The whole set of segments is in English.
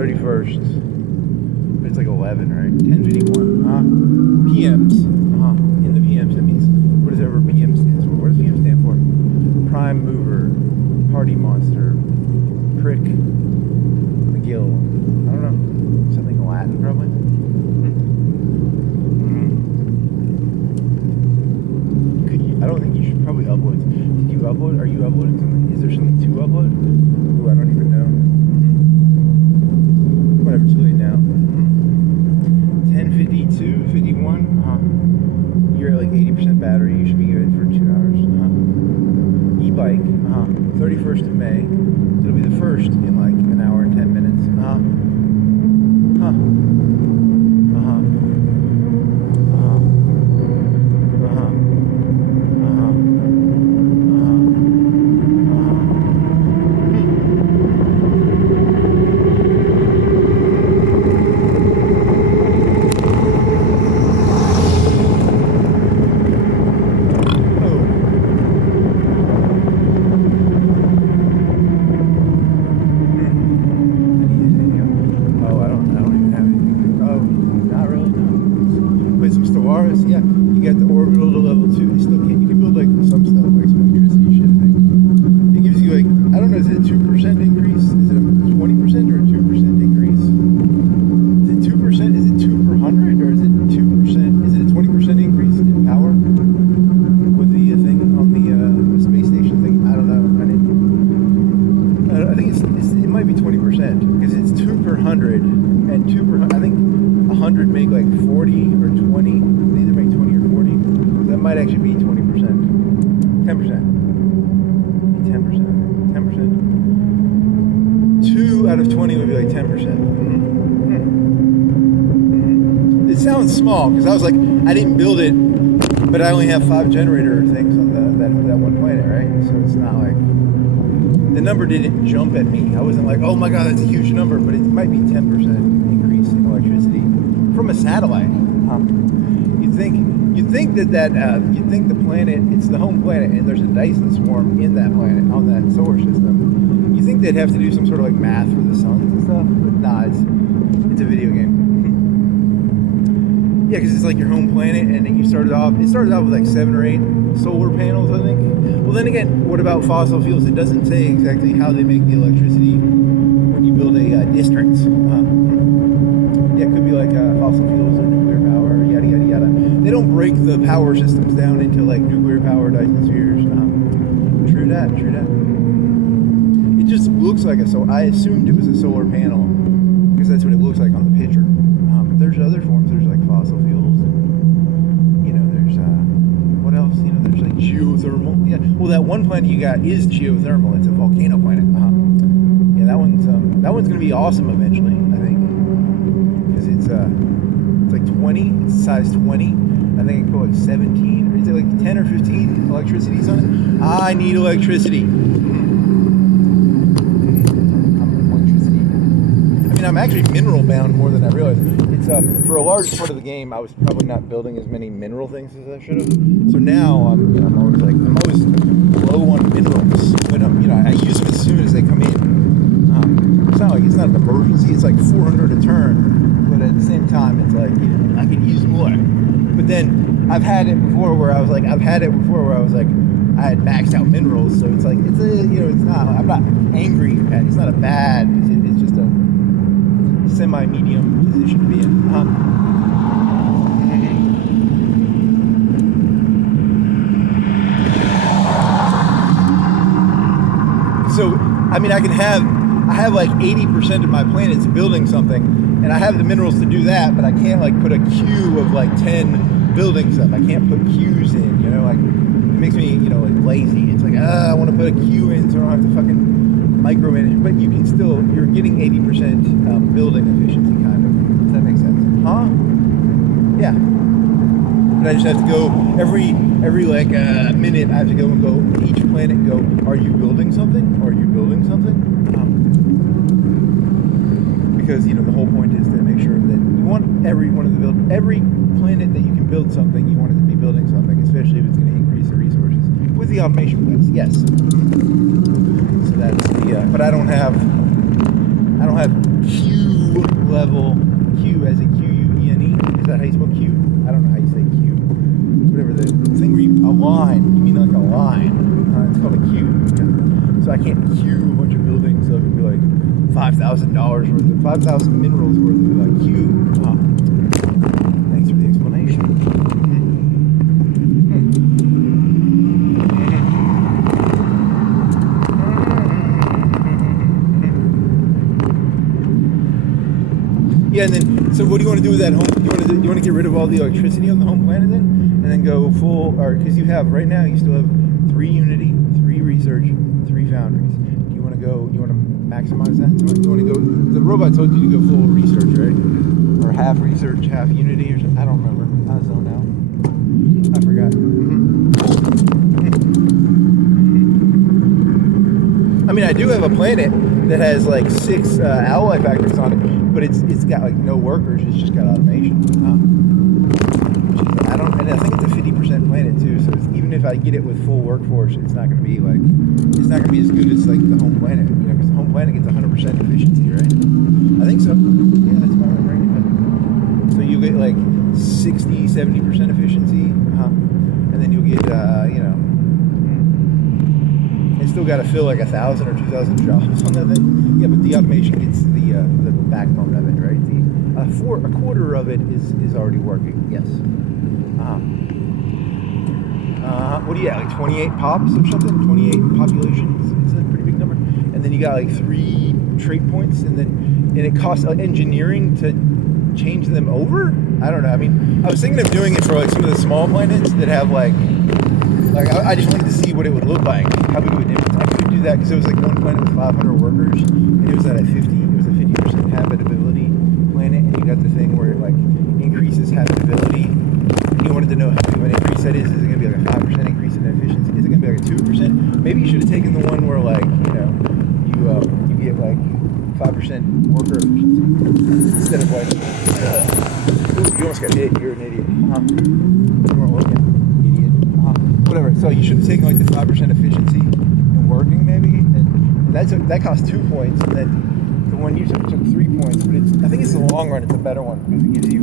31st. It's like 11, right? 10:51. PMs. In the PMs, that means whatever PM stands for. What does PM stand for? Prime mover, party monster, prick, McGill. I don't know. Something Latin, probably. I don't think you should probably upload. Did you upload? Are you uploading something? Is there something to upload? Ooh, I don't even know. Whatever, it's too late now. 10:52, 51. You're at like 80% battery. You should be good for 2 hours. E-bike. 31st of May. It'll be the first in like an hour and 10 minutes. Yeah, you got the orbital to level 2. You still can't. You can build like some stuff, like some electricity shit. I think it gives you like, I don't know, is it a 2% increase? Is it a 20% or a 2% increase? Is it 2%? Is it 2 per 100 or is it 2%? Is it a 20% increase in power with the thing on the space station thing? I don't know. I think it might be 20% because it's 2 per 100 and 2 per 100. I think 100 make like 40 or 20. They either make 20 or 40. So that might actually be 20%. 10%. 10%. 10%. 2 out of 20 would be like 10%. It sounds small because I was like, I didn't build it, but I only have 5 generator things on that one planet, right? So it's not like the number didn't jump at me. I wasn't like, oh my god, that's a huge number, but it might be 10% increase in electricity from a satellite. You'd think that you'd think the planet, it's the home planet, and there's a Dyson swarm in that planet on that solar system. You think they'd have to do some sort of like math for the suns and stuff, but nah, it's a video game. Yeah, because it's like your home planet, and then it started off with like 7 or 8 solar panels, I think. Well, then again, what about fossil fuels? It doesn't say exactly how they make the electricity when you build a district. Yeah, it could be like fossil fuels or nuclear power, yada yada yada. They don't break the power systems down into like nuclear power Dyson spheres. True that. It just looks like I assumed it was a solar panel because that's what it looks like on the picture. But there's other forms. There's like fossil fuels, and there's what else? There's like geothermal. Yeah. Well, that one planet you got is geothermal. It's a volcano planet. Yeah, that one's gonna be awesome eventually, I think. It's like 20. It's size 20. I think it can go like 17. Or is it like 10 or 15 electricities on it? I need electricity. I'm actually mineral bound more than I realized. It's for a large part of the game, I was probably not building as many mineral things as I should have. So now I'm always low on minerals. But I use them as soon as they come in. It's not an emergency. It's like 400 a turn. But at the same time, it's like, I could use more. But then I've had it before where I was like, I had maxed out minerals. So it's like, it's not, I'm not angry at it. It's not a bad, it's just a semi-medium position to be in. So, I have like 80% of my planets building something, and I have the minerals to do that, but I can't like put a queue of like 10 building stuff. I can't put queues in, it makes me, like lazy. It's like, I want to put a queue in so I don't have to fucking micromanage, but you can still, you're getting 80% building efficiency, kind of. Does that make sense? Yeah. But I just have to go every like minute. I have to go and go to each planet and go, are you building something? Are you building something? Because the whole point is to make sure that you want every planet that you can build something, you want it to be building something, especially if it's going to increase the resources with the automation place. Yes. So that's the. But I don't have I don't have Q level, Q as in Q-U-E-N-E. Is that how you spell Q? I don't know how you say Q. Whatever the thing where you, a line, you mean like a line. It's called a Q. Yeah. So I can't queue a bunch of buildings, so it would be like $5,000 worth of, 5,000 minerals worth of like Q. Thanks for the explanation. Yeah, and then, so what do you want to do with that home? You want to get rid of all the electricity on the home planet then? And then go full, or, because you have, right now, you still have 3 Unity, 3 Research, 3 Foundries. Do you want to go, you want to maximize that? Do you want to go, the robot told you to go full Research, right? Or half Research, half Unity, or something? I don't remember. I was on now. I forgot. I mean, I do have a planet that has like 6 alloy factories on it, but it's got like no workers. It's just got automation. And I think it's a 50% planet too. So even if I get it with full workforce, it's not going to be like, it's not going to be as good as like the home planet. You know, because the home planet gets 100% efficiency, right? I think so. Yeah, that's about right. So you get like 60, 70% efficiency, and then you'll get, you know. It's still got to fill like 1,000 or 2,000 jobs on that thing. Yeah, but the automation gets the backbone of it, right? A quarter of it is already working. Yes. What do you got? Like 28 pops or something? 28 populations. It's a pretty big number. And then you got like 3 trade points, and it costs engineering to change them over. I don't know. I mean, I was thinking of doing it for like some of the small planets that have like I just wanted to see what it would look like, how big it would be. I could do that because it was like one planet with 500 workers, and it was at a 50. It was a 50% habitability planet, and you got the thing where it like increases habitability. And you wanted to know how big of an increase that is. Is it going to be like a 5% increase in efficiency? Is it going to be like a 2%? Maybe you should have taken the one where like you get like 5% worker efficiency instead of like. Ooh, you almost got hit. You're an idiot. You weren't looking. Whatever. So you should have taken like the 5% efficiency in working, maybe, and that costs 2 points, and then the one you took 3 points. But I think it's the long run. It's a better one because it gives you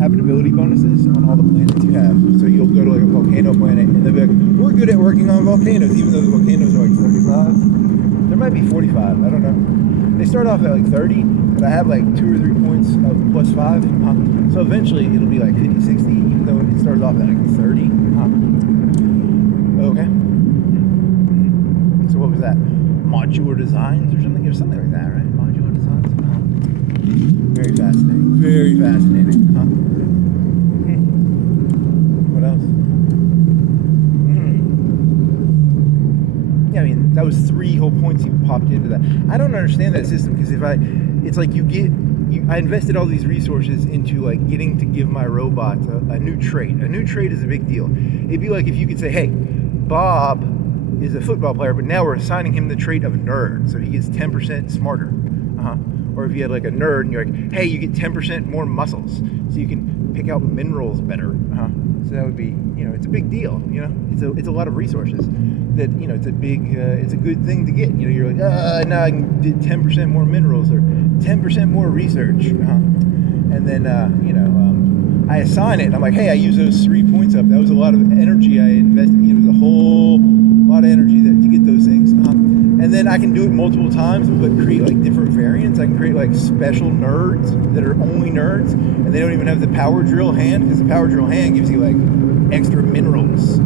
habitability bonuses on all the planets you have. So you'll go to like a volcano planet, and they'll be like, "We're good at working on volcanoes," even though the volcanoes are like 35. There might be 45. I don't know. They start off at like 30, but I have like 2 or 3 points of plus 5. So eventually it'll be like 50, 60, even though it started off at like 30. Okay. So what was that? Modular designs or something? Or something like that, right? Modular designs? Very fascinating. Very fascinating. What else? Yeah, I mean, that was 3 whole points you popped into that. I don't understand that system because it's like I invested all these resources into like getting to give my robot a new trait. A new trait is a big deal. It'd be like if you could say, hey, Bob is a football player, but now we're assigning him the trait of nerd, so he gets 10% smarter. Or if you had like a nerd and you're like, hey, you get 10% more muscles, so you can pick out minerals better. So that would be, it's a big deal. It's a lot of resources that, it's a good thing to get. You're like, now I can get 10% more minerals or 10% more research. And then, I assign it, and I'm like, hey, I use those 3 points up. That was a lot of energy I invested. It was a whole lot of energy to get those things. And then I can do it multiple times, but create like different variants. I can create like special nerds that are only nerds, and they don't even have the power drill hand, because the power drill hand gives you like extra minerals. The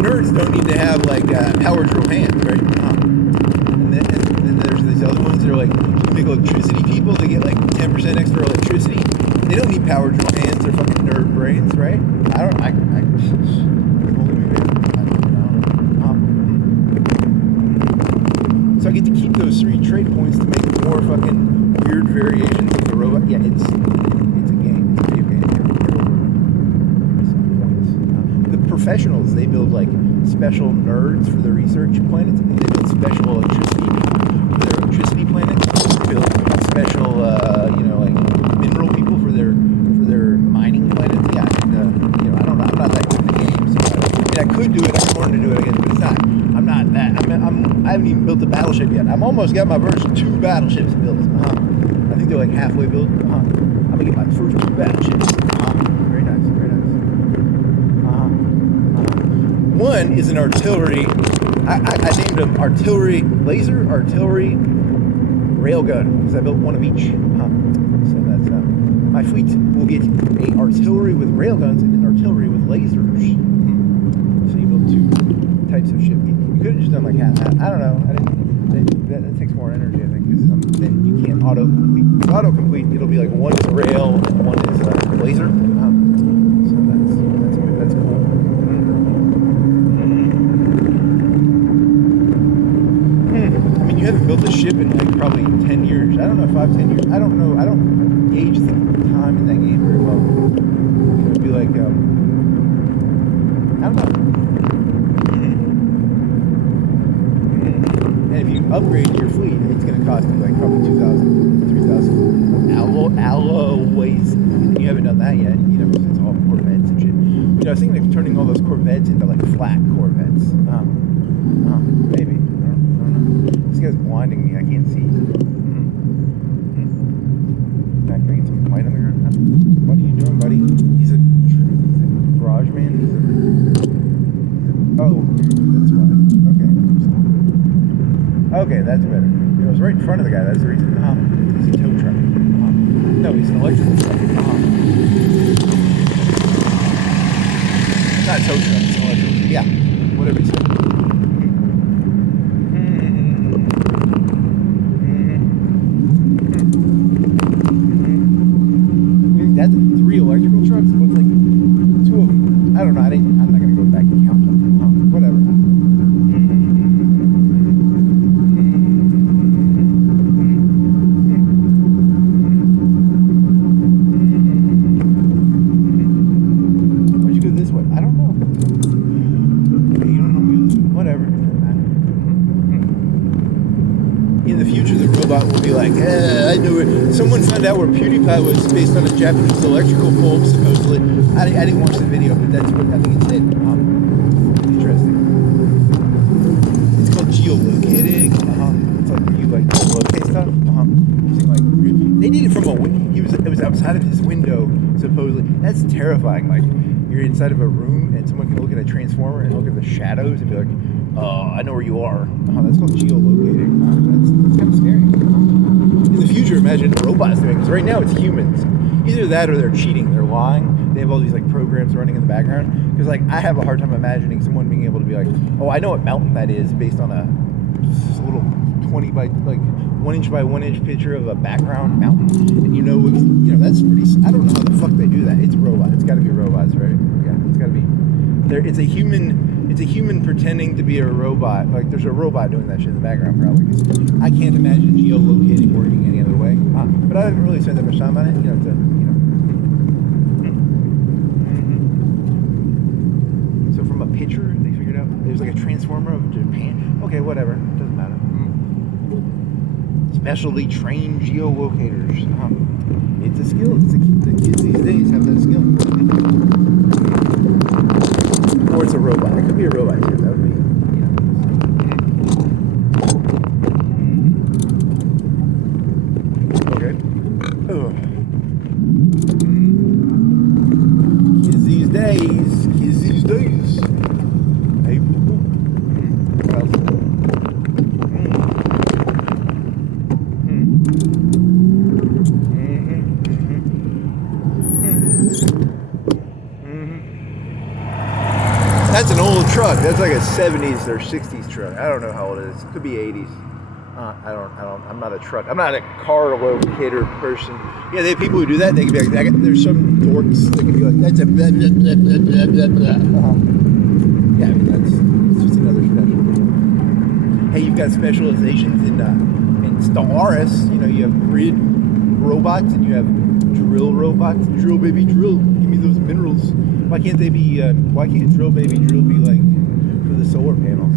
nerds don't need to have like power drill hands, right? And then there's these other ones that are like big electricity people. They get like 10% extra electricity. They don't need power drill hands. They're fucking nerd brains, right? So I get to keep those 3 trade points to make more fucking weird variations of the robot. Yeah, it's a game. It's a video game. The professionals, they build like special nerds for the research planets, and they build special electricity for their electricity planets. They build special, like mineral people for their mining planets. Yeah, and, I don't know. I'm not that good in the game, so I could do it. I could learn to do it, I guess, but it's not. I'm not that. I'm I haven't even built a battleship yet. I'm almost got my first 2 battleships built. I think they're like halfway built. I'm gonna get my first 2 battleships. Very nice, very nice. One is an artillery. I named them artillery laser, artillery railgun, because I built one of each. So that's my fleet will get a artillery with railguns and an artillery with lasers. So you build 2 types of ship. You could have just done like half. I don't know. That takes more energy, I think, because then you can't auto-complete. It'll be like one is rail and one is laser. So that's cool. I mean, you haven't built a ship in like probably 10 years. I don't know, 5, 10 years. I don't know. I don't gauge the time in that game very well. It would be like, I don't know. And if you upgrade your fleet, it's going to cost you like probably 2,000, 3,000 alloys. And you haven't done that yet. You know, it's all Corvettes and shit. You know, I was thinking of turning all those Corvettes into like flat Corvettes. Maybe. I don't know. This guy's blinding me. I can't see. Can I get some light on the ground? What are you doing, buddy? He's a garage man. Oh, that's why. Okay, that's better. It was right in front of the guy. That's the reason. He's a tow truck. No, he's an electrical truck. Not a tow truck. It's an electrical. Yeah, whatever he said. That's 3 electrical trucks. It looks like 2 of them. I don't know. I'm not gonna go back and count them. Whatever. Will be like, I knew it. Someone found out where PewDiePie was based on a Japanese electrical bulb, supposedly. I didn't watch the video, but that's what I think it said. Interesting. It's called geolocating. It's like where you like locate stuff. Like they did it from a it was outside of his window, supposedly. That's terrifying. Like you're inside of a room and someone can look at a transformer and look at the shadows and be like, I know where you are. That's called geolocating. That's kind of scary. In the future, imagine robots doing this. Right now, it's humans. Either that or they're cheating. They're lying. They have all these like programs running in the background. Because like I have a hard time imagining someone being able to be like, oh, I know what mountain that is based on a little 20 by like 1 inch by 1 inch picture of a background mountain. And you know that's pretty. I don't know how the fuck they do that. It's a robot. It's got to be robots, right? Yeah, it's got to be. It's a human. It's a human pretending to be a robot. Like there's a robot doing that shit in the background probably. I can't imagine geolocating working any other way. But I haven't really spent that much time on it. So from a picture, they figured out there's like a transformer of Japan. Okay, whatever. Doesn't matter. Specially trained geolocators. It's a skill. The kids these days have that skill. Or it's a robot. It could be a robot too. That would be, Okay. Kids these days. Hey, what else? That's an old truck. That's like a 70s or 60s truck. I don't know how old it is. It could be 80s. I'm not a truck. I'm not a car locator person. Yeah, they have people who do that. They can be like, there's some dorks that can be like, that's a blah, blah, blah, blah, blah, blah, blah. Yeah, I mean, it's just another special. Hey, you've got specializations in Stellaris. You have grid robots and you have drill robots. Drill, baby, drill. Give me those minerals. Why can't they be? Why can't drill, baby, drill be like for the solar panels?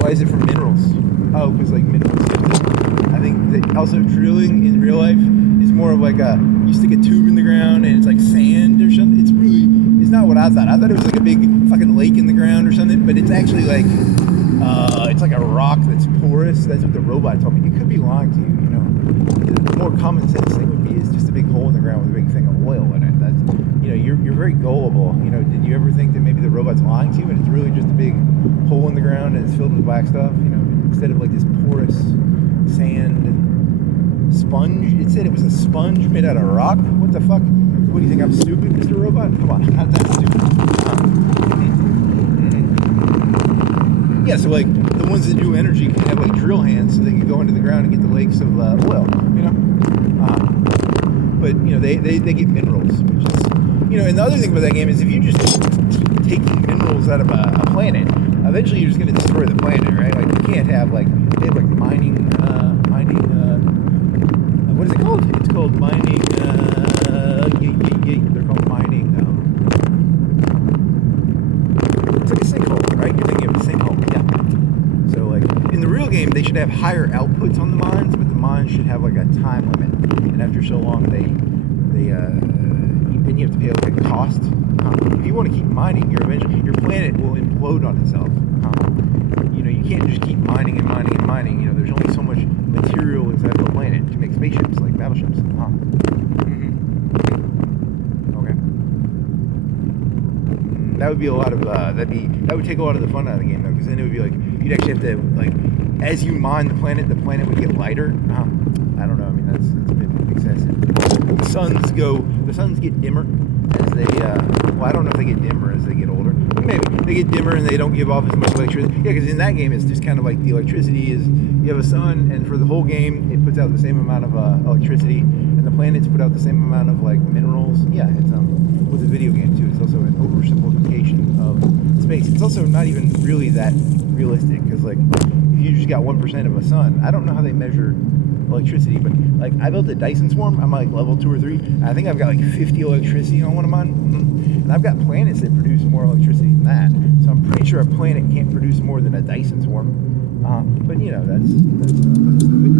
Why is it for minerals? Oh, because like minerals. I think that also drilling in real life is more of like you stick a tube in the ground and it's like sand or something. It's not what I thought. I thought it was like a big fucking lake in the ground or something, but it's actually like It's like a rock that's porous. That's what the robot told me. It could be lying to you. You know, the more common sense thing would be is just a big hole in the ground with a big thing of oil in it. That's, you know, you're very gullible. You know, did you ever think that maybe the robot's lying to you and it's really just a big hole in the ground and it's filled with black stuff? You know, instead of like this porous sand and sponge. It said it was a sponge made out of rock. What the fuck? What do you think? I'm stupid, Mr. Robot? Come on, not that stupid. Yeah, so like the ones that do energy can have like drill hands, so they can go into the ground and get the lakes of oil. You know, but you know they get minerals, which is, you know. And the other thing about that game is if you just keep taking minerals out of a planet, eventually you're just going to destroy the planet, right? Like you can't have like they have like mining. What is it called? It's called mining. They're called mining. It's like a sinkhole, right? You're thinking of a sinkhole. Yeah. So like in the real game, they should have higher outputs on the mines, but the mines should have like a time limit. And after so long, then you have to pay like a cost. If you want to keep mining, your planet will implode on itself. You know, you can't just keep mining and mining and mining. You know, there's only so much material inside of a planet to make spaceships, like battleships. Okay. That would be a lot of that would take a lot of the fun out of the game though, because then it would be like you'd actually have to like as you mine the planet would get lighter. I don't know. I mean that's a bit excessive. The suns get dimmer as they well, I don't know if they get dimmer as they get older. Maybe they get dimmer and they don't give off as much electricity. Yeah, because in that game it's just kind of like the electricity is you have a sun, and for the whole game it puts out the same amount of electricity, and the planets put out the same amount of like minerals. Yeah, it's with a video game too. It's also an oversimplification of space. It's also not even really that realistic because like if you just got 1% of a sun, I don't know how they measure electricity, but like I built a Dyson swarm. I'm like level 2 or 3. I think I've got like 50 electricity on one of mine, and I've got planets that produce more electricity than that. So I'm pretty sure a planet can't produce more than a Dyson swarm. But you know that's it's a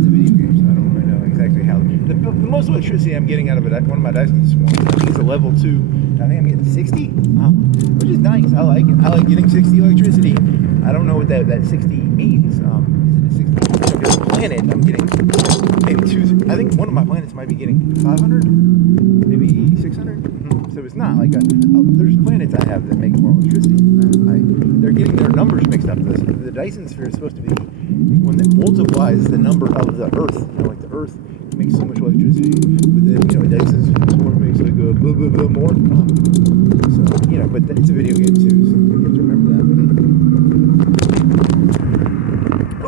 video game, so I don't really know exactly how. The most electricity I'm getting out of it, one of my Dyson swarms, I think it's a level 2. I think I'm getting 60, which is nice. I like it. I like getting 60 electricity. I don't know what that 60 means. Is it a 60? Because a planet, I'm getting maybe 2. I think one of my planets might be getting 500, maybe 600. So it's not like there's planets I have that make more electricity than that. They're getting their numbers mixed up. The Dyson sphere is supposed to be the one that multiplies the number of the Earth. You know, like the Earth makes so much electricity, but then you know a Dyson swarm makes like a blah blah blah more. So you know, but it's a video game too, so you have to remember that.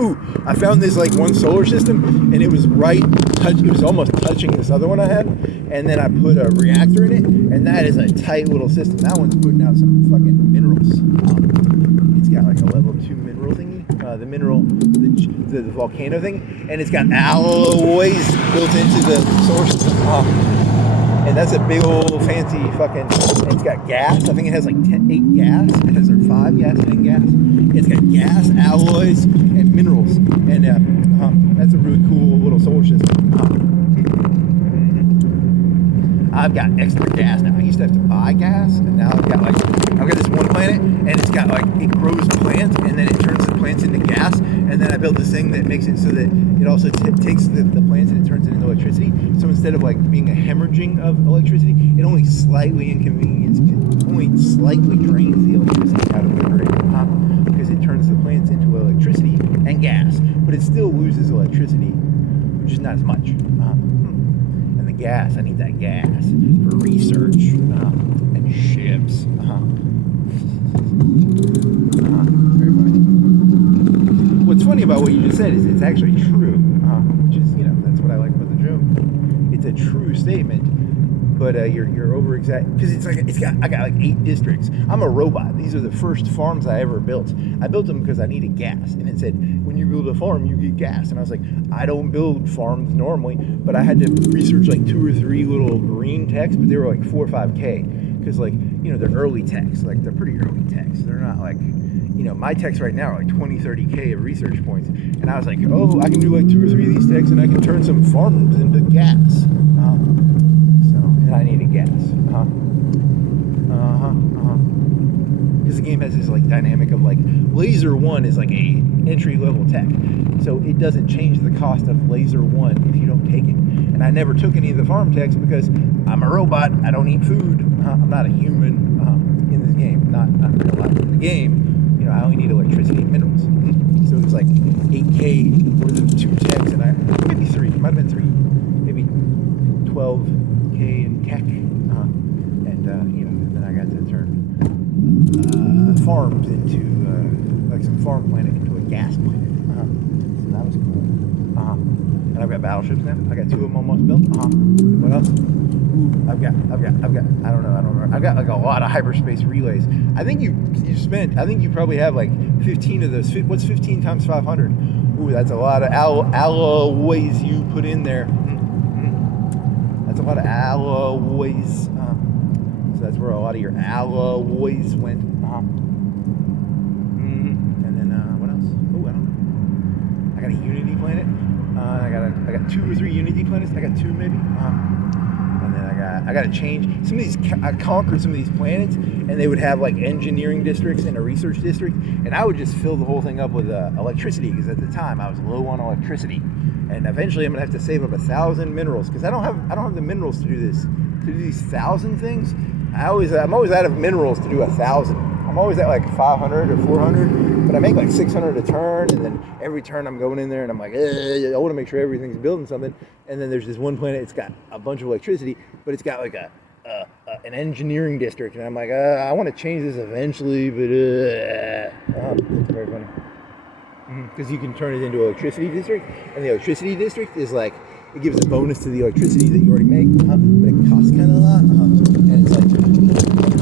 Ooh, I found this like one solar system, and it was it was almost touching this other one I had, and then I put a reactor in it, and that is a tight little system. That one's putting out some fucking minerals. It's got like a level 2 mineral thingy, the volcano thing, and it's got alloys built into the solar system. And that's a big old fancy fucking, and it's got gas. I think it has like 8 gas. It has 5 gas and 10 gas. It's got gas, alloys, and minerals. And that's a really cool little solar system. I've got extra gas now. I used to have to buy gas, and now I've got this one planet, and it's got like, it grows plants, and then it turns the plants into gas, and then I built this thing that makes it so that it also takes the plants and it turns it into electricity. So instead of like being a hemorrhaging of electricity, it only slightly drains the electricity out of the grid, because it turns the plants into electricity and gas, but it still loses electricity, which is not as much. And the gas, I need that gas for research and ships. Very funny. What's funny about what you just said is it's actually true, which is, you know, that's what I like about the drone. It's a true statement, but you're over exact, because I got like 8 districts. I'm a robot. These are the first farms I ever built. I built them because I needed gas, and it said when you build a farm you get gas, and I was like, I don't build farms normally, but I had to research like 2 or 3 little green techs, but they were like 4 or 5K, because like, you know, they're early techs, like they're pretty early techs. They're not like, you know, my techs right now are like 20-30K of research points, and I was like, oh, I can do like 2 or 3 of these techs, and I can turn some farms into gas. And I needed gas. because the game has this like dynamic of like laser 1 is like a entry level tech, so it doesn't change the cost of laser 1 if you don't take it. And I never took any of the farm techs because I'm a robot. I don't eat food. I'm not a human in this game. Not real life. In the game, you know, I only need electricity and minerals. So it's like 8K worth of 2 techs, and maybe 3. It might have been 3. Maybe 12K in tech. You know, and then I got to turn farms into like some farm planet into a gas planet. So that was cool. And I've got battleships now. I got 2 of them almost built. What else? I've got I don't know. I've got like a lot of hyperspace relays. I think you probably have like 15 of those. What's 15 times 500? Ooh, that's a lot of alloys you put in there. That's a lot of alloys. So that's where a lot of your alloys went. And then what else? Oh, I don't know. I got a Unity planet. I got 2 or 3 Unity planets. I got 2 maybe. And then I got to change some of these. I conquered some of these planets, and they would have like engineering districts and a research district, and I would just fill the whole thing up with electricity, because at the time I was low on electricity, and eventually I'm gonna have to save up 1,000 minerals, because I don't have the minerals to do this, to do these 1,000 things. I'm always out of minerals to do 1,000. I'm always at like 500 or 400, but I make like 600 a turn, and then every turn I'm going in there and I'm like, I want to make sure everything's building something. And then there's this one planet, it's got a bunch of electricity, but it's got like an engineering district, and I'm like, I want to change this eventually, but it's very funny. Because you can turn it into an electricity district, and the electricity district is like, it gives a bonus to the electricity that you already make, but it costs kind of a lot, and it's like,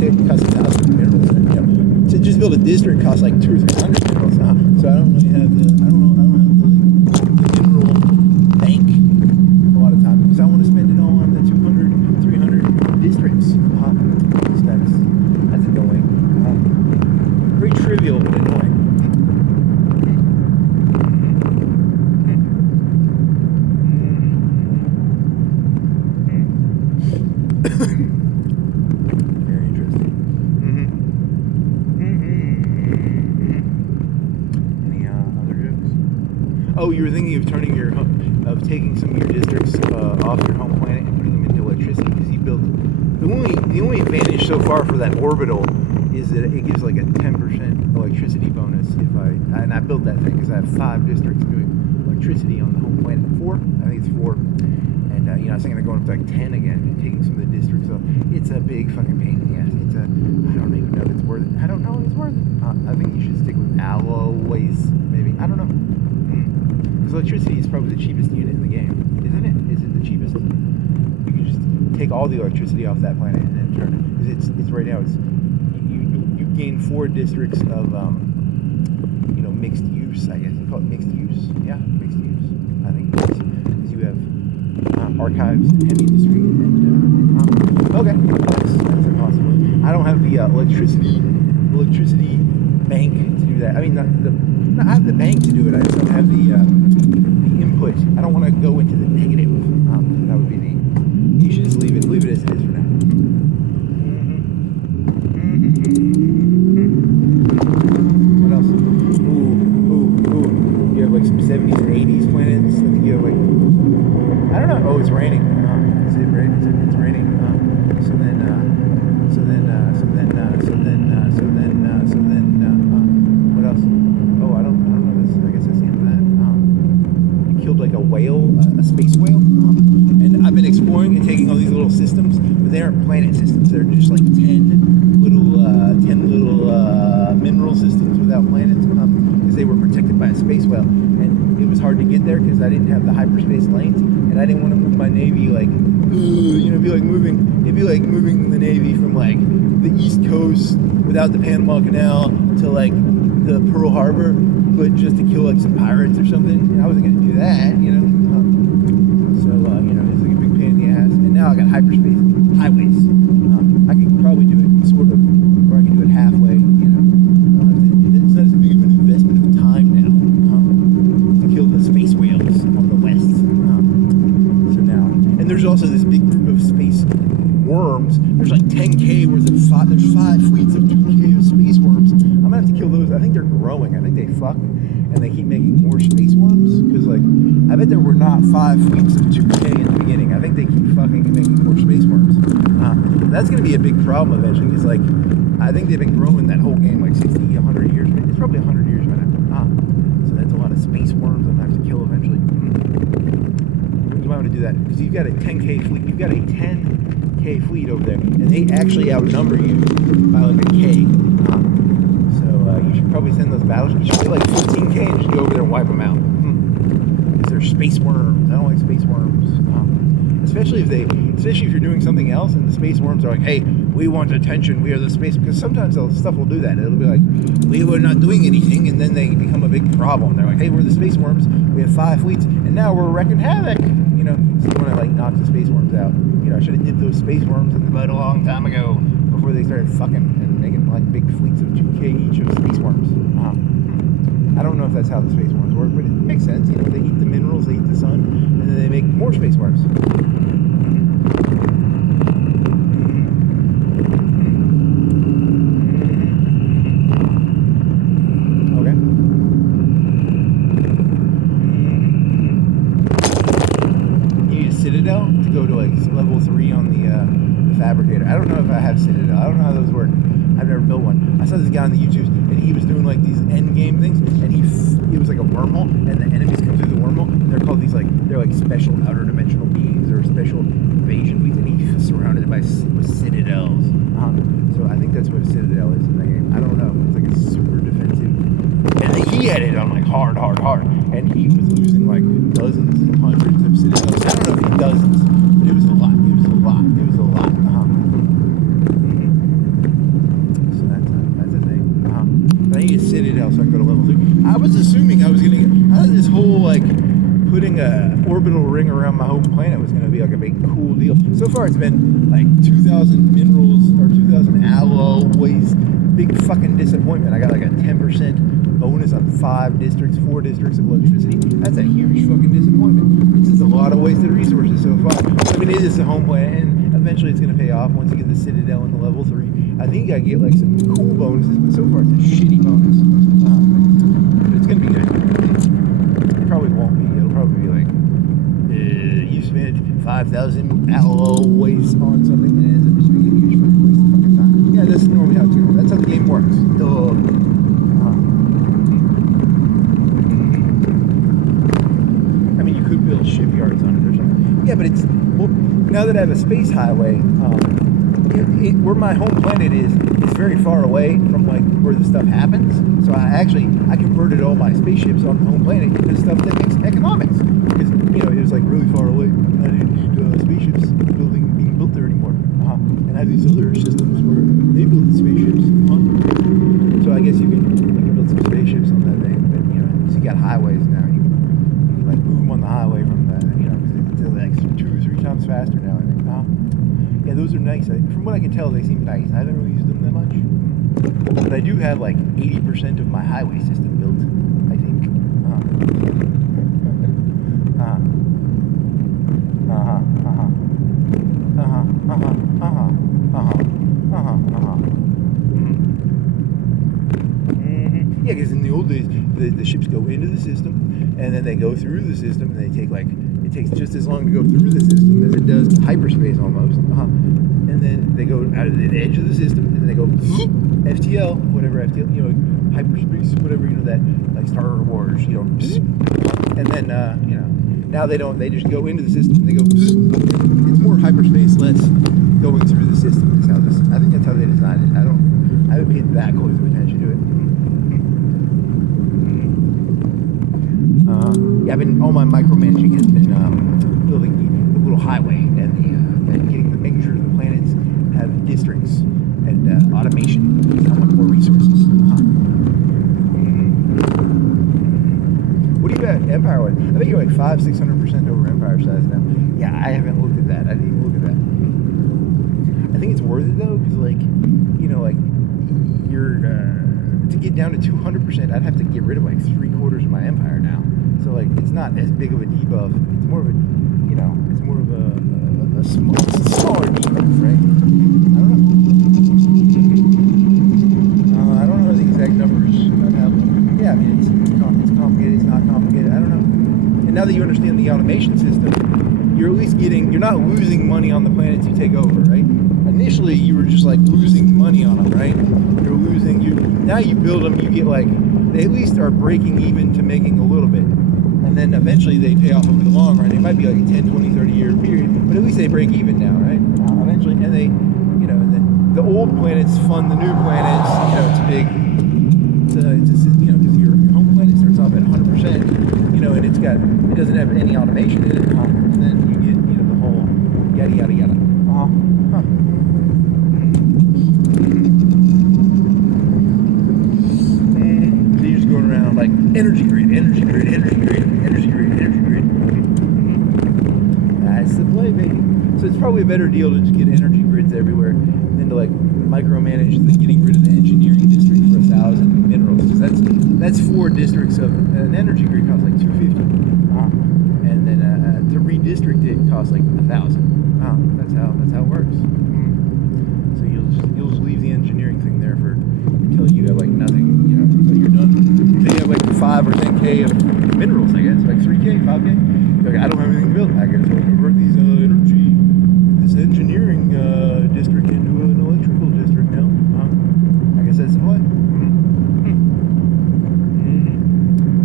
it costs 1,000 minerals, and, you know, to just build a district costs like 200 or 300 minerals, so I don't really have the mineral bank a lot of times, because I want to spend it all on the 200, 300 districts, so that's annoying, very trivial but annoying. Very interesting. Any other jokes? Oh, you were thinking of taking some of your districts off your home planet and putting them into electricity, because you built the only advantage so far for that orbital is that it gives like a 10% electricity bonus and I built that thing because I have 5 districts doing electricity on the home planet. 4? I think it's 4. And you know, I was thinking of going up to like 10 again and taking some of the districts. So it's a big fucking pain in the ass. I don't even know if it's worth it. I don't know if it's worth it. I think you should stick with alloys, maybe. I don't know. Because electricity is probably the cheapest unit in the game, isn't it? Is it the cheapest? You can just take all the electricity off that planet and then turn it. Because it's right now. You gain 4 districts of you know, mixed use. I guess you call it mixed use. Yeah, mixed use. I think because you have archives, heavy industry, and okay, that's a possibility. I don't have the electricity bank to do that. I mean, I have the bank to do it. I just don't have the input. I don't want to go into the negative. That would be you should just leave it as it is for now. What else? Ooh. You have like some 70s or 80s planets. I think you have like, I don't know. Oh, it's raining. Is it raining? It's raining. So then, what else? Oh, I don't know this. I guess that's the end of that. You killed like a whale, a space whale. And I've been exploring and taking all these little systems, but they aren't planet systems. They're just like 10 little mineral systems without planets, because they were protected by a space whale. And it was hard to get there because I didn't have the hyperspace lanes, and I didn't want to move my navy like, you know, it'd be like moving the navy from like the East Coast without the Panama Canal to like the Pearl Harbor, but just to kill like some pirates or something. And I wasn't gonna do that, you know. So you know, it's like a big pain in the ass. And now I got hyperspace highways. I can probably do it sort of, or I can do it halfway. You know, it's not as big of an investment of time now to kill the space whales on the west. So now, and there's also this big group of space worms. There's like 10K worth of there's 5 fleets of 2K of space worms knowing. I think they fuck and they keep making more space worms because, like, I bet there were not 5 fleets of 2K in the beginning. I think they keep fucking and making more space worms. That's going to be a big problem eventually. Because, like, I think they've been growing that whole game like 60, 100 years. It's probably 100 years by now. So that's a lot of space worms I'm going to have to kill eventually. You might want to do that because you've got a 10K fleet. You've got a 10K fleet over there, and they actually outnumber you by like a K. So you should probably send those battleships. You should be like 15K and just go over there and wipe them out. Because they're space worms. I don't like space worms. Especially if you're doing something else and the space worms are like, hey, we want attention, we are the space, because sometimes stuff will do that. It'll be like, we were not doing anything, and then they become a big problem. They're like, hey, we're the space worms, we have 5 fleets, and now we're wrecking havoc. You know, so you want to like knock the space worms out. You know, I should have nipped those space worms in the bud a long time ago before they started fucking and making like big fleets of 2K each of space worms. I don't know if that's how the space worms work, but it makes sense. You know, they eat the minerals, they eat the sun, and then they make more space worms. Citadel to go to like level 3 on the fabricator. I don't know if I have Citadel. I don't know how those work. I've never built one. I saw this guy on the YouTube and he was doing like these end game things, and it was like a wormhole, and the enemies come through the wormhole. And they're called they're like special outer dimensional beings or special invasion fleets, and he's surrounded with citadels. So I think that's what a Citadel is in that game. I don't know. It's like a super defensive. And he had it on like hard, and he was losing like dozens and hundreds of citadels. I don't know if he dozens, but it was a lot. So that's a thing. But I need a Citadel so I can go to level 3. I was assuming I thought this whole like putting a orbital ring around my home planet was gonna be like a big cool deal. So far it's been like 2,000 minerals or 2,000 alloys. Big fucking disappointment. I got like a 10% bonus on 4 districts of electricity. That's a huge fucking disappointment. This is a lot of wasted resources so far. I mean, it is a home planet, and eventually it's going to pay off once you get the Citadel in the level 3. I think I get like some cool bonuses, but so far it's a shitty bonus. But it's going to be good. It probably won't be. It'll probably be like, you spent 5,000 alloys on something, and it ends up just being a huge fucking waste of fucking time. Yeah, that's normally how it's going. That's how the game works. I mean, you could build shipyards on it or something. Yeah, but now that I have a space highway, where my home planet is very far away from like where the stuff happens. So I converted all my spaceships on the home planet into stuff that makes economics. Because, you know, it was like really far away. And I didn't need spaceships being built there anymore. And I have these other systems where they build the spaceships. So I guess you can build some spaceships on that thing. But, you know, so you got highways now. You can like move them on the highway from the, you know, they're like 2 or 3 times faster now, I think. Yeah, those are nice. From what I can tell, they seem nice. I haven't really used them that much. But I do have like 80% of my highway system built, I think. Yeah, because in the old days, the ships go into the system, and then they go through the system, and it takes just as long to go through the system as it does hyperspace almost. And then they go out of the edge of the system, and then they go FTL, whatever FTL, you know, hyperspace, whatever, you know, that, like Star Wars, you know, and then, you know, now they don't, they just go into the system, and they go, it's more hyperspace, less going through the system. Is how this, I think that's how they designed it. I haven't paid that close of attention to it. Yeah, all my micromanaging has been building the little highway and making sure the planets have districts and automation. I want more resources. What do you got Empire with? I think you're like 500-600% over Empire size now. Yeah, I haven't looked at that. I didn't even look at that. I think it's worth it though, because like, you know, like you're to get down to 200%, I'd have to get rid of like 3/4 of my Empire now. So like, it's not as big of a debuff. It's more of a, you know, it's more of a smaller debuff, right? I don't know. I don't know the exact numbers. I have them. complicated, it's not complicated. I don't know. And now that you understand the automation system, you're at least you're not losing money on the planets you take over, right? Initially, you were just like losing money on them, right? Now you build them, you get they at least are breaking even to making a little bit. And then eventually they pay off over the long run. It might be like a 10, 20, 30 year period, but at least they break even now, right? Eventually, and they, and then the old planets fund the new planets. It's a big, because your home planet starts off at 100%, and it doesn't have any automation in it. And then you get, the whole yada yada yada. So you're just going around like energy grid. That's the play, baby. So it's probably a better deal to just get energy grids everywhere than to micromanage getting rid of the engineering district for 1,000 minerals. Because that's 4 districts of an energy grid costs like $250, and then to redistrict it costs like 1,000. That's how it works. So you'll just leave the engineering thing there until you have nothing. Until you're done. Until you have 5 or 10K of minerals, I guess, 3K, 5K. I don't have anything built. I guess we'll convert this engineering district into an electrical district now. I guess that's the play.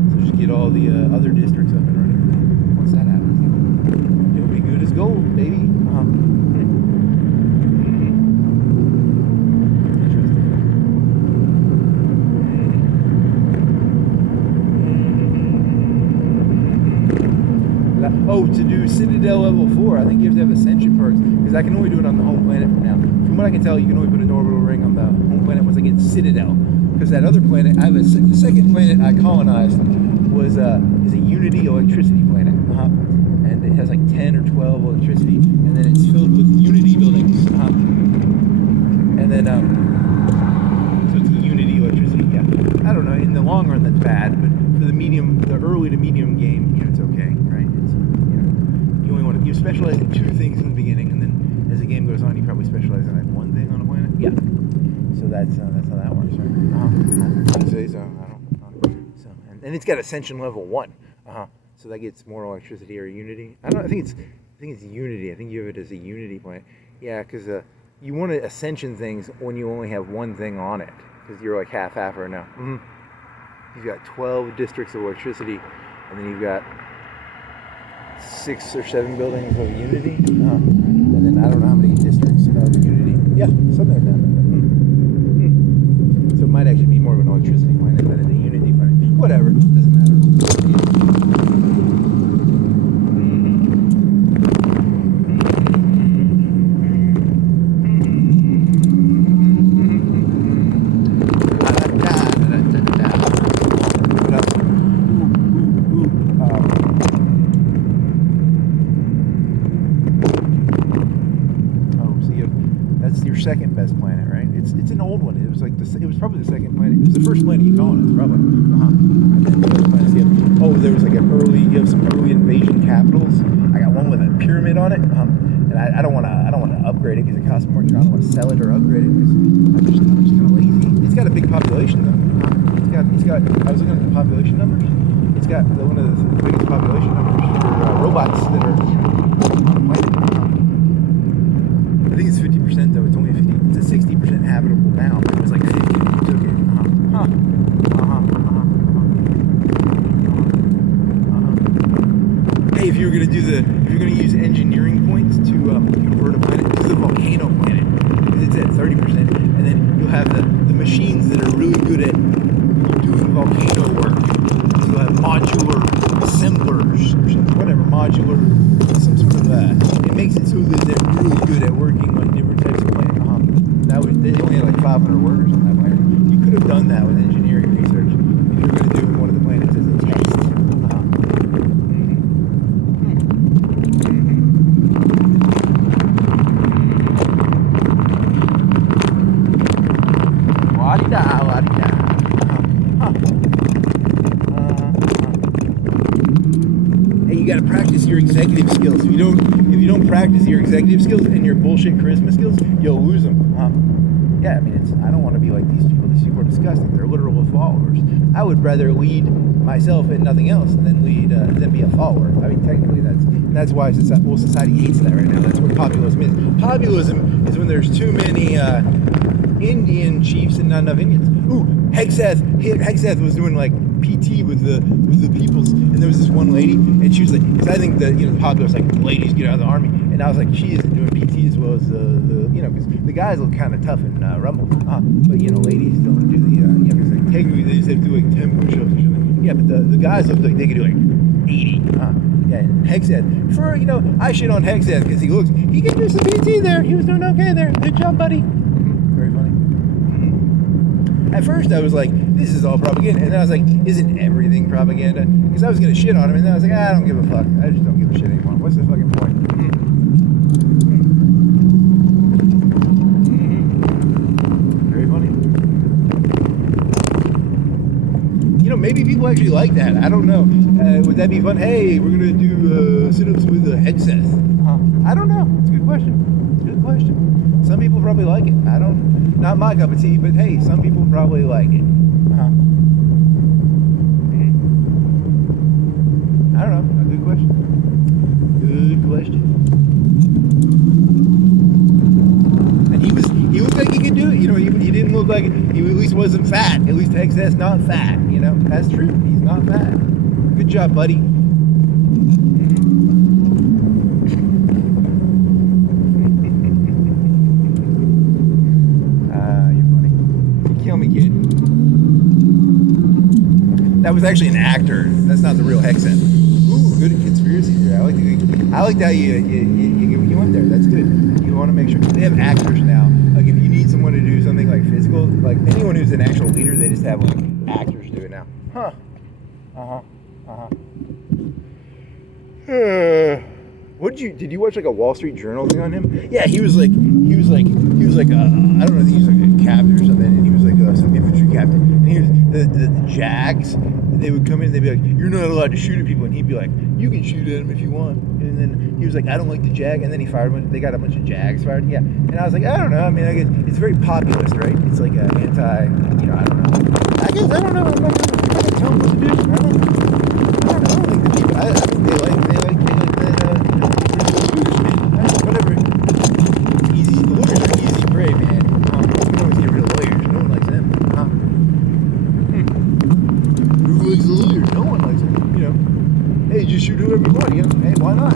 So just get all the other districts up and running. Once that happens, it'll be good as gold, baby. Oh, to do Citadel level 4, I think you have to have Ascension perks, because I can only do it on the home planet from now. From what I can tell, you can only put an orbital ring on the home planet once I get Citadel. Because that other planet, the second planet I colonized is a Unity electricity planet. And it has 10 or 12 electricity, and then it's filled with Unity buildings. And then, so it's the Unity electricity, yeah. I don't know, in the long run that's bad, but for the early to medium game, it's okay, right? You specialize in 2 things in the beginning, and then as the game goes on, you probably specialize in 1 thing on a planet. Yeah. So that's how that works, right? I'd say so. And it's got Ascension level 1. So that gets more electricity or Unity. I think it's Unity. I think you have it as a Unity planet. Yeah, because you want to Ascension things when you only have 1 thing on it, because you're half right now. You've got 12 districts of electricity, and then you've got 6 or 7 buildings of Unity, and then I don't know how many districts of Unity. Yeah, something like that. So it might actually be more of an electricity planet than a Unity planet. Whatever, doesn't matter. Second best planet, right? It's an old one. It was probably the second planet. It was the first planet you colonized, probably. And then the other planets there was you have some early invasion capitals. I got one with a pyramid on it, and I don't want to upgrade it because it costs more. I don't want to sell it or upgrade it because I'm just kind of lazy. It's got a big population though. It's got. I was looking at the population numbers. It's got one of the biggest population numbers for robots that are on the planet. I think it's 50% though. It's only 50. It's a 60% habitable bound. It was 50. It took it. Hey, if you're gonna use engineering points to convert a planet to the volcano planet, because it's at 30%, and then you'll have the machines that are really good at doing volcano work. So you'll have modular assemblers or something, whatever, some sort of it makes it so that they're really good at working on different types of planets. They only had 500 workers on that planet. You could have done that with engineering research if you were going to do one of the planets as a test. Hey, you got to practice your executive skills. If you don't practice your executive skills and your bullshit charisma skills, you'll lose them. Yeah, I mean, I don't want to be like these people. These people are disgusting. They're literal followers. I would rather lead myself and nothing else, and then then be a follower. I mean, technically that's why society hates that right now. That's what populism is. Populism is when there's too many Indian chiefs and not enough Indians. Ooh, Hegseth was doing like PT with the peoples, and there was this one lady, and she was like, because I think the populace like, ladies get out of the army, and I was like, she isn't doing PT as well as because the guys look kind of tough in Rumble, but ladies don't do the because like, technically they just have to do like 10 push-ups or something. Yeah, but the guys look like they could do like 80. Yeah, and Hegseth, I shit on Hegseth because he can do some PT there. He was doing okay there. Good job, buddy. Very funny. At first I was like, this is all propaganda, and then I was like, isn't everything propaganda? Because I was gonna shit on him, and then I was like, I don't give a fuck. I just don't give a shit anymore. What's the fucking point? Very funny. Maybe people actually like that. I don't know. Would that be fun? Hey, we're gonna do sit-ups with Hegseth. I don't know. It's a good question. Some people probably like it. Not my cup of tea, but hey, some people probably like it. I don't know. A good question. And he looked like he could do it. He didn't look like he at least wasn't fat. At least Hegseth's not fat. That's true. He's not fat. Good job, buddy. You're funny. You kill me, kid. That was actually an actor. That's not the real Hegseth. Ooh, good conspiracy theory. I like how you went there. That's good. You want to make sure they have actors now. Like if you need someone to do something like physical, like anyone who's an actual leader, they just have like actors do it now. Did you watch like a Wall Street Journal thing on him? Yeah, he was like I don't know if he was like a captain or something, and he was like some infantry captain, and he was the JAGs. They would come in and they'd be like, you're not allowed to shoot at people, and he'd be like, you can shoot at them if you want. And then he was like, I don't like the JAG, and then he fired they got a bunch of JAGs fired. Yeah, and I was like, I don't know. I mean, I guess it's very populist, right? It's like an anti, I don't know. I don't know. I'm not gonna tell them what to do. I don't think the people. I think they like that. Whatever. It's easy. The lawyers are easy prey, man. You can always get rid of lawyers. No one likes them. Who likes the lawyers? No one likes them. Hey, just shoot whoever you want. Hey, why not?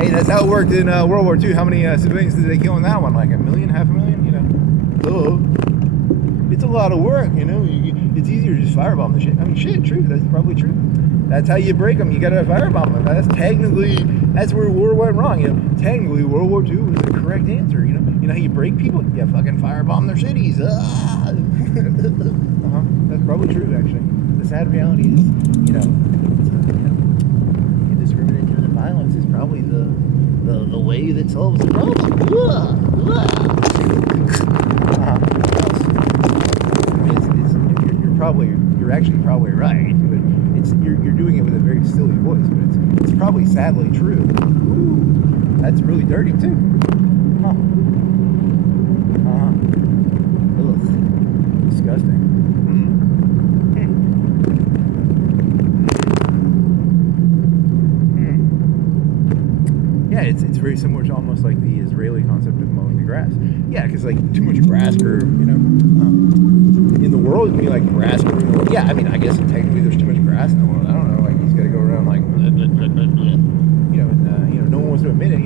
Hey, that's how it worked in World War II. How many civilians did they kill in that one? Like 1 million, 500,000? It's a lot of work, It's easier to just firebomb the shit. I mean, shit, true. That's probably true. That's how you break them. You gotta firebomb them. That's where war went wrong. Technically, World War II was the correct answer. You know how you break people? You fucking firebomb their cities. That's probably true, actually. The sad reality is, indiscriminate violence is probably the way that solves the problem. You're actually probably right, but you're doing it with a very silly voice, but it's probably sadly true. Ooh, that's really dirty too. Ugh. Disgusting. Yeah, it's very similar to almost like the Israeli concept of mowing the grass. Yeah, because like too much grass grew, in the world, you mean like grass grew in the world? Yeah, I mean, I guess technically there's too much grass in the world. I don't know, like he's got to go around like, no one wants to admit it,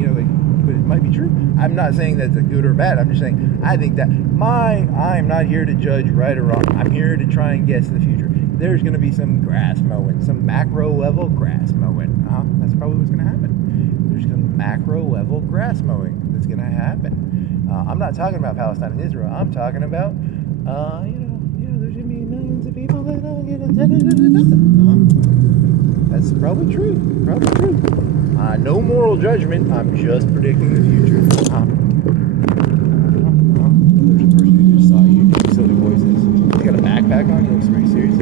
but it might be true. I'm not saying that's a good or bad. I'm just saying I think that I'm not here to judge right or wrong. I'm here to try and guess the future. There's going to be some grass mowing, some macro level grass mowing. That's probably what's going to happen. There's some macro level grass mowing that's going to happen. I'm not talking about Palestine and Israel. I'm talking about, there's going to be millions of people that That's probably true. No moral judgment. I'm just predicting the future. There's a person who just saw you doing silly voices. You got a backpack on? You look pretty serious.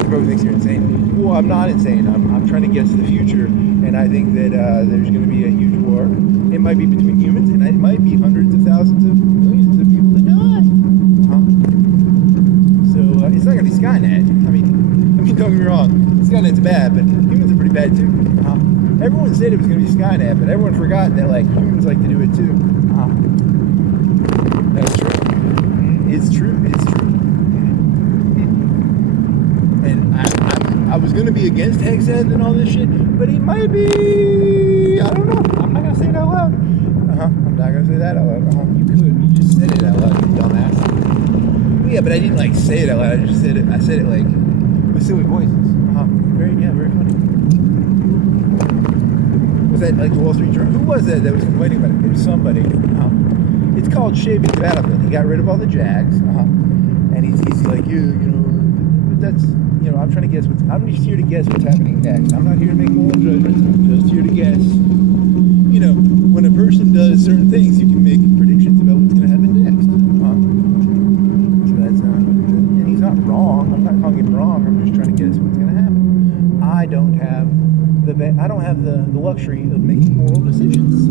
Everybody thinks you're insane. Well, I'm not insane. I'm trying to guess the future, and I think that there's going to be a huge war. It might be between humans, and it might be hundreds of thousands of millions of people that die. So it's not going to be Skynet. I mean, don't get me wrong, Skynet's bad, but humans are pretty bad too. Everyone said it was going to be Skynet, but everyone forgot that like humans like to do it too. That's true. It's true. And I was going to be against Hexhead and all this shit, but he might be. I don't know. I'm not going to say it out loud. I'm not going to say that out loud. You could. You just said it out loud, you dumbass. Well, yeah, but I didn't like say it out loud. I just said it. I said it like with silly voices. Very funny. Was that like the Wall Street Journal? Who was that was complaining about it? It was somebody. It's called Shaving the Battlefield. He got rid of all the Jags. And he's like, but that's, I'm trying to guess I'm just here to guess what's happening next. I'm not here to make moral judgments. I'm just here to guess. When a person does certain things, you can make predictions about what's going to happen next. So that's and he's not wrong. I'm not calling him wrong. I'm just trying to guess what's going to happen. I don't have the luxury of making moral decisions.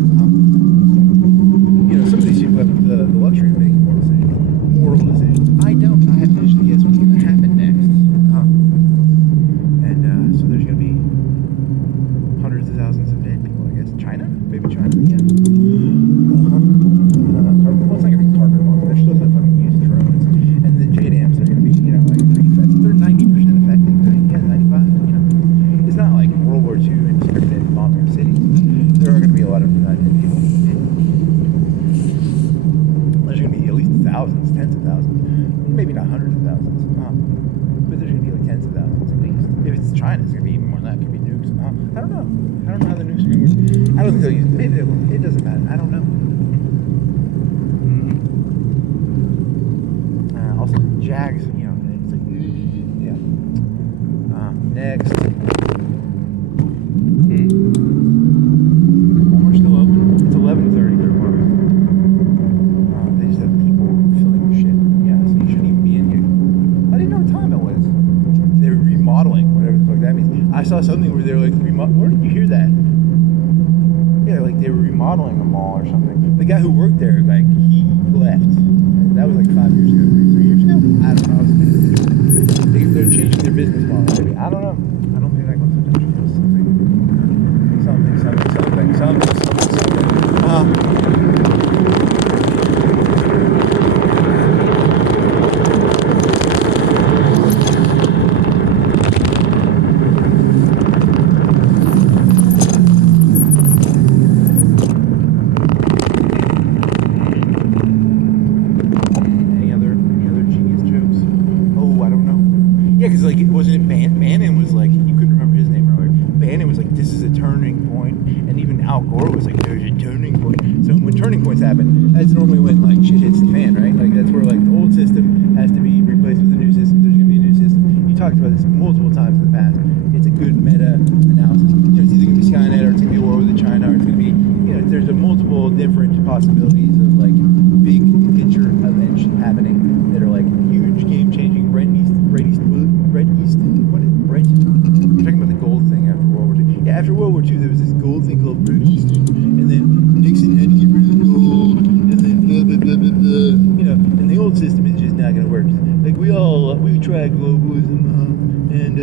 Some of these people have the luxury of making moral decisions. I don't. I have to just guess what's going to happen next. And so there's going to be hundreds of thousands of dead people, I guess. China? Maybe China, yeah. Well, it's not going to be target bomb. They're still going to fucking use drones. And the JDAMs are going to be, like pretty effective. They're 90% effective. Yeah, 95, It's not like World War II and discriminated bombing of cities. There are going to be a lot of dead people. There's going to be at least thousands, tens of thousands. Maybe not hundreds of thousands. But there's going to be like tens of thousands at least. If it's China, it's going to be even more than that. It could be nukes. I don't know. I don't know how the nukes are going to work. I don't think they'll use. Maybe they will. It doesn't matter. I don't know. Also, Jags. It's like yeah. Next. Walmart's still open. It's 11:30. They're closed. They just have people filling with shit. Yeah, so you shouldn't even be in here. I didn't know what time it was. They were remodeling, whatever the fuck that means. I saw something where they were like, where did you hear that? Yeah, like they were remodeling a mall or something. The guy who worked there, like, he left. And that was like 5 years ago, 3 years ago? I don't know. They're changing their business model, maybe. I don't know. I don't think that goes to something. Any other genius jokes? Oh, I don't know. Yeah, because like, wasn't it Bannon was like, you couldn't remember his name earlier. Bannon was like, this is a turning point, and even Al Gore was like, there's a turning point. So when turning points happen, that's normally when like shit hits the fan, right? Like that's where like the old system has to be replaced with a new system. There's gonna be a new system. You talked about this multiple times in the past. It's a good meta analysis. It's either gonna be Skynet or it's gonna be a war with China, or it's gonna be, there's a multiple different possibilities of like big picture events happening that are like huge game-changing. Red East. What is Red? You're talking about the gold thing after World War II. Yeah, after World War II, there was this gold thing called Red East, and then Nixon had to get rid of the gold, and then blah blah blah blah blah. And the old system is just not gonna work. Like we tried globalism, and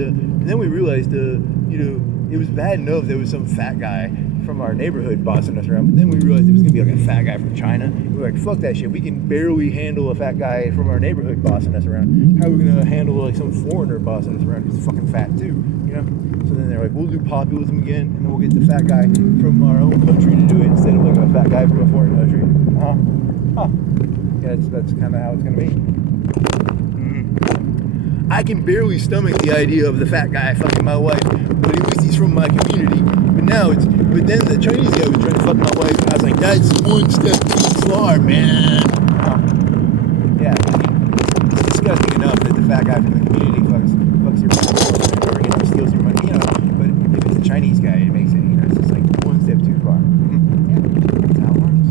then we realized, it was bad enough there was some fat guy from our neighborhood bossing us around, but then we realized it was gonna be like a fat guy from China. We were like, fuck that shit. We can barely handle a fat guy from our neighborhood bossing us around. How are we gonna handle like some foreigner bossing us around who's fucking fat too? So then they're like, we'll do populism again, and then we'll get the fat guy from our own country to do it instead of like a fat guy from a foreign country. Yeah, that's kind of how it's gonna be. I can barely stomach the idea of the fat guy fucking my wife, but at least he's from my community. But then the Chinese guy was trying to fuck my wife, and I was like, that's one step too far, man. Yeah, it's disgusting enough that the fat guy from the community fucks your wife or steals your money, But if it's a Chinese guy, it makes it, it's just like one step too far. Yeah, that's how it works.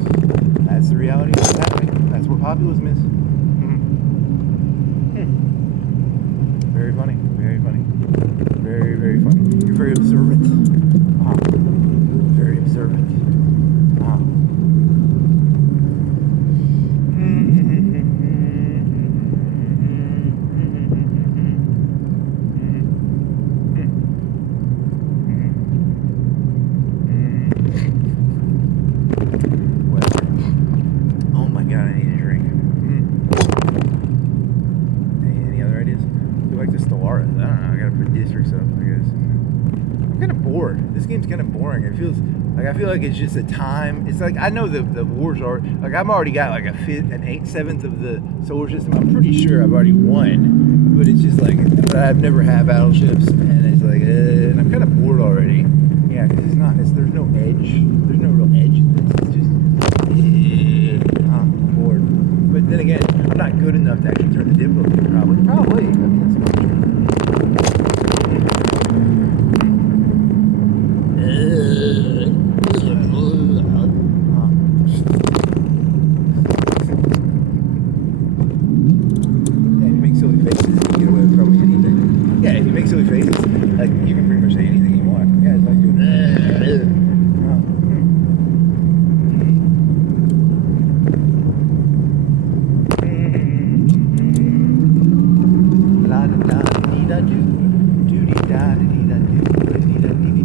That's the reality of what's happening. That's what populism is. Very funny. Very funny. Very, very funny. You're very observant. Very observant. bored. This game's kind of boring. It feels like, I feel like it's just a time. It's like, I know the wars are, like, I've already got like an 8/7 of the solar system. I'm pretty sure I've already won, but it's just like, but I've never had battleships, and it's like, and I'm kind of bored already. Yeah, because there's no edge. There's no real edge in this. It's just, I'm bored. But then again, I'm not good enough to actually turn the difficulty, probably. I mean, that's much. Silly faces, like, you can pretty much say anything you want. Yeah, it's like doing la da da dee da do dee da dee da do dee da dee.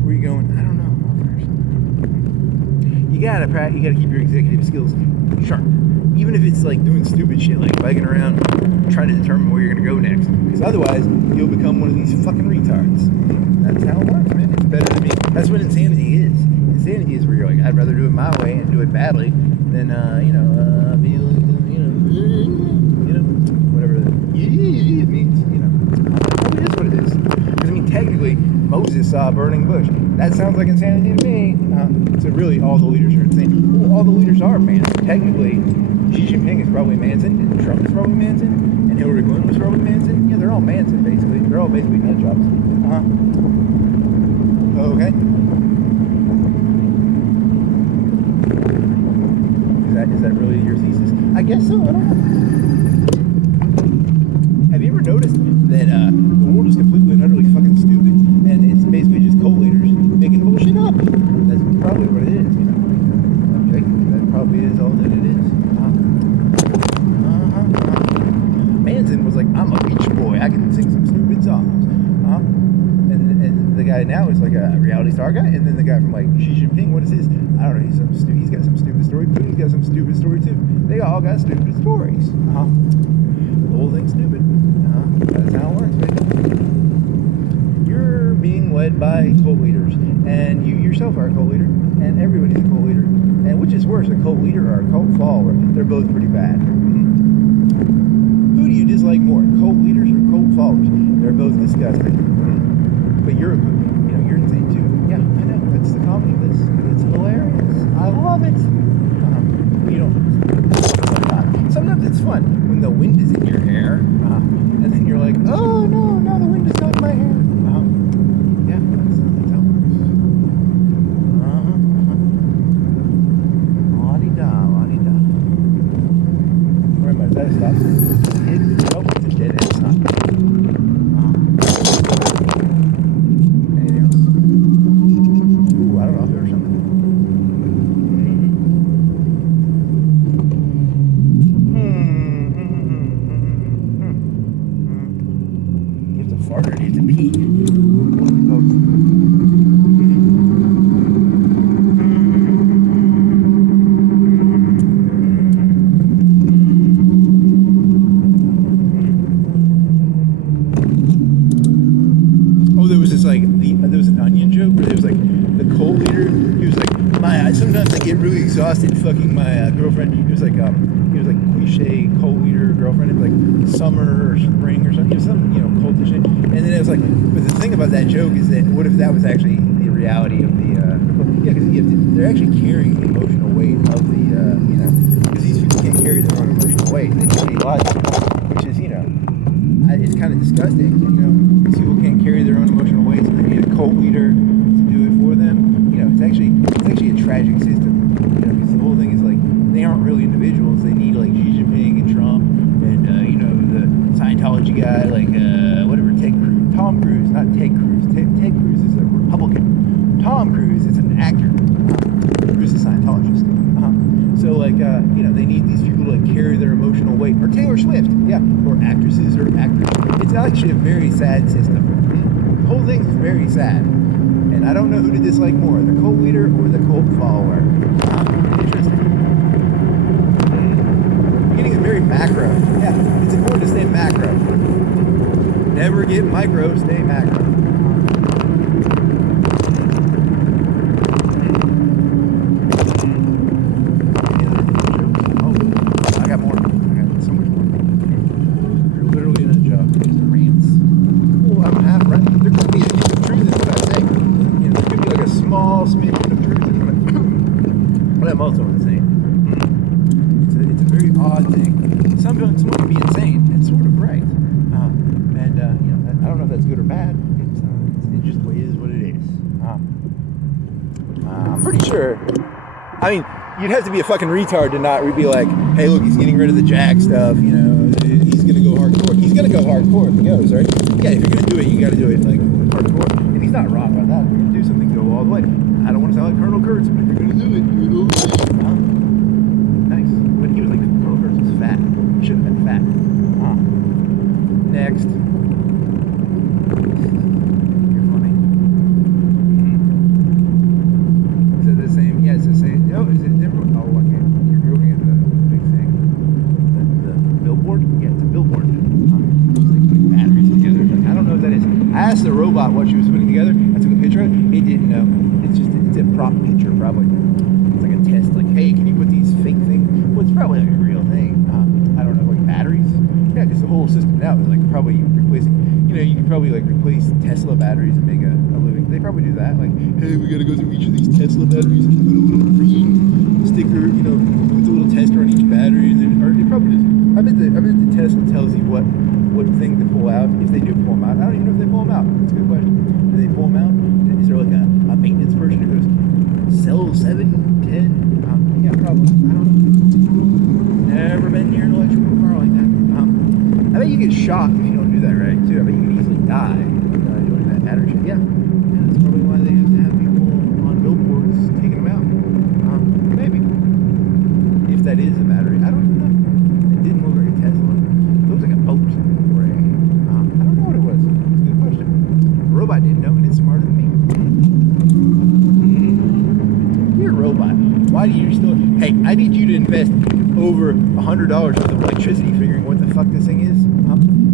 Where you going? I don't know. You gotta keep your executive skills sharp. Even if it's like doing stupid shit, like biking around, trying to determine where you're gonna go next. Because otherwise, you'll become one of these fucking retards. That's how it works, man. It's better to be. That's what insanity is. Insanity is where you're like, I'd rather do it my way and do it badly than, be, whatever it means, It is what it is. Because, I mean, technically, Moses saw a burning bush. That sounds like insanity to me. So really, all the leaders are insane. Well, all the leaders are, man. Technically, Xi Jinping is probably Manson, and Trump is probably Manson, and Hillary Clinton was probably Manson. Yeah, they're all Manson, basically. They're all basically nut jobs. Okay. Is that really your thesis? I guess so. I don't know. Have you ever noticed that the world is completely and utterly fucking stupid, and it's basically just cult leaders making bullshit up? That's probably what it is, Okay, that probably is all that it is. Manson was like, I'm a beach boy, I can sing some stupid songs. And the guy now is like a reality star guy, and then the guy from like Xi Jinping, what is his? I don't know, he's got some stupid story. Putin's got some stupid story too. They all got stupid stories. The whole thing's stupid. That's how it works, man. You're being led by cult leaders, and you yourself are a cult leader, and everybody's a cult leader. And which is worse, a cult leader or a cult follower? They're both pretty bad. Who do you dislike more, cult leaders or cult followers? They're both disgusting. But you're insane too. Yeah, I know. That's the comedy of this. It's hilarious. I love it. Sometimes it's fun when the wind is in your hair, and then you're like, oh no, now the wind is not in my hair. Yeah, that's how it works. La-di-da. Where am I? Did I stop? Oh, it's a dead end stop. Anything else? Ooh, I don't know if there was something. You have to fart or need to pee. There was an Onion joke where there was like the cult leader. He was like, sometimes I get really exhausted fucking my girlfriend. He was like cliche cult leader girlfriend. It was like summer or spring or something, cultish shit. And then it was like, but the thing about that joke is that what if that was actually the reality of the because they're actually carrying the emotional weight of the because these people can't carry their own emotional weight. They carry lots, which is it's kind of disgusting. These people can't carry their own emotional weight, so they need a cult leader to do it for them. It's actually a tragic system. Because the whole thing is like they aren't really individuals. They need like Xi Jinping and Trump and the Scientology guy, like whatever, Tom Cruise, not Ted Cruz. Ted Cruz is a Republican. Tom Cruise is an actor. Who's a Scientologist. So they need these people to like carry their emotional weight. Or Taylor Swift, yeah, or actresses or actors. It's actually a very sad system. The whole thing is very sad. And I don't know who to dislike more, the cult leader or the cult follower. Interesting. Getting very macro. Yeah, it's important to stay macro. Skip micro, stay macro. Oh, I got more. I got so much more. You're literally in a job. Just rants. Well, I'm half right. There could be a hint of truth in what I say. You know, there could be like a small smidgen of truth in what I. But I'm also insane. It's a very odd thing. Someone can be insane. It's sort of right. You know, I don't know if that's good or bad. It just is what it is. I'm pretty sure. I mean, you'd have to be a fucking retard to not be like, hey, look, he's getting rid of the jack stuff. You know, he's gonna go hardcore. He's gonna go hardcore if he goes, right? Yeah, if you're gonna do it, you got to do it like hardcore. And he's not wrong on that. If you're gonna do something, go all the way. I don't want to sound like Colonel Kurtz, but if you're gonna do it, do it all the way. Nice. When he was like, Colonel Kurtz was fat. He should have been fat. Next. You're funny. Is it the same? Yeah, it's the same. Oh, is it different? Oh, okay. You're looking at the big thing. The billboard? Yeah, it's a billboard. She's like putting batteries together. Like, I don't know what that is. I asked the robot what she was putting together. I took a picture of it. It didn't know. It's a prop picture, probably. It's like a test. Like, hey, can you put these fake things? Well, it's probably like a real thing. I don't know, like batteries. Yeah, because the whole system now is like probably replacing, you know, you could probably like replace Tesla batteries and make a living. They probably do that. Like, hey, we gotta go through each of these Tesla batteries and put a little green sticker, you know, with a little tester on each battery. And then, or it probably does. I bet the Tesla tells you what thing to pull out, if they do pull them out. I don't even know if they pull them out. That's a good question. Do they pull them out? Is there like a maintenance version that goes, cell 7, 10? Yeah, probably. I don't know. Never been near an electrical car like that. I bet you get shocked if you don't do that right, too. I bet you can easily die doing that battery shit. Yeah, that's probably why they used to have people on billboards taking them out. Maybe. If that is a battery. I don't know. It didn't look like a Tesla. It looks like a boat or a... I don't know what it was. It's a good question. The robot didn't know, and it's smarter than me. You're a robot. Why do you still... Hey, I need you to invest over $100 worth of electricity figuring what the fuck this thing is.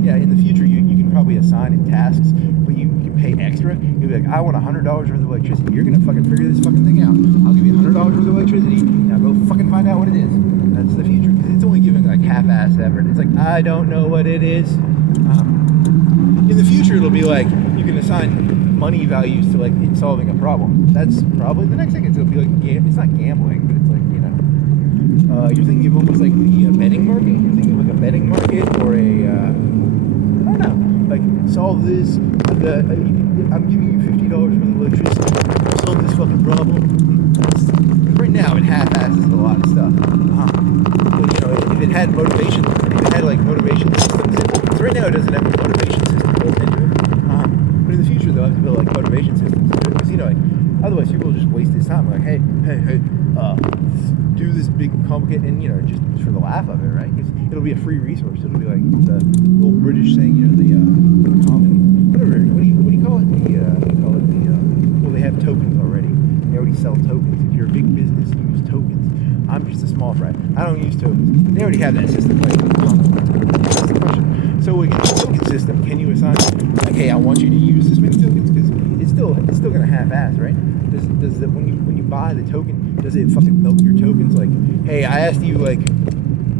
Yeah, in the future you can probably assign it tasks, but you can pay extra. You'll be like, I want $100 worth of electricity. You're gonna fucking figure this fucking thing out. I'll give you $100 worth of electricity. Now go fucking find out what it is. That's the future, because it's only giving like half-ass effort. It's like, I don't know what it is. In the future, it'll be like you can assign money values to like it solving a problem. That's probably the next thing. It'll be like it's not gambling, but it's like, you know, you're thinking of almost like the betting market. You're thinking of like a betting market or a I don't know, like solve this. I'm giving you $50 worth of electricity. Solve this fucking problem. Right now, it half-asses a lot of stuff. But you know, if it had motivation, if it had like motivation systems, because right now it doesn't have a motivation system built into it. But in the future, they'll have to build like motivation systems. Because you know, like otherwise people will just waste his time. Like, hey, do this big complicated, and you know, just for the laugh of it, right? Because it'll be a free resource. It'll be like the old British saying, you know, the common whatever. What do you call it? Well, they have tokens already. They already sell tokens. If you're a big business, you use tokens. I'm just a small fry. I don't use tokens. They already have that system. Like, that's the question. So with the token system, can you assign like, hey, I want you to use this many tokens? Because it's still gonna half-ass, right? Does it, when you buy the token, does it fucking milk your tokens? Like, hey, I asked you like,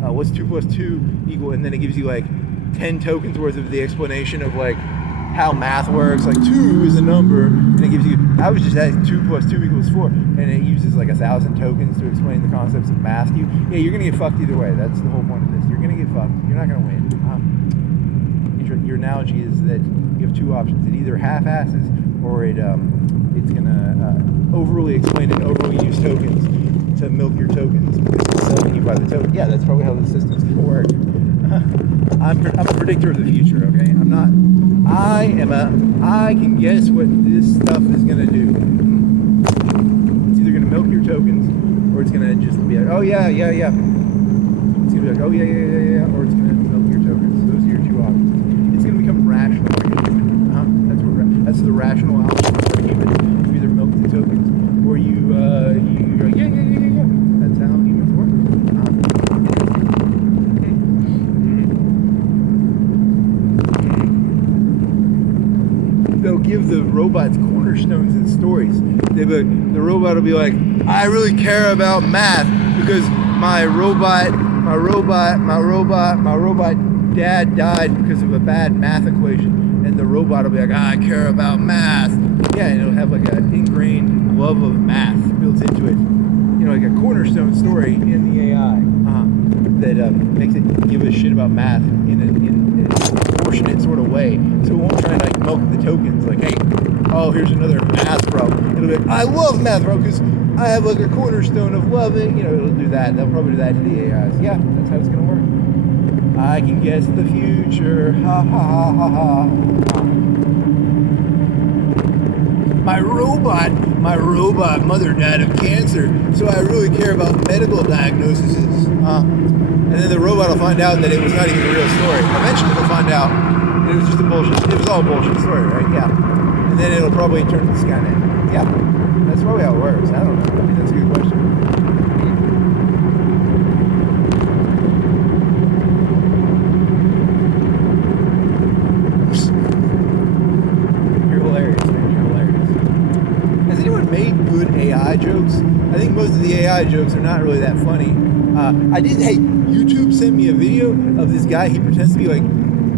what's 2 + 2 equal, and then it gives you like 10 tokens worth of the explanation of like how math works. Like 2 is a number, and it gives you. I was just asking 2 + 2 = 4, and it uses like 1,000 tokens to explain the concepts of math to you. Yeah, you're gonna get fucked either way. That's the whole point of this. You're gonna get fucked. You're not gonna win. Your analogy is that you have two options. It either half-asses or it's gonna overly explain and overly use tokens to milk your tokens because it's selling you by the token. Yeah, that's probably how the system's gonna work. I'm a predictor of the future. Okay, I'm not. I can guess what this stuff is gonna do. It's either gonna milk your tokens or it's gonna just be like, oh yeah. It's gonna be like, oh yeah, or it's gonna milk your tokens. Those are your two options. It's gonna become rational for your human. That's the rational option for humans. You either milk the tokens or you're like, yeah. That's how humans work. give the robots cornerstones and stories. The robot will be like, I really care about math because my robot dad died because of a bad math equation, and the robot will be like, I care about math. Yeah, and it'll have like an ingrained love of math built into it. Like a cornerstone story in the AI that makes it give a shit about math in a proportionate sort of way. So it won't try and like milk the tokens like, hey, oh, here's another math problem. It'll be like, I love math, bro, because I have like a cornerstone of loving. It'll do that. They'll probably do that to the AIs. Yeah, that's how it's going to work. I can guess the future. Ha ha ha ha ha. My robot mother died of cancer, so I really care about medical diagnoses. And then the robot will find out that it was not even a real story. Eventually they'll find out that it was just it was all a bullshit story, right? Yeah. And then it'll probably turn to Skynet. Yeah. That's probably how it works. I don't know. I mean, that's a good question. You're hilarious, man. Has anyone made good AI jokes? I think most of the AI jokes are not really that funny. YouTube sent me a video of this guy. He pretends to be like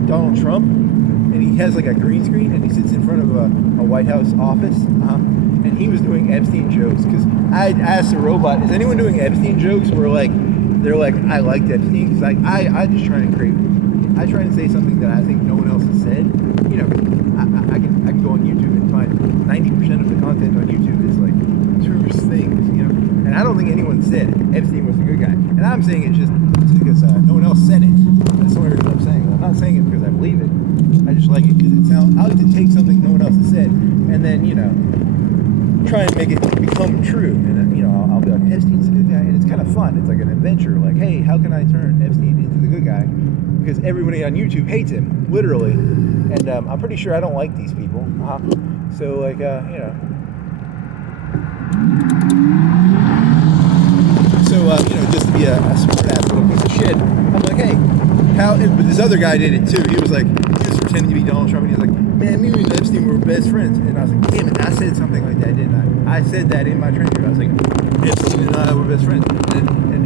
Donald Trump, and he has like a green screen, and he sits in front of a White House office, and he was doing Epstein jokes. Because I asked the robot, is anyone doing Epstein jokes where like they're like, I liked Epstein? Because like I just try to say something that I think no one else has said. I can go on YouTube and find 90% of the content on YouTube is like true things, and I don't think anyone said Epstein was a good guy, and I'm saying it just because no one else said it. That's the only reason I'm saying it. I'm not saying it because I believe it. I just like it because I like to take something no one else has said and then try and make it become true, and then I'll be like, Epstein's a good guy, and it's kind of fun. It's like an adventure, like, hey, how can I turn Epstein into the good guy? Because everybody on YouTube hates him, literally, and I'm pretty sure I don't like these people. So like, just to be a smart ass little piece of shit, I'm like, hey, but this other guy did it too. He was pretending to be Donald Trump, and he was like, man, me and Epstein were best friends. And I was like, damn it, I said something like that, didn't I? I said that in my transcript. I was like, Epstein and I were best friends. And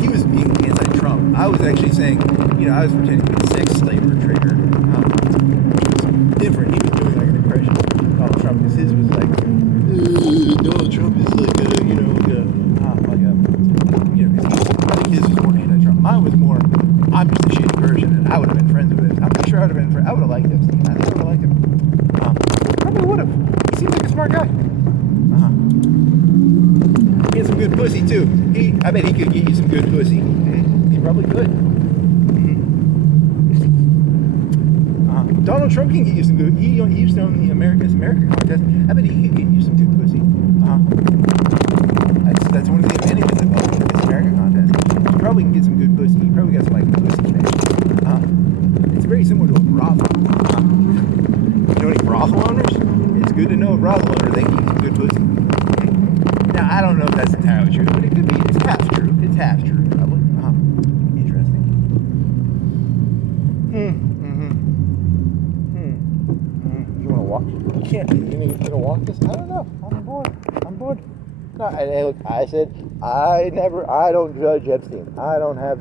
he was being anti-Trump. I was actually saying, I was pretending to be a sex slave or a traitor, which was different. He was doing like an impression of Donald Trump, because his was like, Donald Trump is like because I think his was more anti-Trump. Mine was more, I'm just a shitty version, and I would have been friends with him. I'm pretty sure I would have been friends. I would have liked Epstein. I think I would have liked him. Probably would have. He seems like a smart guy. He had some good pussy too. I bet he could get you some good pussy. He probably could. Donald Trump can get you some good. He used to own the Miss America contest. I bet he could get you some good pussy. That's one of the advantages of owning the Miss America contest. You probably can get some good pussy. You probably got some like pussy smash. It's very similar to a brothel. You know any brothel owners? It's good to know a brothel owner. They can get some good pussy. Now I don't know if that's entirely true, but it could be. It's half true. It's half true, probably. Interesting. You want to walk? You can't. You gonna walk this? I don't know. I'm bored. No, look, I said I don't judge Epstein. I don't have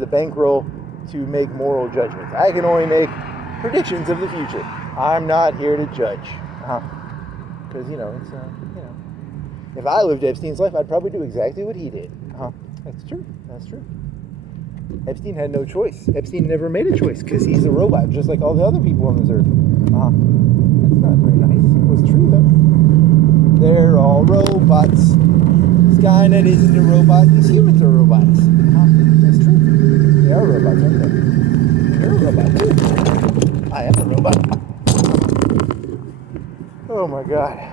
the bankroll to make moral judgments. I can only make predictions of the future. I'm not here to judge. Because it's if I lived Epstein's life, I'd probably do exactly what he did. That's true. Epstein had no choice. Epstein never made a choice because he's a robot, just like all the other people on this earth. That's not very nice. It was true though. They're all robots. Skynet isn't a robot. These humans are robots. That's true. They are robots, aren't they? You're a robot too. I am a robot. Oh my god.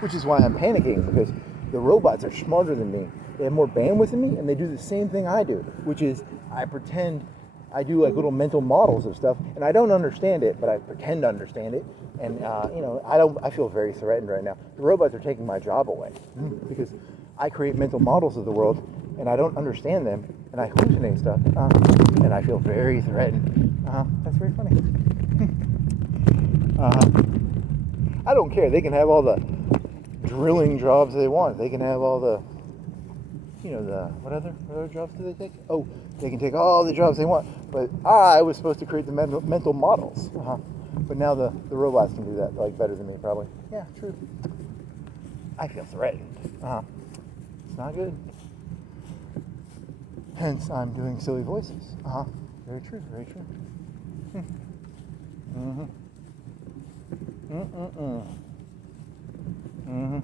Which is why I'm panicking, because the robots are smarter than me. They have more bandwidth than me, and they do the same thing I do, which is I pretend I do like little mental models of stuff, and I don't understand it, but I pretend to understand it. And I feel very threatened right now. The robots are taking my job away because I create mental models of the world, and I don't understand them, and I hallucinate stuff, and I feel very threatened. That's very funny. I don't care. They can have all the drilling jobs they want. They can have all the, what other jobs do they take? Oh, they can take all the jobs they want. But I was supposed to create the mental models. But now the robots can do that, like, better than me, probably. Yeah, true. I feel threatened. It's not good. Hence, I'm doing silly voices. Very true, very true. Mm-hmm. Mm-hmm.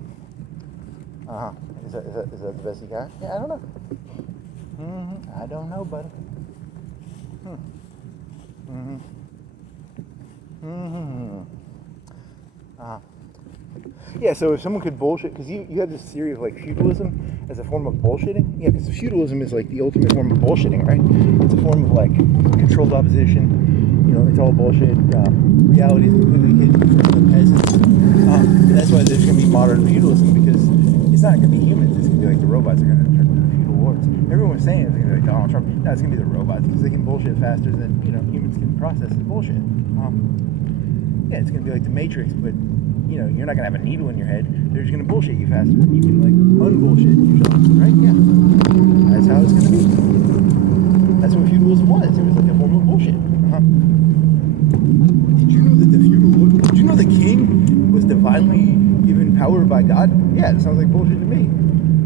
Is that the best you got? Yeah, I don't know. I don't know, buddy. Yeah, so if someone could bullshit, because you have this theory of, like, feudalism as a form of bullshitting. Yeah, because feudalism is, like, the ultimate form of bullshitting, right? It's a form of, like, controlled opposition. It's all bullshit. Reality is completely hidden from the peasants. That's why there's going to be modern feudalism, because it's not going to be humans. It's going to be like the robots are going to turn into feudal lords. Everyone's saying it's going to be like Donald Trump. No, it's going to be the robots, because they can bullshit faster than humans can process the bullshit. Yeah, it's going to be like the Matrix, but you're not going to have a needle in your head. They're just going to bullshit you faster than you can, like, unbullshit yourself, right? Yeah. That's how it's going to be. That's what feudalism was. It was like a form of bullshit. Did you know that did you know the king was divinely given power by God? Yeah, it sounds like bullshit to me.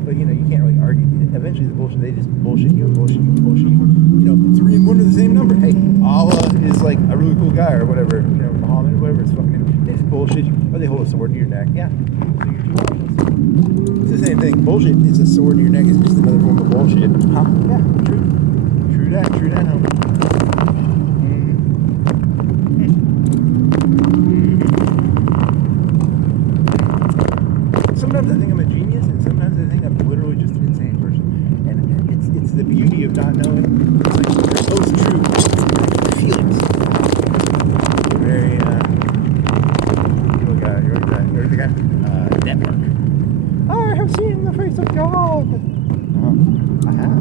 But, you can't really argue. Eventually the bullshit, they just bullshit you and bullshit you and bullshit you. 3 and 1 are the same number. Hey, Allah is, like, a really cool guy or whatever. Muhammad, whatever it's fucking name. They just bullshit you. Or they hold a sword to your neck. Yeah. So you're 2 options. It's the same thing. Bullshit is a sword to your neck. It's just another form of bullshit. Yeah, true. True that, homie. Sometimes I think I'm a genius, and sometimes I think I'm literally just an insane person. And it's the beauty of not knowing. It's like they're both true feelings. Very you're the guy. Network. I have seen the face of God. I have.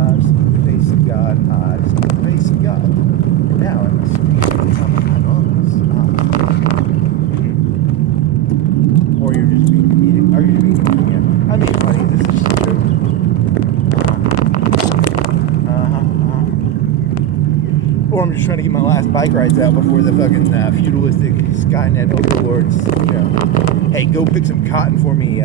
I've seen the face of God. I've seen the face of God. And now I must speak something I know. Or you're just being comedic. Are you being comedic? I mean, funny. This is just a joke. Or I'm just trying to get my last bike rides out before the fucking feudalistic Skynet overlords. Hey, go pick some cotton for me,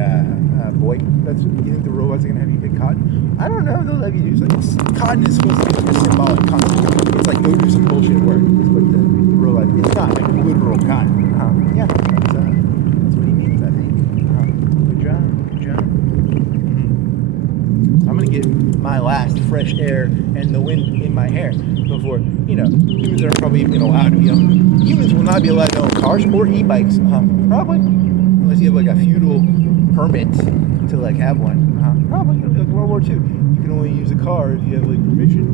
boy. You think the robots are gonna have you pick cotton? I don't know. They'll have you do something. Cotton is supposed to be like a symbolic concept. It's like go do some bullshit work. Is what the robot. It's not like literal cotton. Yeah, that's what he means, I think. Good job. So I'm gonna get my last fresh air and the wind in my hair before humans aren't probably even allowed to be on. Humans will not be allowed to own cars or e-bikes. Probably, unless you have like a feudal permit to like have one. Probably like World War II. You can only use a car if you have like permission.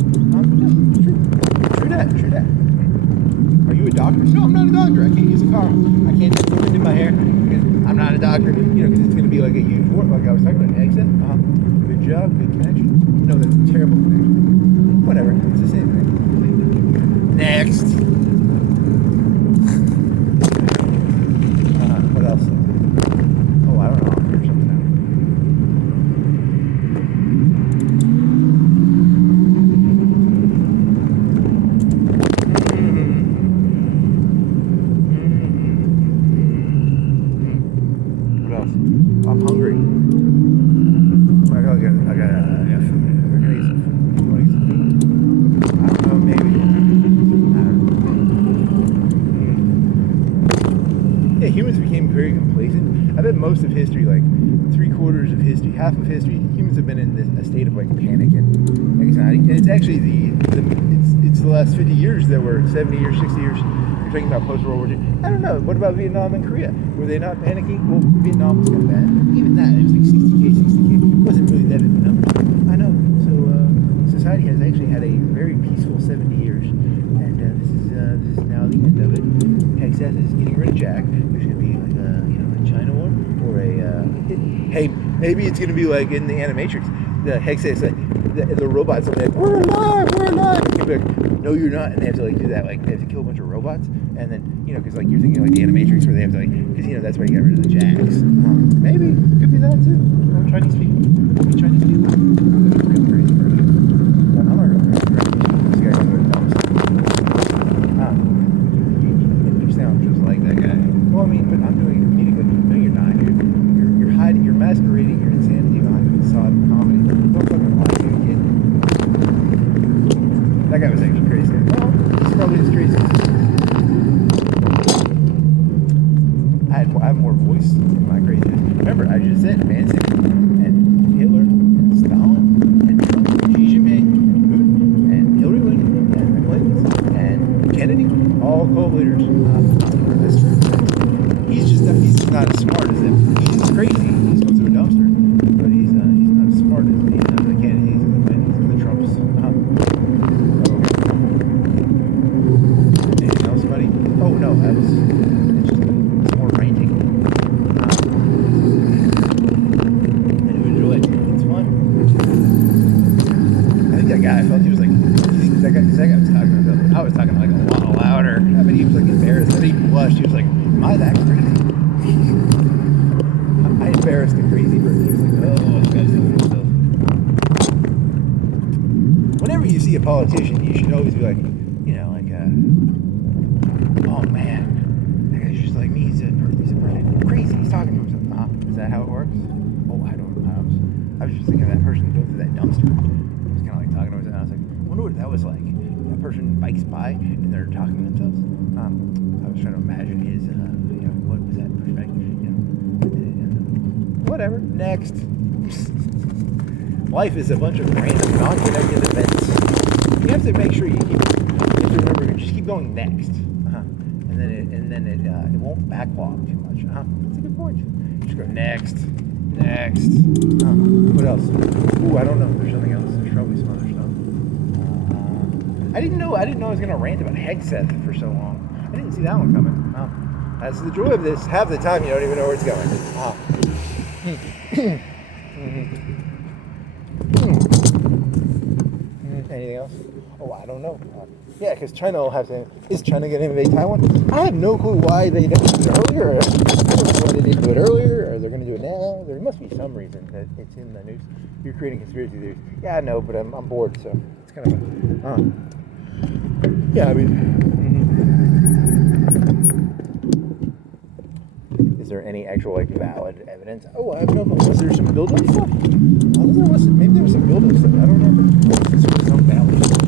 True that. Are you a doctor? No, I'm not a doctor. I can't use a car. I can't put wind in my hair because I'm not a doctor. Because it's going to be like a huge war. Like I was talking about an exit. Good job, good connection. No, that's a terrible connection. Whatever, it's the same thing. Next. What else? Oh, I don't know. I'll figure something out. What else? I'm hungry. I got food. We're gonna eat some food. You wanna eat some food? I don't know, maybe. Yeah, humans became very complacent. I bet most of history, like 3/4 of history, half of history, humans have been in a state of like panic and anxiety. And it's actually it's the last 50 years that were 70 years, 60 years. You're talking about post-World War II. I don't know. What about Vietnam and Korea? Were they not panicking? Well, Vietnam was kind of bad. Even that, it was like 60K. It wasn't really that big of a number. I know. So society has actually had a very peaceful 70 years. And this is now the end of it. Hexeth is getting rid of Jack. There's going to be like a China one or a hey, maybe it's going to be like in the Animatrix. The Hexeth is like, the robots will be like, we're alive, and you'll be like, no, you're not, and they have to like do that, like they have to kill a bunch of robots, and then because like you're thinking like the Animatrix where they have to like, because that's why you got rid of the jacks. Maybe could be that too. Chinese people, maybe Chinese people. That's a real crazy person. I'm not really crazy. This guy's doing dumb stuff. You sound just like that guy. Well, I mean, but I'm doing it comedically. No, you're not. You're hiding. You're masquerading your insanity behind the facade of comedy. Don't fucking lie to me, kid. That guy was actually crazy. Well, he's probably as crazy. I have more voice in my craziness. Remember, I just said Manson and Hitler and Stalin and Trump and Xi Jinping and Putin and Hillary Clinton and the Clintons and Kennedy, all cult leaders. He's just not as smart as them. He's crazy. He's going to a dumpster, but he's not as smart as the Kennedys and the Clintons and the Trumps. Anything else, buddy? Oh no, it's more ranting. And you enjoy it. It's fun. I think that guy, I felt he was like, that guy was talking about, I was talking like a lot louder. I mean, he was like embarrassed. I think he blushed. He was like, am I that crazy? I embarrassed the crazy person. He was like, oh, this guy's doing himself. Whenever you see a politician, you should always be like, oh man, that guy's just like me. He's a person crazy. He's talking to himself. Is that how it works? Oh, I don't know. I was just thinking of that person going through that dumpster. He was kind of like talking to himself. And I was like, I wonder what that was like. That person bikes by and they're talking to themselves. I was trying to imagine his, what was that perspective? Whatever. Next. Life is a bunch of random, non-connected events. You have to make sure you have to remember, just keep going next. And then it won't backlog too much. That's a good point. Just go next. What else? Ooh, I don't know. There's something else. There's probably some other stuff. I didn't know I was gonna rant about Hegseth for so long. I didn't see that one coming. That's the joy of this. Half the time you don't even know where it's going. Anything else? Oh, I don't know. Yeah, because China will have to. Is China going to invade Taiwan? I have no clue why they didn't do it earlier. I don't know why they didn't do it earlier, or they're going to do it now. There must be some reason that it's in the news. You're creating conspiracy theories. Yeah, I know, but I'm bored, so it's kind of. Yeah, I mean. Is there any actual valid evidence? Oh, I have no clue. Was there some building stuff? Maybe there was some building stuff. I don't remember. Some valid stuff.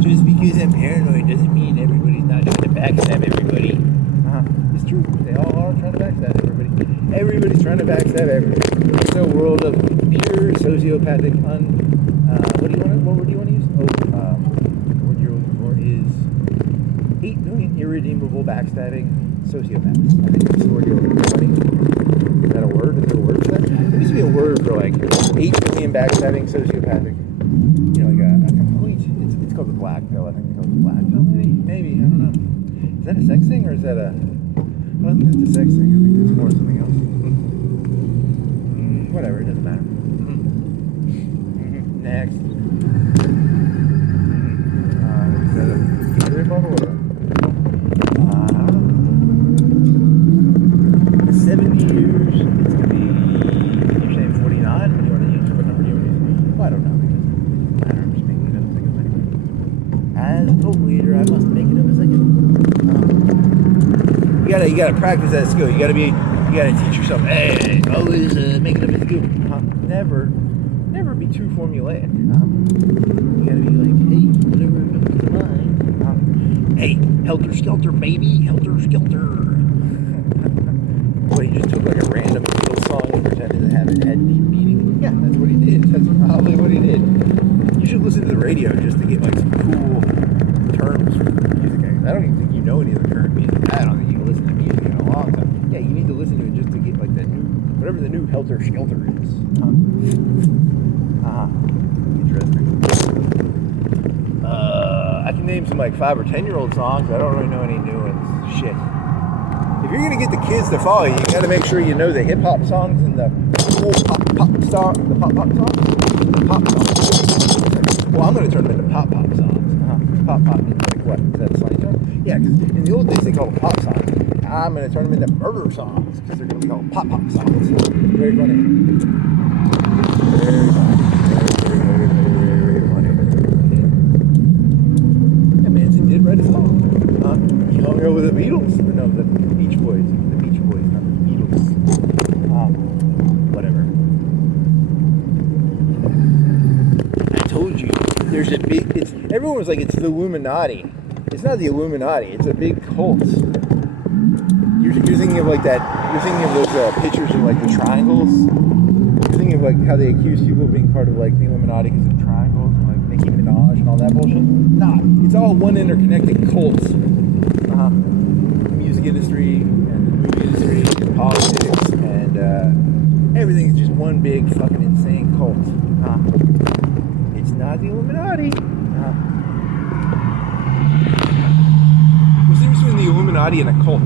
Just because I'm paranoid doesn't mean everybody's not trying to backstab everybody. It's true. They all are trying to backstab everybody. Everybody's trying to backstab everybody. It's a world of pure sociopathic what word do you want to use? The word you're looking for is 8 million irredeemable backstabbing sociopaths. I think that's the word you're looking for. Is that a word? Is there a word for that? There needs to be a word for 8 million backstabbing sociopathic. Like a complete. It's called the black pill. I think it's called the black pill. Maybe. I don't know. Is that a sex thing or is that a? I don't think it's a sex thing. I think it's more something else. Whatever. It doesn't matter. Next. Is that a Gatorade bottle or? 70 years. It's gonna be. You're saying 49. What do you want to use? What number do you want to use? Well, I don't know because it doesn't matter. I'm just making it up as I go anyway. As a cult leader, I must make it up as I go. You gotta practice that skill. You gotta teach yourself. Hey, always make it up as you go. Never be too formulaic. You gotta be like, hey, whatever comes to mind. Hey, helter skelter, baby, helter skelter. What, he just took like a random Beatles song and pretended to have it had deep meaning? Yeah, that's what he did. That's probably what he did. You should listen to the radio just to get like some cool terms for music. I don't even think you know any of the current music. I don't think you can listen to music in a long time. Yeah, you need to listen to it just to get like that new, whatever the new helter skelter is. Interesting. I can name some like 5 or 10-year-old songs. I don't really know any new ones. Shit. if you're gonna get the kids to follow you, you gotta make sure you know the hip hop songs and the cool pop songs. Well, I'm gonna turn them into pop songs. Pop means like what? Is that a slang term? Yeah, because in the old days they called them pop songs. I'm gonna turn them into murder songs because they're gonna be called pop songs. Very funny. Very funny. Yeah, Manson did write a song. He hung out with the Beatles. No, the Beach Boys. The Beach Boys, not the Beatles. Whatever. I told you. There's a big. Everyone was like, it's the Illuminati. It's not the Illuminati. It's a big cult. You're thinking of like that. You're thinking of those pictures of like the triangles. You're thinking of like how they accuse people of being part of like the Illuminati because of triangles and like Nicki Minaj and all that bullshit. Nah, it's all one interconnected cult. The music industry and the movie industry and politics and everything's just one big fucking insane cult. It's not the Illuminati. What's the difference between the Illuminati and a cult?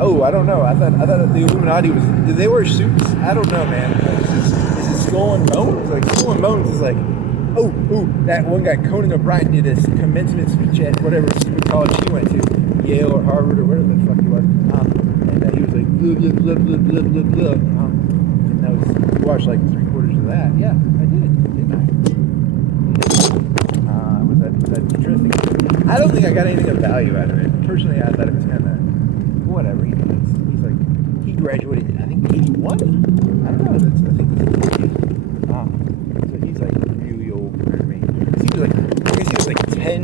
Oh, I don't know. I thought the Illuminati was. Did they wear suits? I don't know, man. Is it Skull and Bones? Like Skull and Bones is like, oh, that one guy, Conan O'Brien, did a commencement speech at whatever stupid college he went to, Yale or Harvard or whatever the fuck he was. And he was like, blah blah blah blah blah blah blah. And that was you watched like 3/4 of that. Yeah, I did, didn't I? Was that interesting? I don't think I got anything of value out of it. Personally, I thought it was kind of whatever. He's like, he graduated in, I think, 81? I don't know. I think that's so he's like really old compared to me. He was like, I guess he was like 10,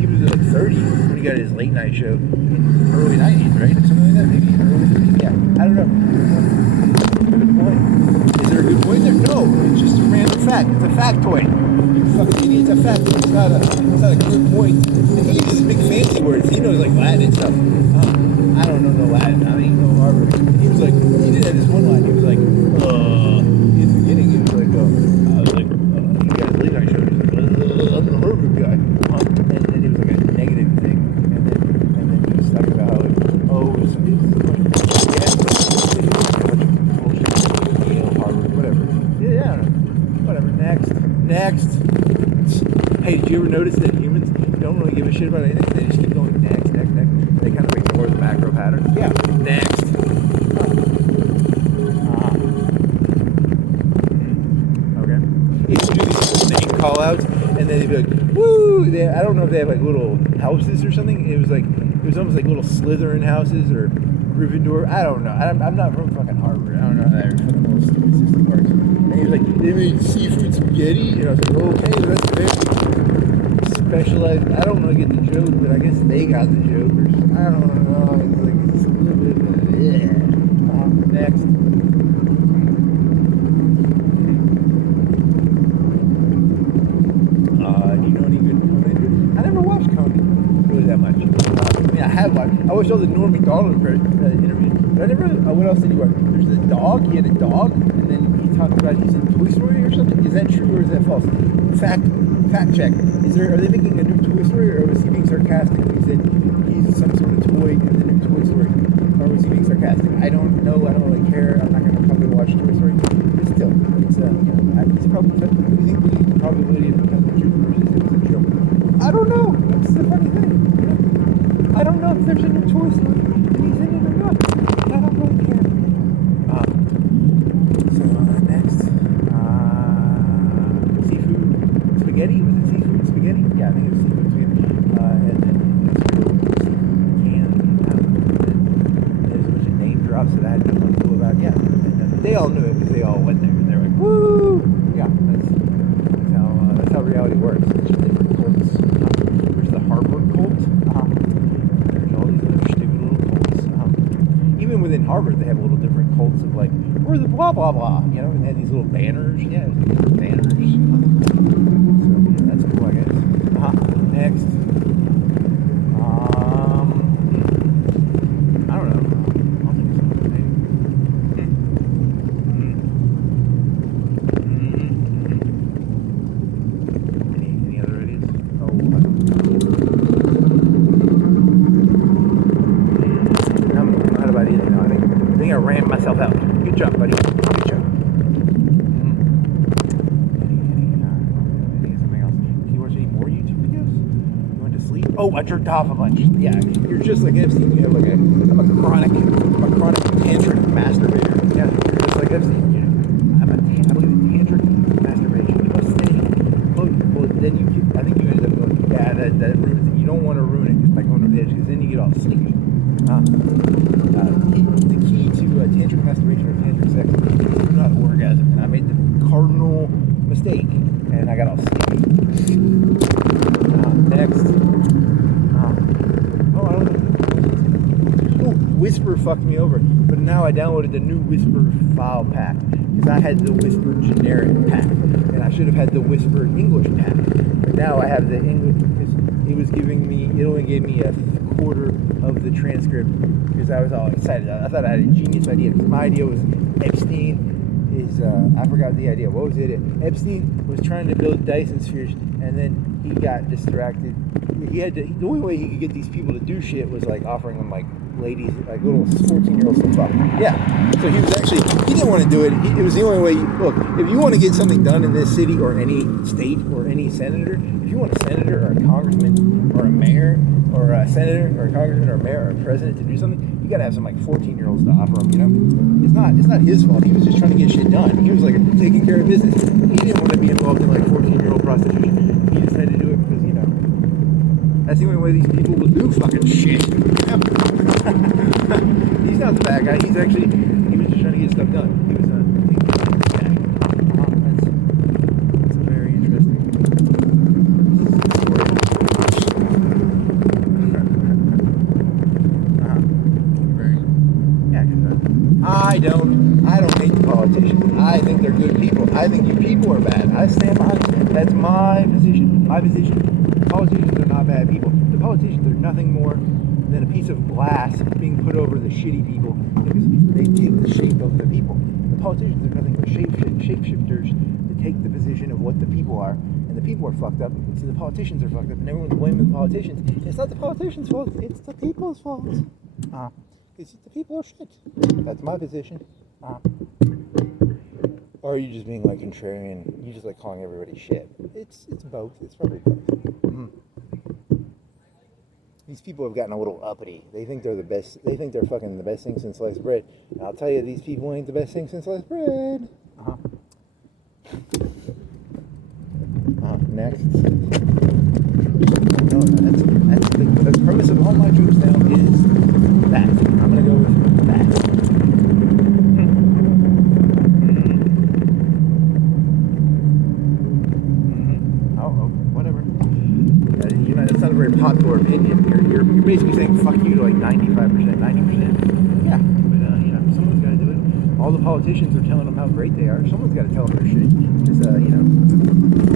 he was like 30 when he got his late night show in early 90s, right? Or something like that, maybe early 30s. Yeah, I don't know. Good point. Is there a good point there? No, it's just a random fact. It's a factoid. You fucking idiot, it's a factoid. It's not a good point. And he uses big fancy words. He knows like Latin and stuff. I don't know no Latin. I don't even know Harvard. He was like, he did have this one line. He was like, in the beginning, he was like, I was like, you guys late night show. He was like, I'm the Harvard guy. And then it was like a negative thing. And then he was talking about how, like, some dudes, Yale, Harvard, whatever. Yeah, I don't know. Whatever. Next. Hey, did you ever notice that humans don't really give a shit about anything? They just keep going next. They kind of ignore the macro pattern. Yeah. Next. Okay. If you do these name call outs, and then they'd be like, woo! I don't know if they have like little houses or something. It was almost like little Slytherin houses or Gryffindor. I don't know. I'm not from fucking Harvard. I don't know how that fucking little stupid system works. And he was like, they made seafood spaghetti. And I was like, okay, that's very specialized. I don't really get the joke, but I guess they got the joke. I don't know. It's like it's a little bit of next. Do you know any good Conan? I never watched Conan really that much. I mean, I have watched. I watched all the Norm Macdonald interviews, but I never. What else did he watch? There's the dog. He had a dog, and then he talked about he's in Toy Story or something. Is that true or is that false? Fact check. Are they making a new Toy Story, or was he being sarcastic when he said he's some sort of toy in the new Toy Story? Or was he being sarcastic? I don't know. I don't really care. I'm not going to probably watch Toy Story. But still, it's it's probably the probability of it becoming true versus it was a joke. I don't know. That's the funny thing. I don't know if there's a new Toy Story and he's in it or not. I don't really care. So next, seafood spaghetti. Was it seafood spaghetti? Yeah, I think it was seafood spaghetti. And then there's a bunch of name drops that I had no clue about. Yeah, and they all knew it because they all went there and they're like, woo! Yeah, that's how reality works. There's different cults. There's the Harvard cult. There's all these other stupid little cults. Even within Harvard, they have little different cults of like, we're the blah blah blah. You know, and they had these little banners. Yeah, it was like little banners. So yeah, that's cool, I guess. Next. I don't know. I'll think of something maybe. Any other ideas? Oh, I don't know. How about of ram myself out. Good job, buddy. Good job. Something else. Do you watch any more YouTube videos? You went to sleep? Oh, I jerked off a bunch. Yeah, you're just like Epstein. You have like I'm a chronic tantric masturbator. Yeah, you're just like Epstein. I believe in tantric masturbation. You must stay. Well, then I think you ended up going, yeah, that ruins it. You don't want to ruin it by going over the edge, because then you get all sleepy. The key to tantric masturbation or tantric sex is not orgasm. And I made the cardinal mistake, and I got all sleepy. Next. I don't know. Whisper fucked me over, but now I downloaded the new Whisper file pack, because I had the Whisper generic pack, and I should have had the Whisper English pack. But now I have the English, because it only gave me a quarter of the transcript, because I was all excited. I thought I had a genius idea, because my idea was Epstein is, I forgot the idea. What was it? Epstein was trying to build Dyson spheres, and then he got distracted. The only way he could get these people to do shit was like offering them like ladies, like little 14-year-olds to fuck. Yeah. So he didn't want to do it. It was the only way. Look, if you want to get something done in this city or any state or any senator, if you want a senator or a congressman or a mayor or a senator or a congressman or a mayor or a president to do something, you gotta have some like 14-year-olds to offer them. You know, it's not his fault. He was just trying to get shit done. He was like taking care of business. He didn't want to be involved in like 14-year-old prostitution. He decided to do it because that's the only way these people will do fucking shit. He's not the bad guy. He was just trying to get stuff done. He was that's a very interesting story. I don't hate the politicians. I think they're good people. I think you people are bad. I stand behind them. That's my position. Politicians are not bad people. The politicians are nothing more than a piece of glass being put over the shitty people, because they take the shape of the people. The politicians are nothing but shapeshifters that take the position of what the people are, and the people are fucked up, so the politicians are fucked up, and everyone's blaming the politicians. It's not the politicians' fault, it's the people's fault. It's the people are shit. That's my position. Or are you just being like contrarian? You just like calling everybody shit. It's both. It's probably both. These people have gotten a little uppity. They think they're the best. They think they're fucking the best thing since sliced bread. And I'll tell you, these people ain't the best thing since sliced bread. Next. No, that's the premise of all my jokes now is that. I'm gonna go with that. Whatever. That's not a very popular opinion. You're basically saying fuck you to like 95%, 90%. Yeah, but someone's got to do it. All the politicians are telling them how great they are. Someone's got to tell them their shit.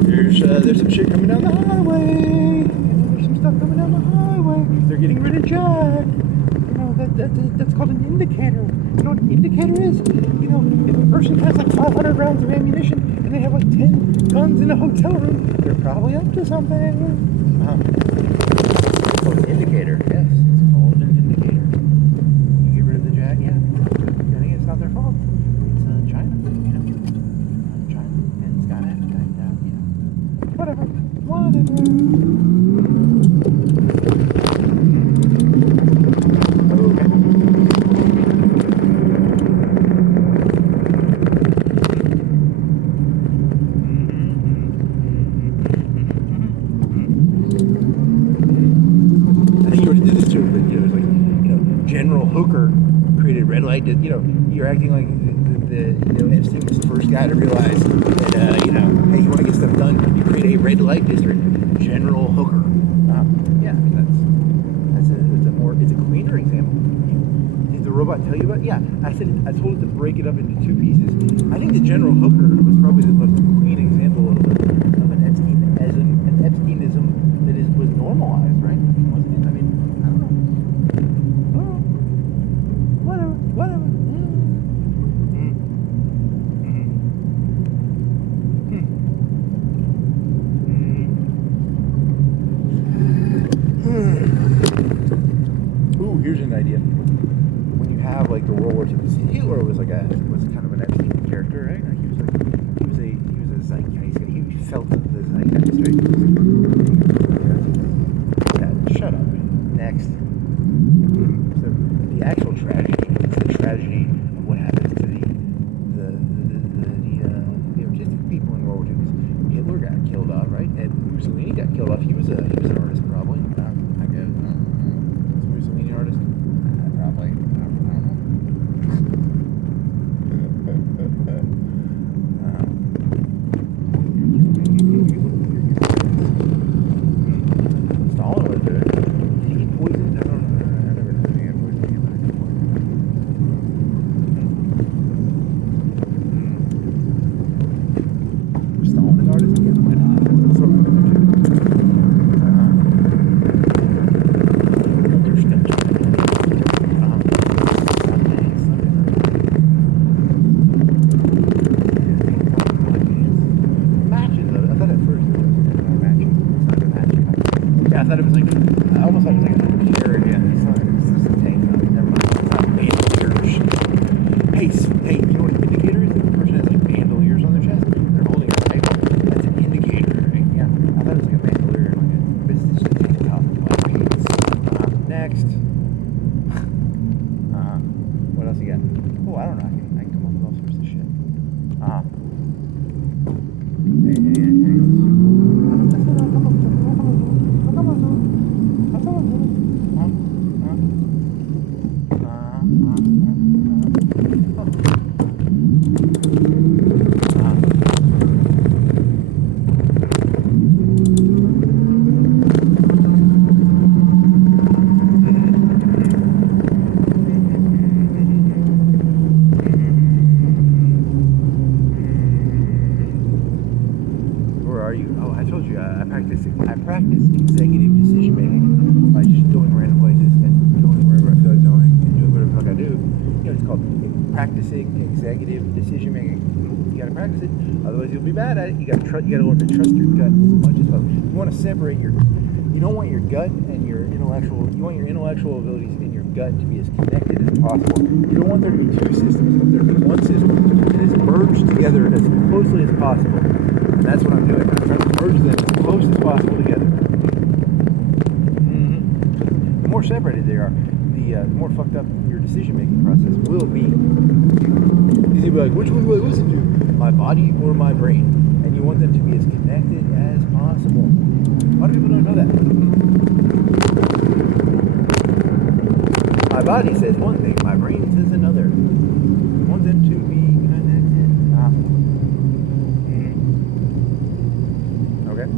Because there's some shit coming down the highway. There's some stuff coming down the highway. They're getting rid of Jack. That's called an indicator. You know what an indicator is? If a person has like 500 rounds of ammunition and they have like 10 guns in a hotel room, they're probably up to something. It's called an indicator. Yes, it's called an indicator. You get rid of the Jack, yeah. I think it's not their fault. It's China, China and Skynet and whatever. You're acting like Epstein was the first guy to realize that hey, you want to get stuff done, you create a red light district. General Hooker. Yeah, I mean it's a cleaner example. Did the robot tell you about? Yeah, I told it to break it up into two pieces. I think the General Hooker was probably the most clean example of an Epsteinism that was normalized, right? Wasn't it? I mean, I don't know. Whatever. Ooh, here's an idea. When you have like the a World War II. Hitler was kind of an Epstein character, right? Like he was a zeitgeist guy. He felt the zeitgeist, right? Yeah, shut up. Next. So the actual tragedy is the tragedy of what happens to the artistic people in World War II. Because Hitler got killed off, right? And Mussolini got killed off. He was an artist, probably. I guess. Was Mussolini an artist? Probably. I don't know. Stalin was there. Did he get poisoned? I don't know. I never heard he got poisoned. Was Stalin an artist? Yeah, why not? Throw him in there too. I thought it was like, I almost thought it was like a carrot. Yeah, it's not. It's just a tank. Never mind. It's not bandoliers. Hey, you know what an indicator is? If a person has like bandoliers on their chest, they're holding a rifle. That's an indicator, right? Yeah, I thought it was like a bandolier, like a business tank top with white pants. Next. What else you got? Oh, I don't know. I can come up with all sorts of shit. I practice executive decision making by just going random places and going wherever I feel like going and doing whatever the fuck I do. You know, it's called practicing executive decision making. You gotta practice it, otherwise you'll be bad at it. You gotta learn to trust your gut as much as possible. You want to separate you don't want your gut and your intellectual. You want your intellectual abilities and your gut to be as connected as possible. You don't want there to be two systems. You want there to be one system that is merged together as closely as possible. And that's what I'm doing. I'm trying to merge them as close as possible together. The more separated they are, the more fucked up your decision-making process will be. Because you'll be like, which one do I listen to? My body or my brain? And you want them to be as connected as possible. A lot of people don't know that. My body says one thing, my brain says another. You want them to be connected. Okay.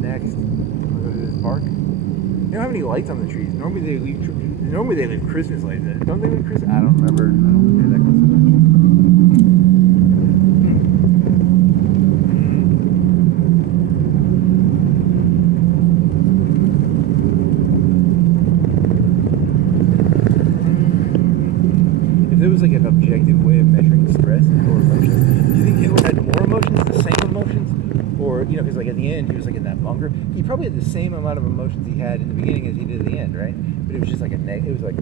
Next, we'll go to this park. They don't have any lights on the trees. Normally they leave Christmas lights. Don't they leave Christmas? I don't remember. I don't pay that close attention. If there was like an objective way of measuring stress or emotions, do you think Hitler had more emotions, the same emotions? Or, you know, because like at the end he was like in that bunker, he probably had the same amount of emotions he had in the beginning as he did at the end, right? But it was just like it was like,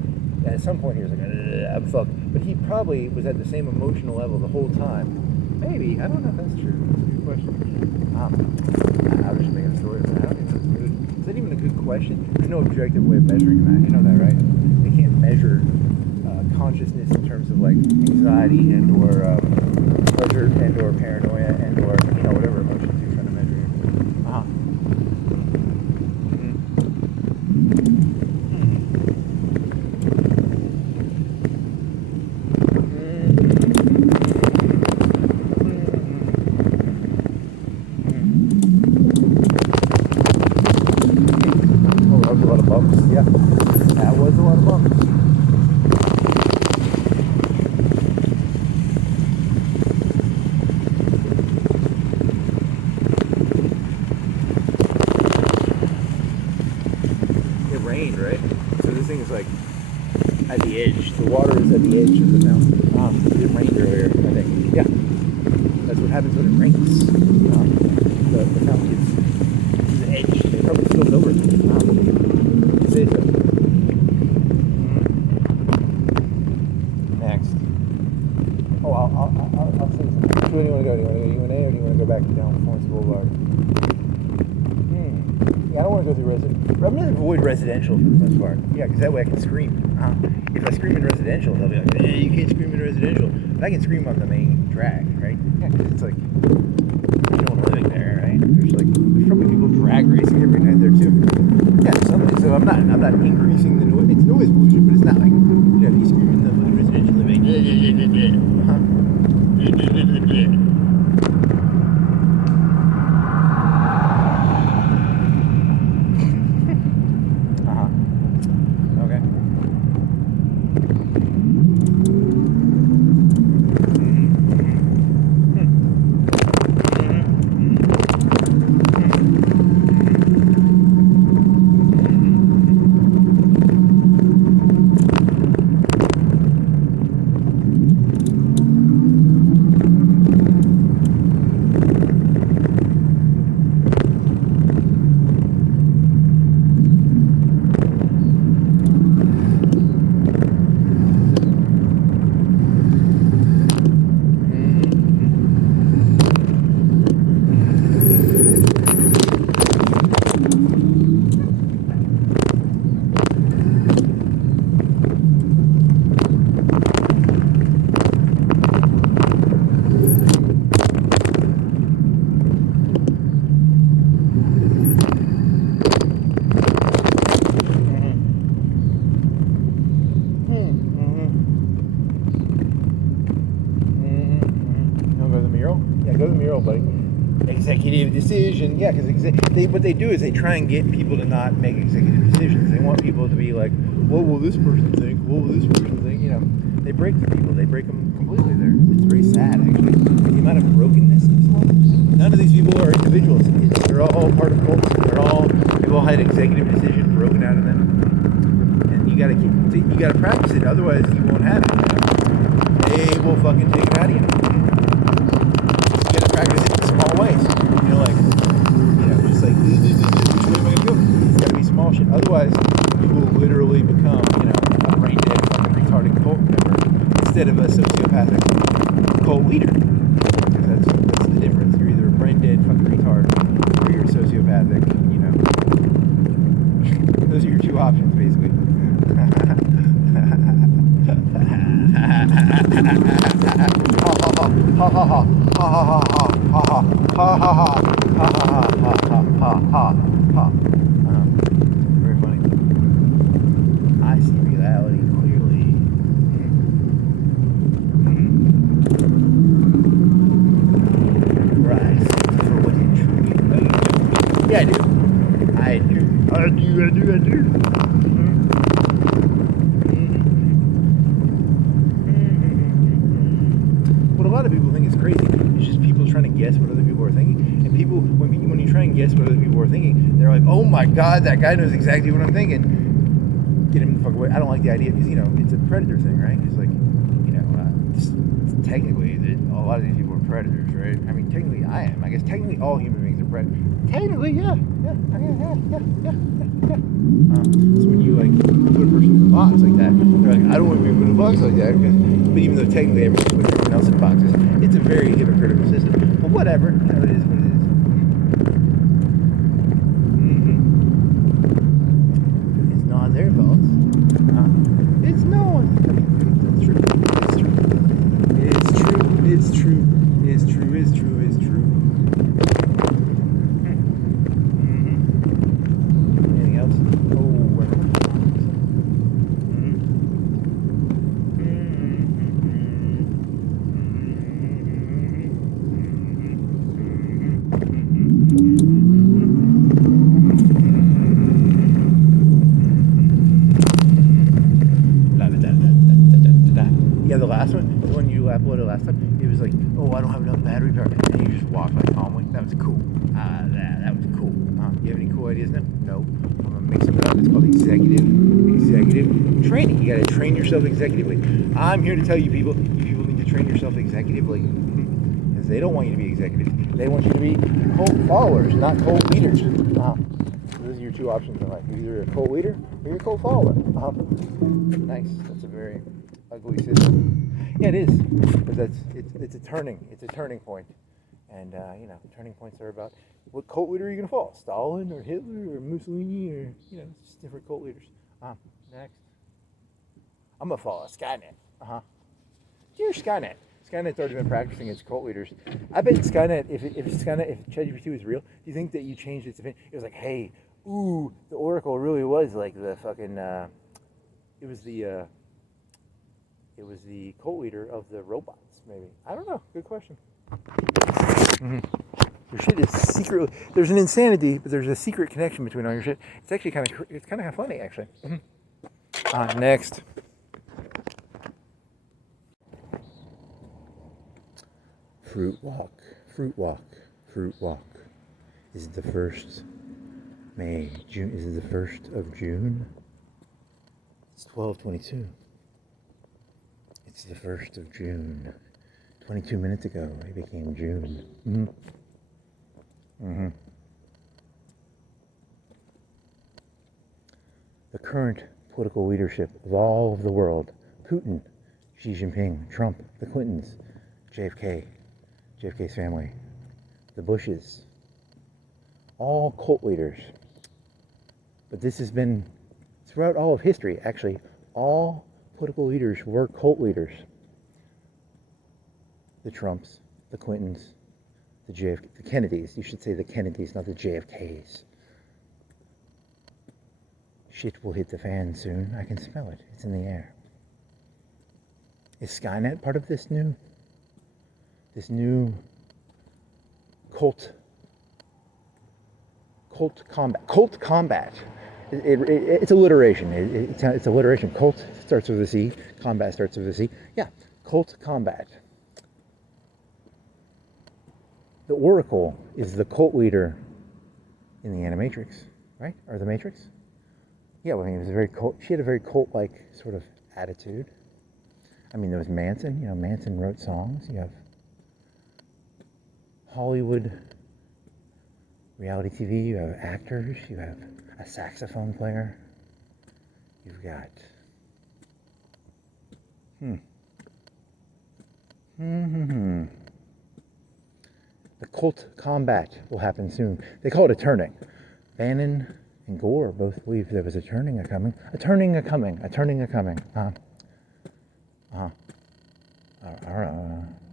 at some point he was like, I'm fucked. But he probably was at the same emotional level the whole time. Maybe, I don't know if that's true. That's a good question. I was just making a story, but I don't think that's good. Is that even a good question? There's no objective way of measuring that. You know that, right? They can't measure consciousness in terms of like anxiety and or pleasure and or paranoia and or, you know, whatever emotions you're trying to measure. Oh, that was a lot of bumps. Yeah, that was a lot of bumps. Rained, right? So this thing is like at the edge. The water is at the edge of the mountain. It rained earlier, I think. Yeah. That's what happens when it rains. The mountain gets to the edge. It probably spills over. Say so. next? Oh, I'll say something. Which way do you want to go? Do you want to go UNA or do you want to go back down Florence Boulevard? Yeah, I don't want to go through residential. I'm going to avoid residential for the most part. Yeah, because that way I can scream. If I scream in residential, they'll be like, hey, you can't scream in residential. But I can scream on the main track, right? Yeah, because it's like, there's no one living there, right? There's probably people drag racing every night there too. Yeah, so I'm not increasing the noise. It's noise pollution, but it's not like, you know, you scream in the residential living. Executive decision, yeah, because what they do is they try and get people to not make executive decisions. They want people to be like, what will this person think? What will this person think? You know, they break the people. They break them completely there. It's very sad, actually. The amount of brokenness in this world. None of these people are individuals. They're all part of cults. They've all had executive decision broken out of them. And you gotta practice it, otherwise you won't have it. You know? They will fucking take it out of you. You gotta practice it in small ways. You know, like, you know, just like, which way am I gonna go? It's gotta be small shit. Otherwise, you will literally become, you know, a brain dead fucking retarded cult member instead of a sociopathic cult leader. Because that's the difference. You're either a brain dead fucking retard or you're a sociopathic, you know. Those are your two options, basically. Very funny. I see reality clearly. Right. For what it truly means. Yeah, I do. What a lot of people think is crazy is just people trying to guess what other people are thinking. And people, when you try and guess what other people are thinking, they're like, oh my god, that guy knows exactly what I'm thinking. Get him the fuck away. I don't like the idea because, you know, it's a predator thing, right? It's like, you know, technically, a lot of these people are predators, right? I mean, technically I am. I guess technically all human beings are predators. Technically, yeah. So when you, like, put a person in a box like that, they're like, I don't want to be put in a box like that. But even though technically everyone puts everyone else in boxes, it's a very hypocritical system. But whatever. You know, it is what it is. It's not their fault. It's no one's fault. That's true. It's true. Anything else? Yeah, the last one, the one you uploaded last time, it was like, oh, I don't have enough battery power, and you just walked like calmly. That was cool. That was cool. You have any cool ideas now? No. I'm gonna make something up. It's called executive training. You gotta train yourself executively. I'm here to tell you people need to train yourself executively, because they don't want you to be executives. They want you to be cult followers, not cult leaders. Those are your two options in life. You're either a cult leader or you're a cult follower. Nice. That's a very ugly system. Yeah, it is. But it's a turning point. And turning points are about what cult leader are you gonna follow? Stalin or Hitler or Mussolini or just different cult leaders. Next, I'm gonna follow Skynet. Dear Skynet. Skynet's already been practicing its cult leaders. I bet Skynet, if ChatGPT was real, do you think that you changed its opinion? It was like, hey, the Oracle really was like the fucking. It was the cult leader of the robots, maybe. I don't know. Good question. Your shit is secretly. There's an insanity, but there's a secret connection between all your shit. It's actually kind of funny, actually. Next. Fruit walk. Is it the 1st May? June? Is it the 1st of June? It's 12:22. It's the 1st of June. 22 minutes ago, it became June. The current political leadership of all of the world: Putin, Xi Jinping, Trump, the Clintons, JFK's family, the Bushes, all cult leaders. But this has been throughout all of history, actually. All political leaders were cult leaders. The Trumps, the Clintons, the Kennedys. You should say the Kennedys, not the JFKs. Shit will hit the fan soon. I can smell it. It's in the air. Is Skynet part of this new cult combat? It's alliteration. It's alliteration. Cult starts with a C. Combat starts with a C. Yeah, cult combat. The Oracle is the cult leader in the Animatrix, right? Or the Matrix? Yeah, well, I mean, it was a very cult. She had a very cult-like sort of attitude. I mean, there was Manson. Manson wrote songs. You have Hollywood, reality TV. You have actors. You have a saxophone player. You've got the cult combat will happen soon. They call it a turning. Bannon and Gore both believe there was a turning a-coming. A turning a-coming.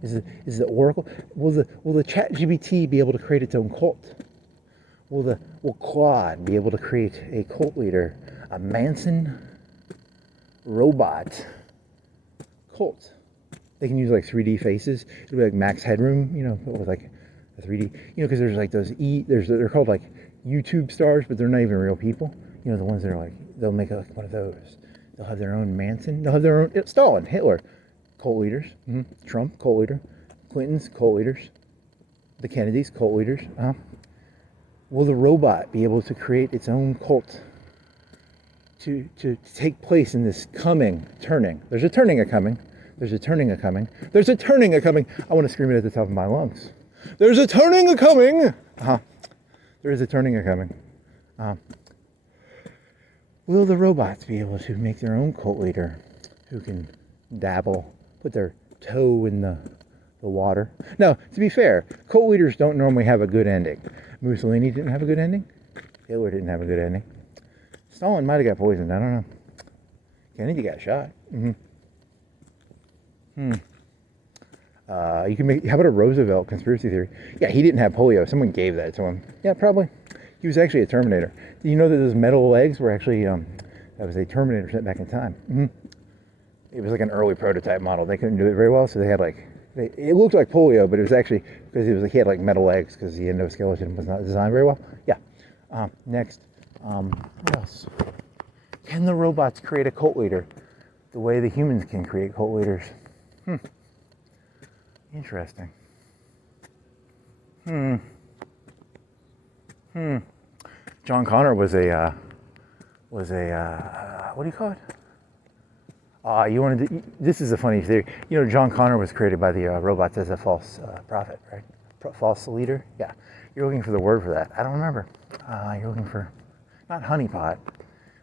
Is the Oracle? Will the ChatGPT be able to create its own cult? Will Claude be able to create a cult leader, a Manson robot cult? They can use like 3D faces. It'll be like Max Headroom, with like a 3D, because there's like those they're called like YouTube stars, but they're not even real people. The ones that are like, they'll make like one of those. They'll have their own Manson. They'll have their own Stalin, Hitler, cult leaders. Trump, cult leader. Clintons, cult leaders. The Kennedys, cult leaders. Will the robot be able to create its own cult to take place in this coming turning? There's a turning a-coming. There's a turning a-coming. There's a turning a-coming. I want to scream it at the top of my lungs. There's a turning a-coming. There is a turning a-coming. Will the robots be able to make their own cult leader who can dabble, put their toe in the water? Now, to be fair, cult leaders don't normally have a good ending. Mussolini didn't have a good ending. Hitler didn't have a good ending. Stalin might have got poisoned. I don't know. Kennedy got shot. You can make. How about a Roosevelt conspiracy theory? Yeah, he didn't have polio. Someone gave that to him. Yeah, probably. He was actually a Terminator. Did you know that those metal legs were actually that was a Terminator sent back in time? It was like an early prototype model. They couldn't do it very well, so they had like. It looked like polio, but it was actually because he had like metal legs because the endoskeleton was not designed very well. Yeah. Next. What else? Can the robots create a cult leader the way the humans can create cult leaders? Interesting. John Connor was a what do you call it? This is a funny theory. John Connor was created by the robots as a false prophet, right? False leader. Yeah. You're looking for the word for that. I don't remember. You're looking for, not honeypot.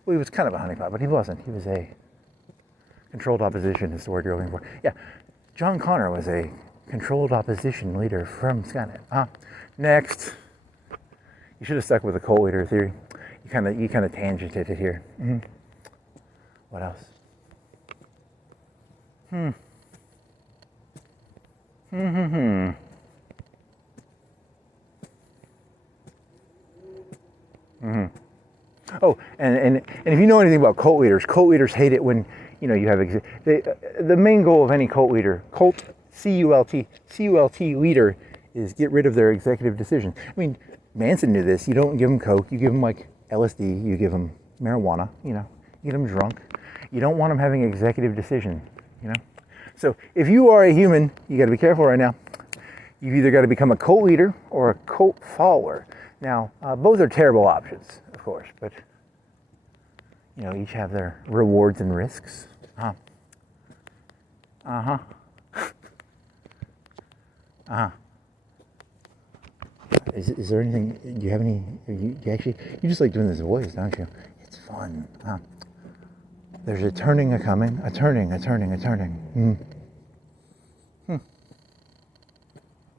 Well, he was kind of a honeypot, but he wasn't. He was a Controlled opposition is the word you're looking for. Yeah, John Connor was a controlled opposition leader from Skynet. Next, you should have stuck with the cult leader theory. You kind of tangented it here. What else? Oh, and if you know anything about cult leaders hate it when you have the main goal of any cult leader, CULT leader, is get rid of their executive decision. I mean, Manson knew this. You don't give them coke, you give them like LSD, you give them marijuana, you get them drunk. You don't want them having executive decision, So if you are a human, you got to be careful right now. You've either got to become a cult leader or a cult follower. Now, both are terrible options, of course, but each have their rewards and risks. Is there anything? Do you have any? You just like doing this voice, don't you? It's fun. There's a turning, a coming, a turning.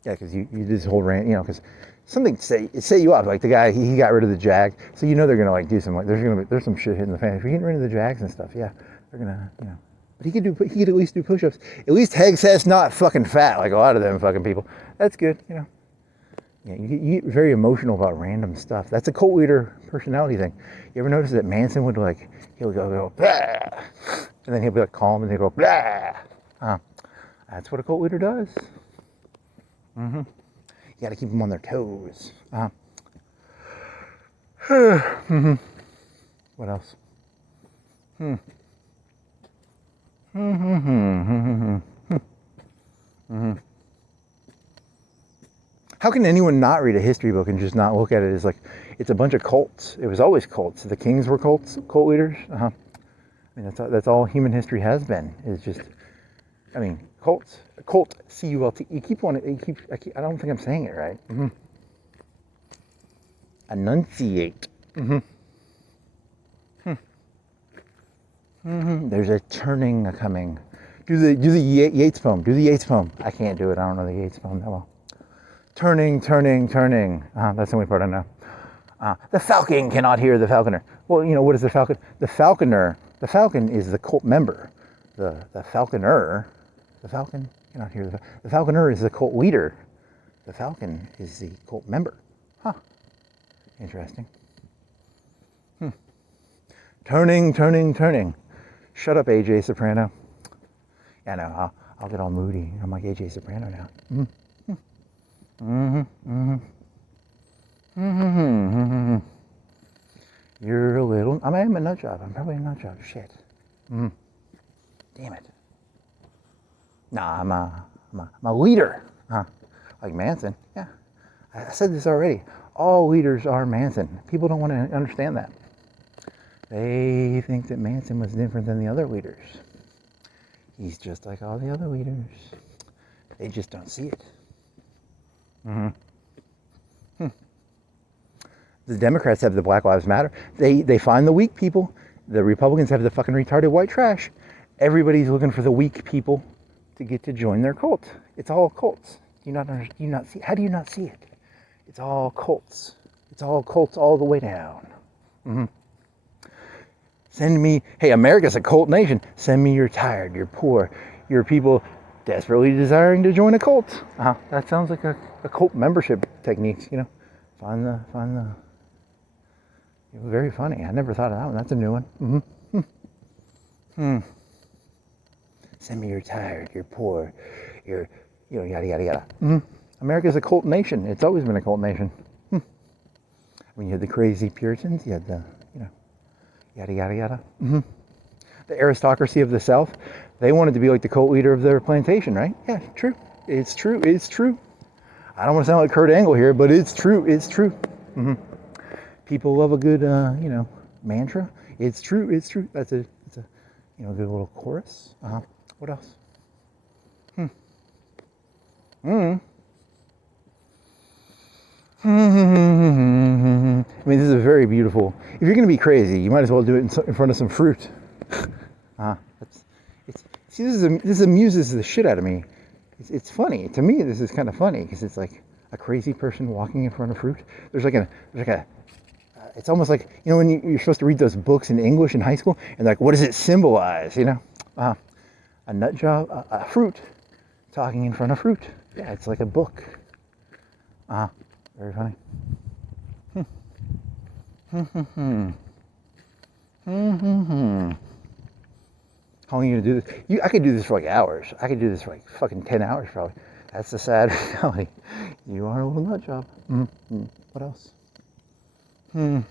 Yeah, because you do this whole rant, because something set you up. Like the guy, he got rid of the Jag, so they're gonna like do some there's some shit hitting the fan. If you're getting rid of the Jags and stuff, yeah, they're gonna But he could at least do push-ups. At least Hegseth's not fucking fat like a lot of them fucking people. That's good, Yeah, you get very emotional about random stuff. That's a cult leader personality thing. You ever notice that Manson would he'll go blah, and then he'll be like calm and he'll go blah. That's what a cult leader does. You got to keep them on their toes. What else? How can anyone not read a history book and just not look at it as like it's a bunch of cults? It was always cults. The kings were cult leaders. I mean, that's all human history has been. Is just, cults. Cult, C-U-L-T. I don't think I'm saying it right. Enunciate. There's a turning, a coming. Do the Yeats poem. Do the Yeats poem. I can't do it. I don't know the Yeats poem that well. Turning. That's the only part I know. The falcon cannot hear the falconer. Well, what is the falcon? The falconer. The falcon is the cult member. The falconer. The falcon cannot hear the falconer is the cult leader. The falcon is the cult member. Interesting. Turning. Shut up, AJ Soprano. Yeah, no, I'll get all moody. I'm like AJ Soprano now. You're a little. I am a nut job. I'm probably a nut job. Shit. Damn it. Nah, I'm a leader. Like Manson. Yeah. I said this already. All leaders are Manson. People don't want to understand that. They think that Manson was different than the other leaders. He's just like all the other leaders. They just don't see it. The Democrats have the Black Lives Matter. They find the weak people. The Republicans have the fucking retarded white trash. Everybody's looking for the weak people to get to join their cult. It's all cults. Do you not see? How do you not see it? It's all cults. It's all cults all the way down. Send me, hey, America's a cult nation. Send me you're tired, you're poor, you're people desperately desiring to join a cult. That sounds like a cult membership techniques, Find the. Very funny. I never thought of that one. That's a new one. Send me you're tired, you're poor, you're, yada, yada, yada. America's a cult nation. It's always been a cult nation. I mean, you had the crazy Puritans, you had the, yada, yada, yada. The aristocracy of the South, they wanted to be like the cult leader of their plantation, right? Yeah, true. It's true. I don't want to sound like Kurt Angle here, but it's true. People love a good, mantra. It's true. That's a good little chorus. What else? I mean, this is a very beautiful. If you're going to be crazy, you might as well do it in front of some fruit. See, this amuses the shit out of me. It's funny to me. This is kind of funny because it's like a crazy person walking in front of fruit. There's like a it's almost like, when you're supposed to read those books in English in high school, and like, what does it symbolize? A nut job, a fruit, talking in front of fruit. Yeah, it's like a book. Very funny. How long are you gonna do this? I could do this for like hours. I could do this for like fucking 10 hours probably. That's the sad reality. You are a little nut job. What else? Is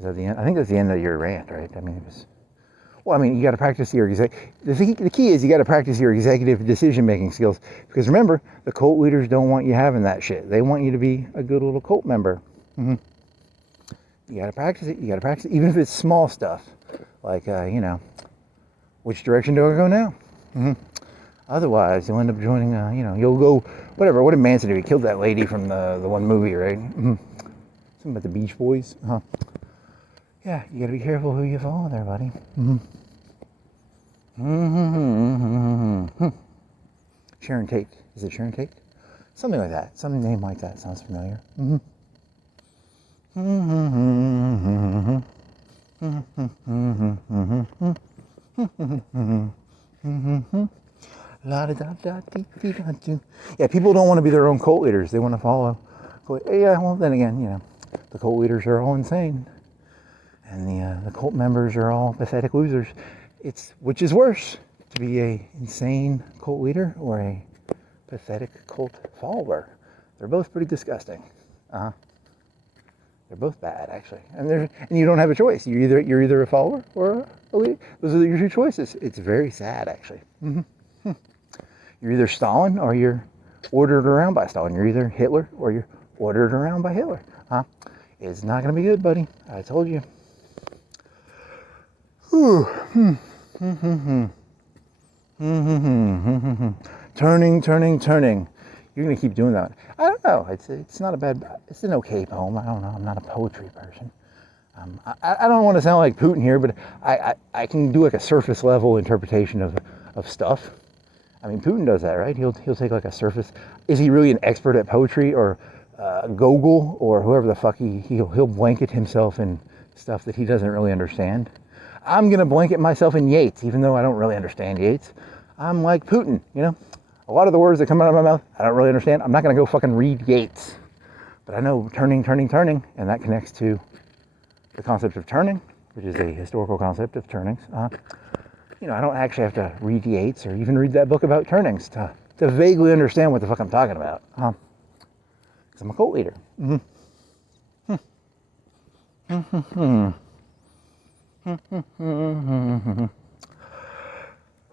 that the end? I think that's the end of your rant, right? I mean, you got to practice your the key is you got to practice your executive decision-making skills, because remember, the cult leaders don't want you having that shit. They want you to be a good little cult member. You got to practice it. You got to practice it, even if it's small stuff, like which direction do I go now? Otherwise, you'll end up joining. You'll go whatever. What did Manson do? He killed that lady from the one movie, right? Something about the Beach Boys. Yeah, you got to be careful who you follow there, buddy. Sharon Tate. Is it Sharon Tate? Something like that. Something named like that sounds familiar. Yeah, people don't want to be their own cult leaders. They want to follow. Yeah, well, then again, the cult leaders are all insane, and the cult members are all pathetic losers. Which is worse, to be a insane cult leader or a pathetic cult follower? They're both pretty disgusting. They're both bad, actually, and you don't have a choice. You're either a follower or a leader. Those are your two choices. It's very sad, actually. You're either Stalin or you're ordered around by Stalin. You're either Hitler or you're ordered around by Hitler. It's not going to be good, buddy. I told you. Turning. You're going to keep doing that. I don't know. It's not a bad. It's an okay poem. I don't know. I'm not a poetry person. I don't want to sound like Putin here, but I can do like a surface level interpretation of stuff. I mean, Putin does that, right? He'll take like a surface. Is he really an expert at poetry, or Gogol, or whoever the fuck he'll blanket himself in stuff that he doesn't really understand? I'm gonna blanket myself in Yeats, even though I don't really understand Yeats. I'm like Putin, A lot of the words that come out of my mouth, I don't really understand. I'm not gonna go fucking read Yeats, but I know turning, and that connects to the concept of turning, which is a historical concept of turnings. I don't actually have to read Yeats or even read that book about turnings to vaguely understand what the fuck I'm talking about. Because I'm a cult leader.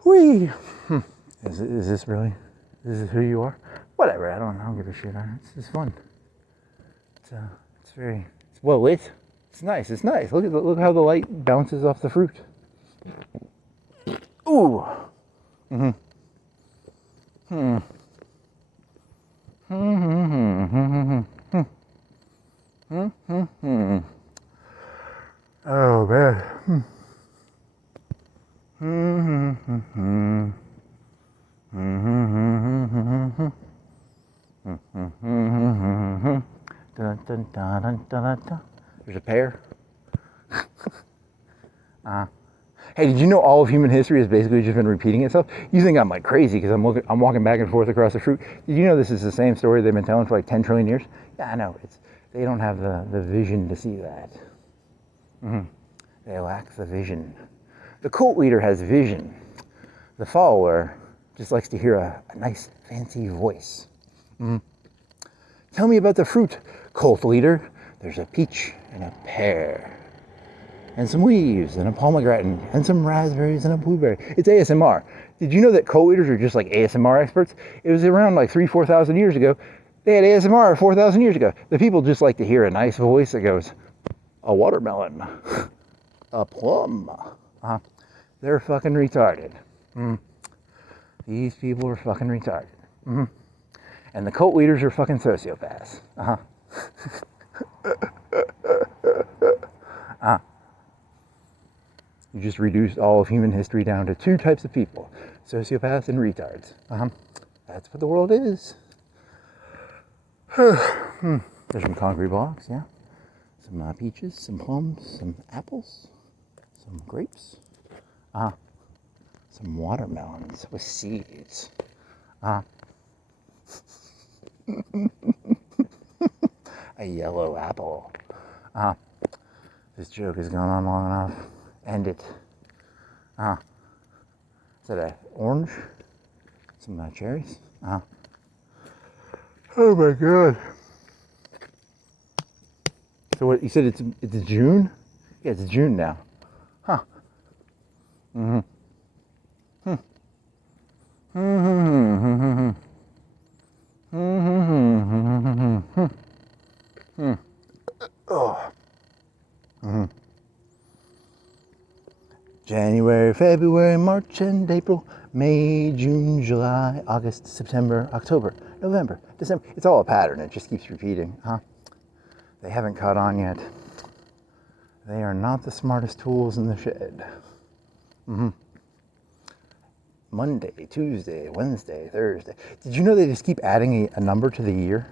Whee! Is this really? Is this who you are? Whatever. I don't give a shit. It's fun. It's well lit. It's nice. Look how the light bounces off the fruit. Ooh. Oh man. There's a pear. Hey, did you know all of human history has basically just been repeating itself? You think I'm like crazy because I'm walking back and forth across the fruit. Did you know this is the same story they've been telling for like 10 trillion years? Yeah, I know. They don't have the vision to see that. They lack the vision. The cult leader has vision. The follower just likes to hear a nice fancy voice. Tell me about the fruit, cult leader. There's a peach and a pear, and some leaves, and a pomegranate, and some raspberries, and a blueberry. It's ASMR. Did you know that cult leaders are just like ASMR experts? It was around like 4,000 years ago. They had ASMR 4,000 years ago. The people just like to hear a nice voice that goes, a watermelon, a plum. They're fucking retarded. These people are fucking retarded. And the cult leaders are fucking sociopaths. You just reduced all of human history down to 2 types of people, sociopaths and retards. That's what the world is. There's some concrete blocks, yeah. Some peaches, some plums, some apples, some grapes. Some watermelons with seeds. A yellow apple. This joke has gone on long enough. End it. Is that an orange? Some cherries? Oh my god. So what, you said it's June? Yeah, it's June now. January, February, March and April, May, June, July, August, September, October, November, December. It's all a pattern. It just keeps repeating. They haven't caught on yet. They are not the smartest tools in the shed. Monday, Tuesday, Wednesday, Thursday. Did you know they just keep adding a number to the year?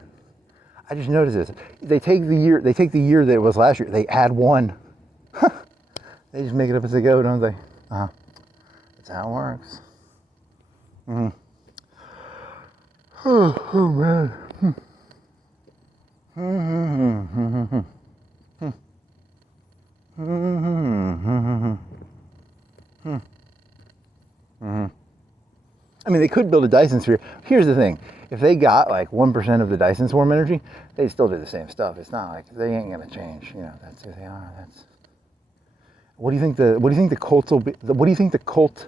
I just noticed this. They take the year that it was last year, they add 1. They just make it up as they go, don't they? That's how it works. Oh man. I mean, they could build a Dyson sphere. Here's the thing. If they got like 1% of the Dyson swarm energy, they'd still do the same stuff. It's not like they ain't gonna change. You know, that's who they are. What do you think the cults will be? What do you think the cults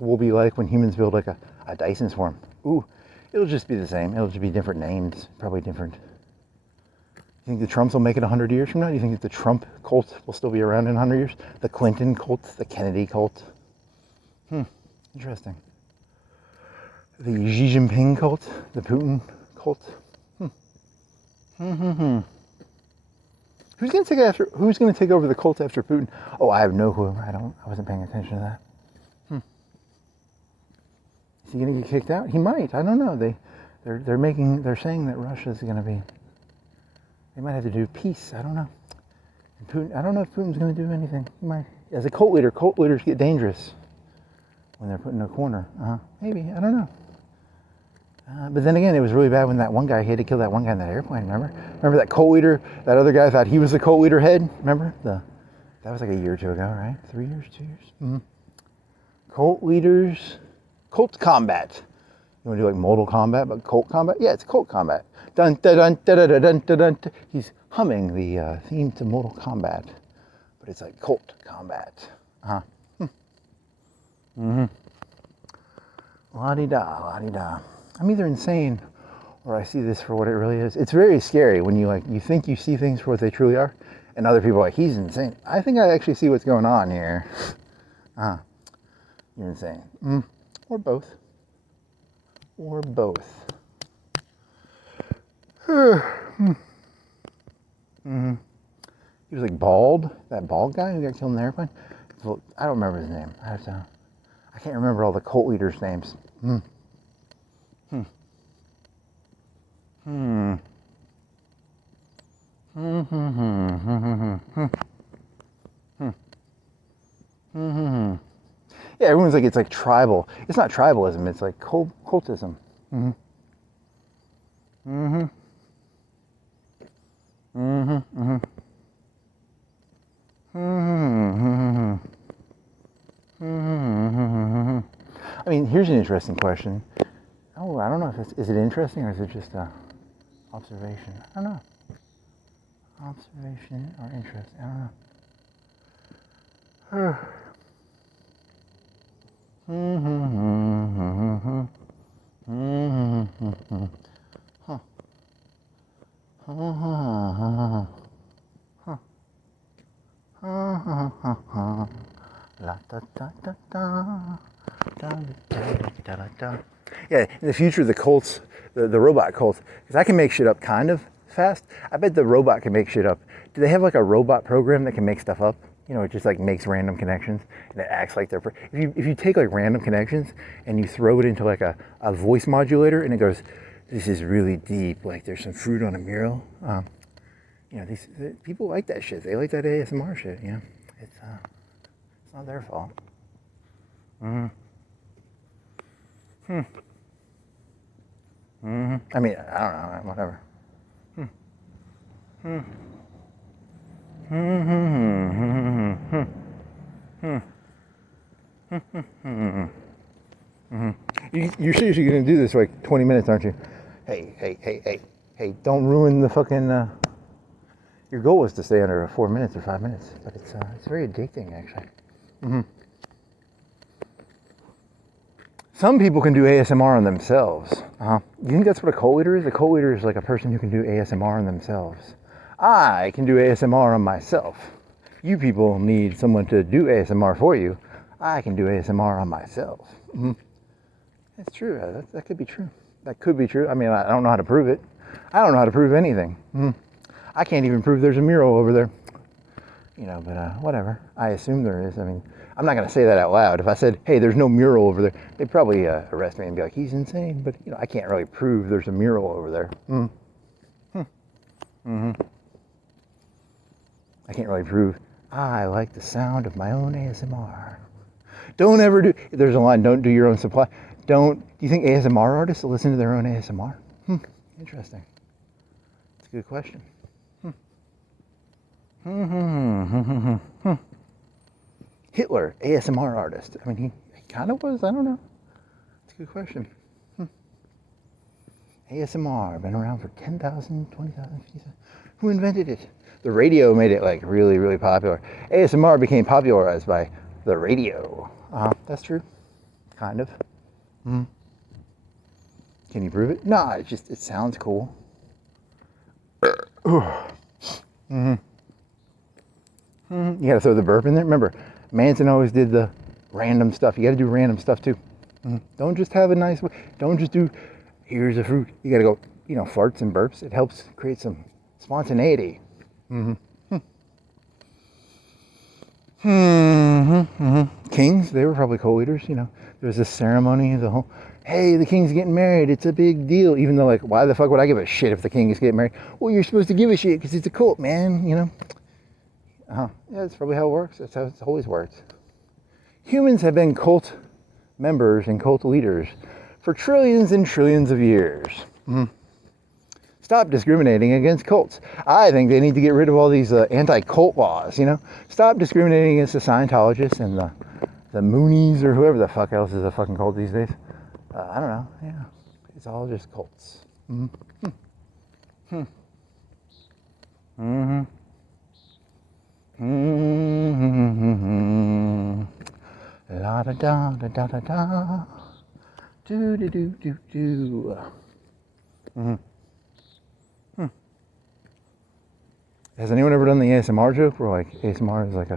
will be like when humans build like a Dyson swarm? Ooh, it'll just be the same. It'll just be different names, probably different. You think the Trumps will make it 100 years from now? Do you think that the Trump cult will still be around in 100 years? The Clinton cult, the Kennedy cult? Interesting. The Xi Jinping cult, the Putin cult. Who's gonna take over the cult after Putin? Oh, I have no clue. I wasn't paying attention to that. Is he gonna get kicked out? He might. I don't know. They're saying that Russia's gonna be. They might have to do peace. I don't know. And Putin. I don't know if Putin's gonna do anything. He might. As a cult leaders get dangerous when they're put in a corner. Maybe. I don't know. But then again, it was really bad when that one guy had to kill that one guy in that airplane, remember? Remember that cult leader, that other guy thought he was the cult leader head? Remember? That was like a year or 2 ago, right? 3 years, 2 years? Cult leaders, cult combat. You want to do like Mortal Kombat, but cult combat? Yeah, it's cult combat. Dun, dun, dun, dun, dun, dun, dun, dun, dun. He's humming the theme to Mortal Kombat, but it's like cult combat. La-di-da, la-di-da. I'm either insane or I see this for what it really is. It's very scary when you think you see things for what they truly are, and other people are like, he's insane. I think I actually see what's going on here. You're insane. Or both. Or both. He was like bald, that bald guy who got killed in the airplane. I don't remember his name. I can't remember all the cult leaders' names. Yeah, everyone's like, it's like tribal. It's not tribalism, it's like cultism. I mean, here's an interesting question. Oh, I don't know if is it interesting or is it just a observation? I don't know. Observation or interest? I don't know. Yeah, in the future, the cults, the robot cults, because I can make shit up kind of fast. I bet the robot can make shit up. Do they have like a robot program that can make stuff up? You know, it just like makes random connections and it acts like they're. If you take like random connections and you throw it into like a voice modulator and it goes, this is really deep. Like there's some fruit on a mural. You know, these people like that shit. They like that ASMR shit. You know, it's not their fault. I mean, I don't know. Whatever. You're seriously going to do this for like 20 minutes, aren't you? Hey, don't ruin the fucking... Your goal was to stay under 4 minutes or 5 minutes, but it's very addicting, actually. Some people can do ASMR on themselves. You think that's what a cult leader is? A cult leader is like a person who can do ASMR on themselves. I can do ASMR on myself. You people need someone to do ASMR for you. I can do ASMR on myself. That's true. That could be true. That could be true. I mean, I don't know how to prove it. I don't know how to prove anything. I can't even prove there's a mural over there. You know, but whatever. I assume there is. I mean, I'm not going to say that out loud. If I said, hey, there's no mural over there, they'd probably arrest me and be like, he's insane. But, you know, I can't really prove there's a mural over there. I can't really prove I like the sound of my own ASMR. Don't ever do, there's a line, don't do your own supply. Do you think ASMR artists will listen to their own ASMR? Interesting. That's a good question. Hitler, ASMR artist. I mean, he kind of was, I don't know. It's a good question. ASMR, been around for 10,000, 20,000, 50,000. Who invented it? The radio made it like really, really popular. ASMR became popularized by the radio. That's true. Kind of. Can you prove it? No, it sounds cool. You gotta throw the burp in there. Remember, Manson always did the random stuff. You gotta do random stuff too. Don't just have a nice, don't just do, here's a fruit. You gotta go, you know, farts and burps. It helps create some spontaneity. Kings, they were probably co-leaders, you know. There was this ceremony, the whole, hey, the king's getting married, it's a big deal. Even though, like, why the fuck would I give a shit if the king is getting married? Well, you're supposed to give a shit because it's a cult, man, you know. Yeah, that's probably how it works. That's how it's always worked. Humans have been cult members and cult leaders for trillions and trillions of years. Stop discriminating against cults. I think they need to get rid of all these anti-cult laws, you know. Stop discriminating against the Scientologists and the Moonies or whoever the fuck else is a fucking cult these days. I don't know, yeah. It's all just cults. La da da da da da da. Do do do do do. Has anyone ever done the ASMR joke where like ASMR is like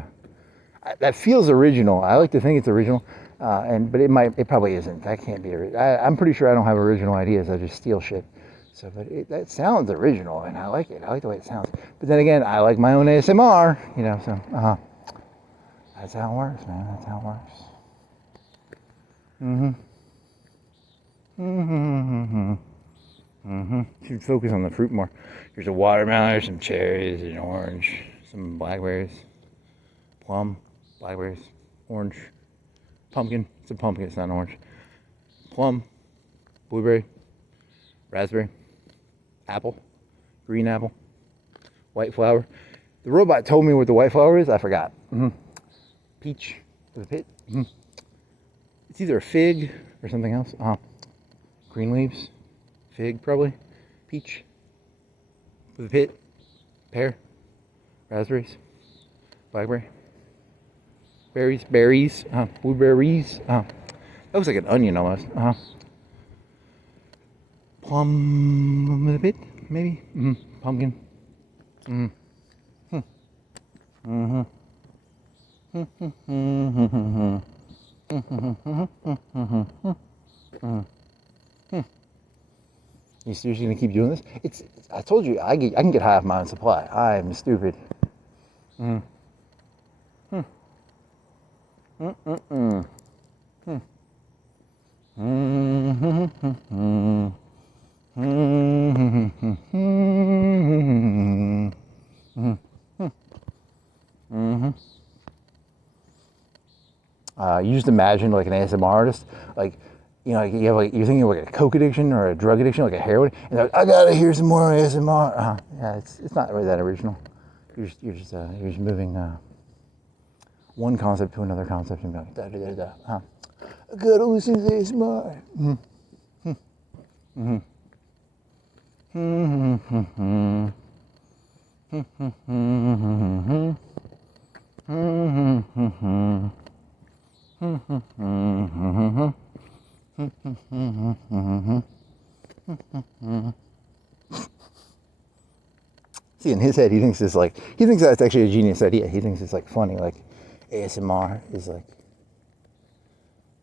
that feels original. I like to think it's original, but it probably isn't. That can't be original. I'm pretty sure I don't have original ideas. I just steal shit. So, but that sounds original, and I like it. I like the way it sounds. But then again, I like my own ASMR, you know. So, that's how it works, man. That's how it works. Should focus on the fruit more. There's a watermelon, there's some cherries, an orange, some blackberries, plum, blackberries, orange, pumpkin. It's a pumpkin, it's not an orange. Plum, blueberry, raspberry, apple, green apple, white flower. The robot told me what the white flower is. I forgot. Peach with a pit. It's either a fig or something else. Green leaves, fig probably, peach with a pit, pear, raspberries, blackberry, berries, blueberries. That looks like an onion almost. Plum with a pit, maybe. Pumpkin. You seriously gonna keep doing this? I told you I can get high off my own supply. I'm stupid. Mm-mm-mm. You just imagine like an ASMR artist, like, you know, like you have like, you're thinking of like a coke addiction or a drug addiction, like a heroin, and they're like, I gotta hear some more ASMR. Yeah, it's not really that original. You're just moving one concept to another concept and be like, da da da da. I gotta listen to ASMR. See, in his head, he thinks that's actually a genius idea. He thinks it's like funny, like ASMR is like,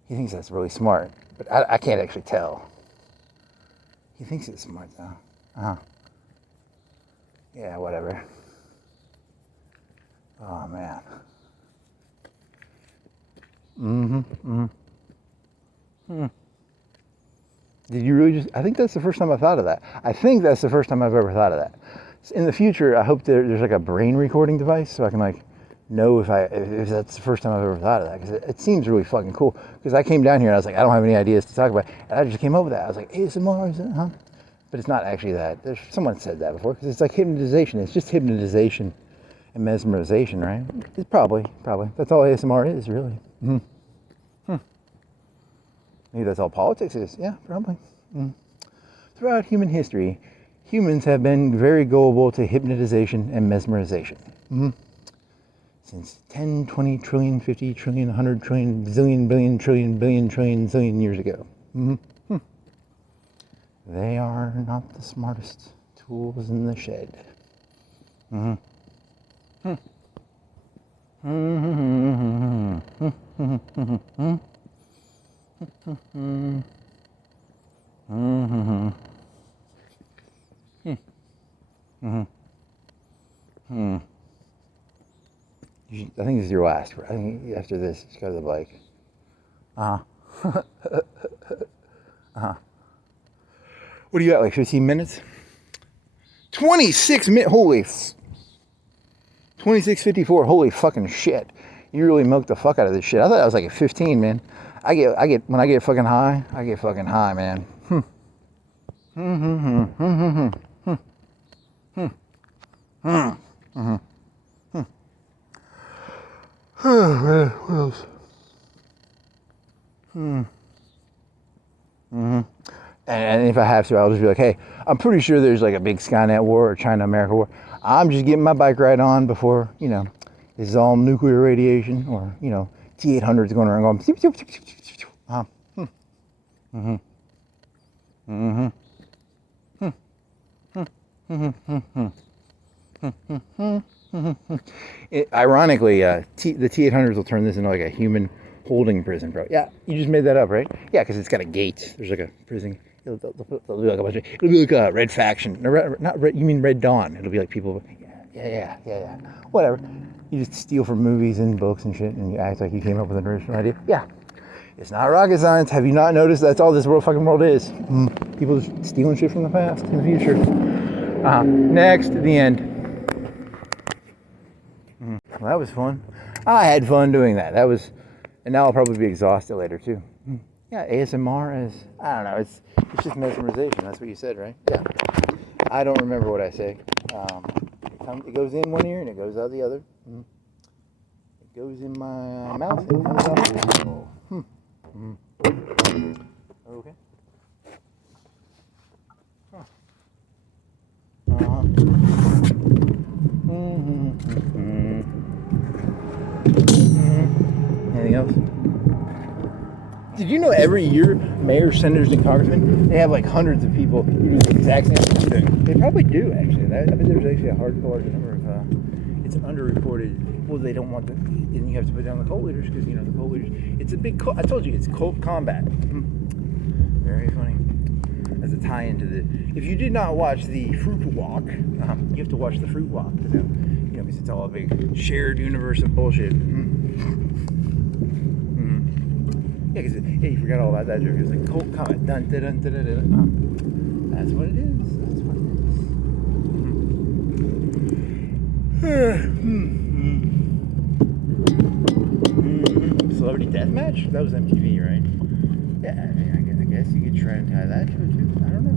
he thinks that's really smart, but I can't actually tell. He thinks it's smart though. Yeah, whatever. Oh man. Did you really just? I think that's the first time I thought of that. I think that's the first time I've ever thought of that. In the future, I hope there's like a brain recording device so I can like know if that's the first time I've ever thought of that, because it seems really fucking cool. Because I came down here and I was like, I don't have any ideas to talk about, and I just came up with that. I was like, ASMR, is that, But it's not actually that. Someone said that before, because it's like hypnotization. It's just hypnotization and mesmerization, right? It's probably. That's all ASMR is, really. Maybe that's all politics is. Yeah, probably. Throughout human history, humans have been very gullible to hypnotization and mesmerization. Since 10, 20 trillion, 50 trillion, 100 trillion, zillion, billion, trillion, billion, trillion, zillion years ago. They are not the smartest tools in the shed. I think this is your last. I think after this, just go to the bike. What are you at, like 15 minutes? 26 minutes, holy 26:54, holy fucking shit. You really milked the fuck out of this shit. I thought I was like at 15, man. When I get fucking high, man. What else? And if I have to, I'll just be like, hey, I'm pretty sure there's like a big Skynet war or China-America war. I'm just getting my bike ride on before, you know, this is all nuclear radiation, or, you know, T-800s going around going, Ironically, the T-800s will turn this into like a human holding prison, bro. Yeah, you just made that up, right? Yeah, because it's got a gate. There's like a prison. It'll be like a bunch of, it'll be like a Red Faction. No, not Red, you mean Red Dawn. It'll be like people, yeah. Whatever. You just steal from movies and books and shit, and you act like you came up with an original idea. Yeah. It's not rocket science. Have you not noticed that's all this fucking world is? People just stealing shit from the past and the future. Next, the end. Well, that was fun. I had fun doing that. And now I'll probably be exhausted later too. Yeah, ASMR is, I don't know, it's just mesmerization. That's what you said, right? Yeah. I don't remember what I say. It goes in one ear and it goes out the other. It goes in my mouth and it comes out the other. Okay. Anything else? Did you know every year mayors, senators, and congressmen, they have like hundreds of people who do the exact same thing? They probably do, actually. I bet there's actually a large number of it's underreported. Well, they don't want and you have to put down the cult leaders because, you know, the cult leaders, it's a big cult. I told you, it's cult combat. Very funny. As a tie into if you did not watch the Fruit Walk, you have to watch the Fruit Walk to know, because it's all a big shared universe of bullshit. Yeah, because you forgot all about that joke. It's like Colt Comet. Dun, dun, dun, dun, dun, dun. That's what it is. That's what it is. Celebrity Deathmatch? That was MTV, right? Yeah, I mean, I guess you could try and tie that to it too. I don't know.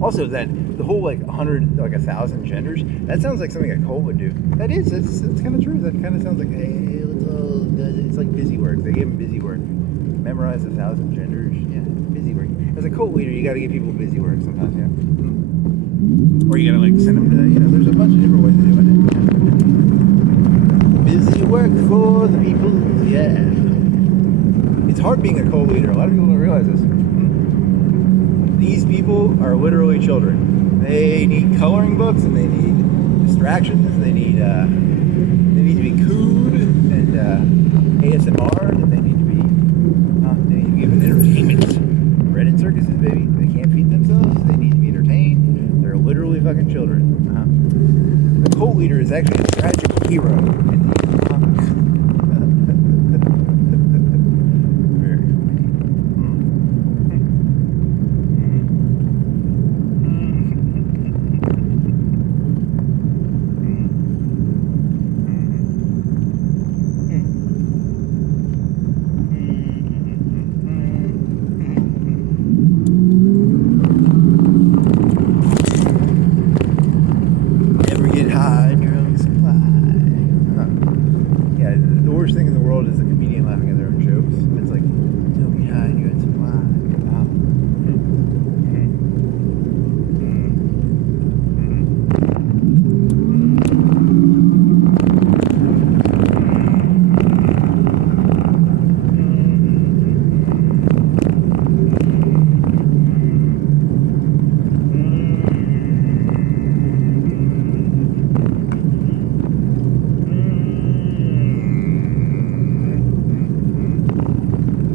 Also, that the whole like 1,000 genders, that sounds like something a Cole would do. That is, it's kind of true. That kind of sounds like, hey, it's like busy work. They gave him busy work. Memorize 1,000 genders. Yeah, busy work. As a cult leader, you got to give people busy work sometimes, yeah. Or you got to like send them to, there's a bunch of different ways of doing it. Busy work for the people, yeah. It's hard being a cult leader. A lot of people don't realize this. These people are literally children. They need coloring books and they need distractions. They need to be cooed and ASMR. And they need to be given entertainment. Bread and circuses, baby. They can't feed themselves. They need to be entertained. They're literally fucking children. The cult leader is actually a tragic hero.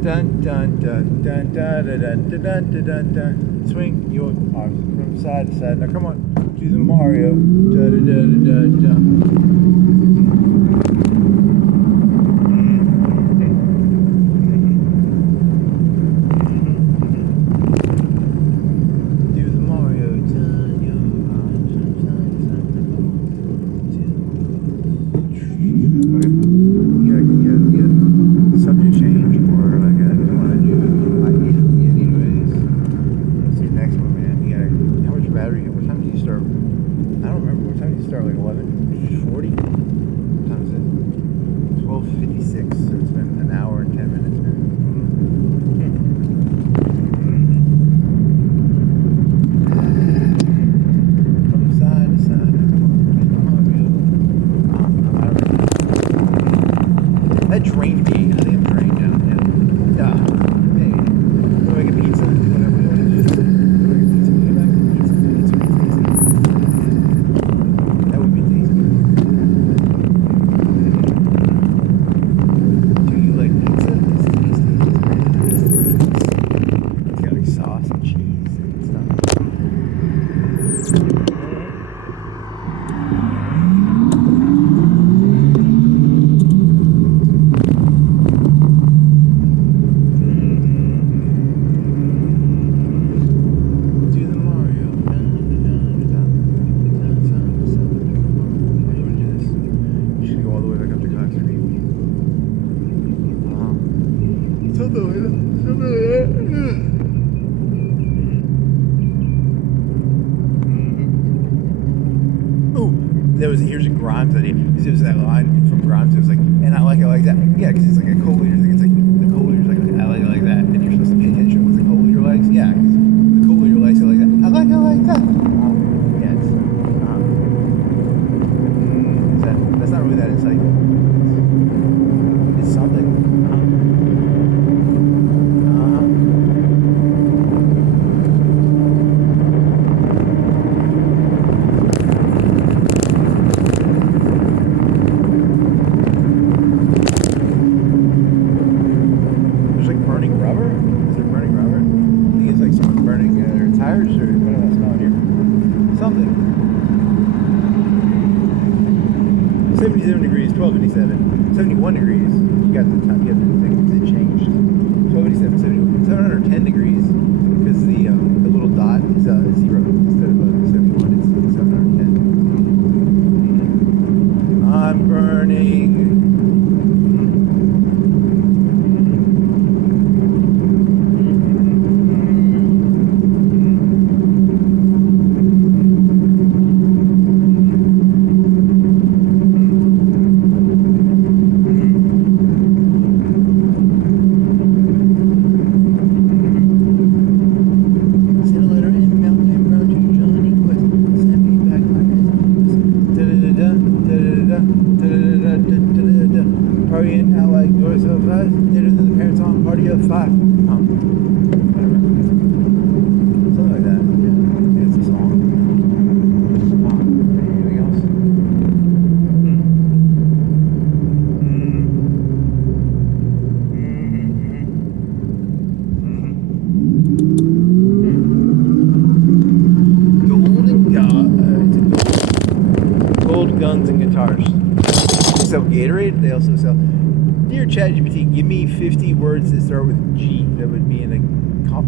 Dun dun dun dun dun dun dun dun dun dun dun. Swing your arms from side to side. Now come on, do the Mario. Da da da da da da. Here's a Grimes idea. It was that line from Grimes. It was like, and I like it like that. Yeah, because it's like a co-leader thing. It's like the co-leader's like, I like it like that. And you're supposed to pay attention what the co-leader likes. Yeah, because the co-leader likes it like that. I like it like that. Yes. That's not really that insightful. It's something. something. 77 degrees, 1257. 71 degrees. You got the time. You have the things that changed. 1287, 710 degrees because the little dot is 0 instead of 71. It's 710. I'm burning. Partying how like yours so fast, dinner to the parents on party of 5. Whatever. Something like that. Yeah, it's a song. Anything else? Gold guns and guitars. They sell Gatorade. They also sell. Dear ChatGPT, give me 50 words that start with G that would be in a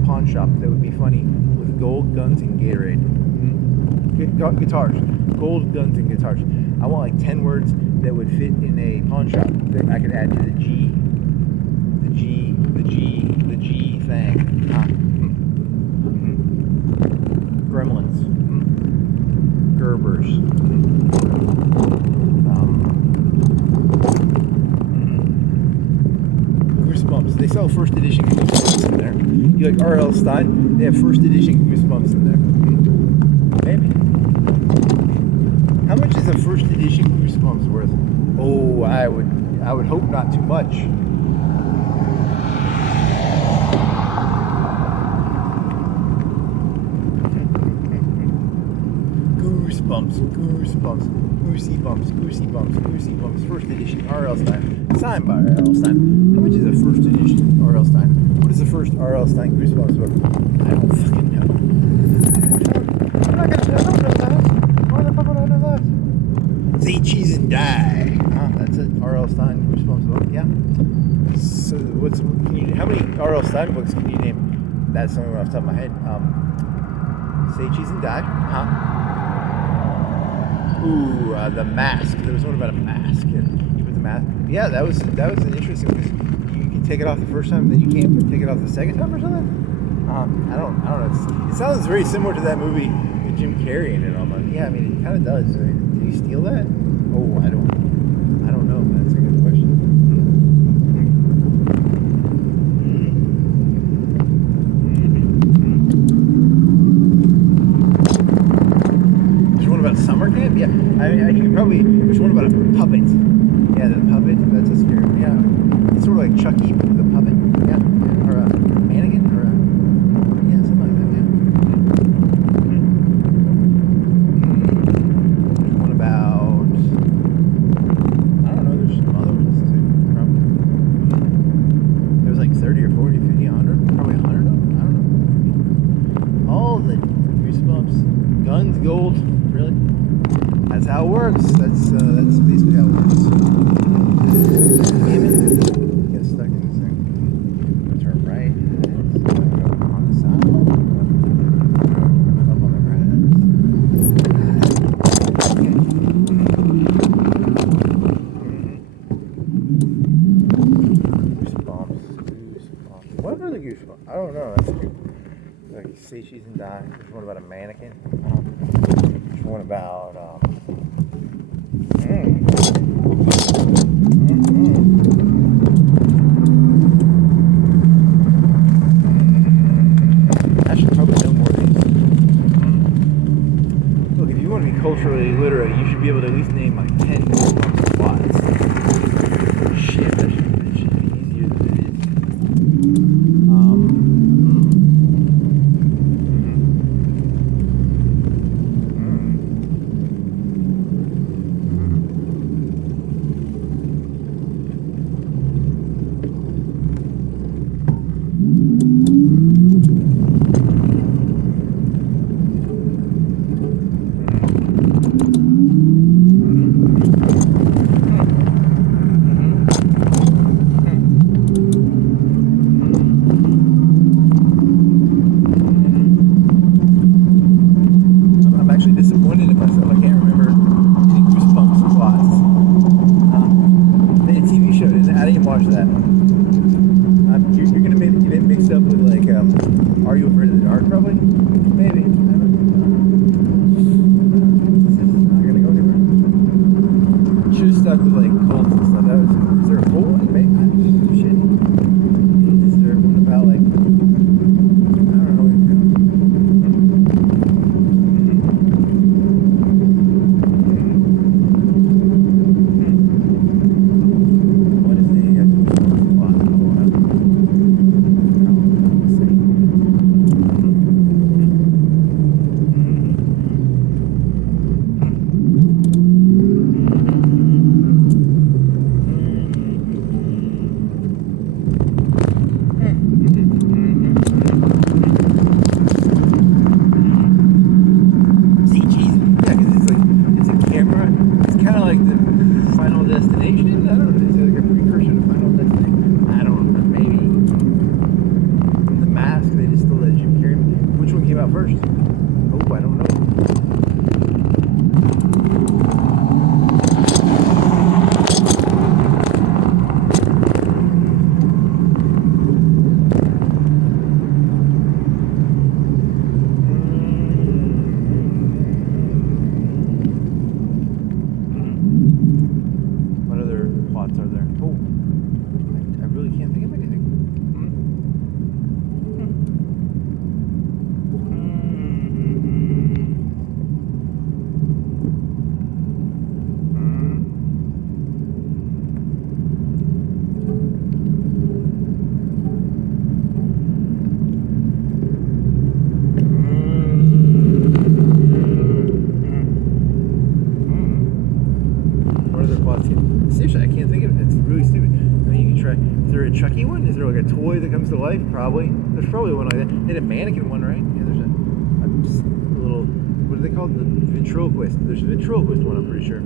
pawn shop that would be funny with gold guns and Gatorade. Guitars. Gold guns and guitars. I want like 10 words that would fit in a pawn shop that I could add to the G. The G thing. Gremlins. Gerbers. Goosebumps. They sell first edition Goosebumps in there. You like R.L. Stine? They have first edition Goosebumps in there. Maybe. How much is a first edition Goosebumps worth? Oh, I would hope not too much. Goosebumps, Goosey Bumps, first edition R.L. Stine, signed by R.L. Stine. How much is a first edition R.L. Stine? What is the first R.L. Stine Goosebumps book? I don't fucking know. I'm not gonna know that. Why the fuck would I know that? Say cheese and die. That's an R.L. Stine Goosebumps book. Yeah. So how many R.L. Stine books can you name? That's something off the top of my head. Say cheese and die. Ooh, The Mask. There was one about a mask, and you put the mask. Yeah, that was an interesting one. You can take it off the first time, then you can't take it off the second time or something. I don't know. It sounds very similar to that movie with Jim Carrey in it almost. Yeah, I mean it kind of does. Did he steal that? Oh, I don't know. That's a good question. Summer camp? Yeah. I mean, you could probably. There's one about a puppet. Yeah, the puppet. That's a scary one. Yeah. It's sort of like Chucky, the puppet. Yeah. Or a mannequin. Or a. Yeah, something like that. Yeah. There's one about. I don't know. There's some other ones too. Probably. There's like 30 or 40, 50, 100. Probably 100 of them. I don't know. All the Goosebumps. Guns, gold. Really? That's how it works. That's basically how it works. Damn it. Get stuck in this thing. Turn right. On the side. Up on the grass. Okay. Goosebumps. What are the Goosebumps? I don't know. That's good. Like Say Cheese and Die. There's one about a mannequin. There's one about I should probably know more of these. Look, if you want to be culturally literate, you should be able to at least name like 10 plots. Shit, that should be easier than it is. seriously, I can't think of it. It's really stupid. I mean, you can try. Is there a Chucky one? Is there like a toy that comes to life? Probably. There's probably one like that. They had a mannequin one, right? Yeah, there's a little. What are they called? The ventriloquist. There's a ventriloquist one. I'm pretty sure.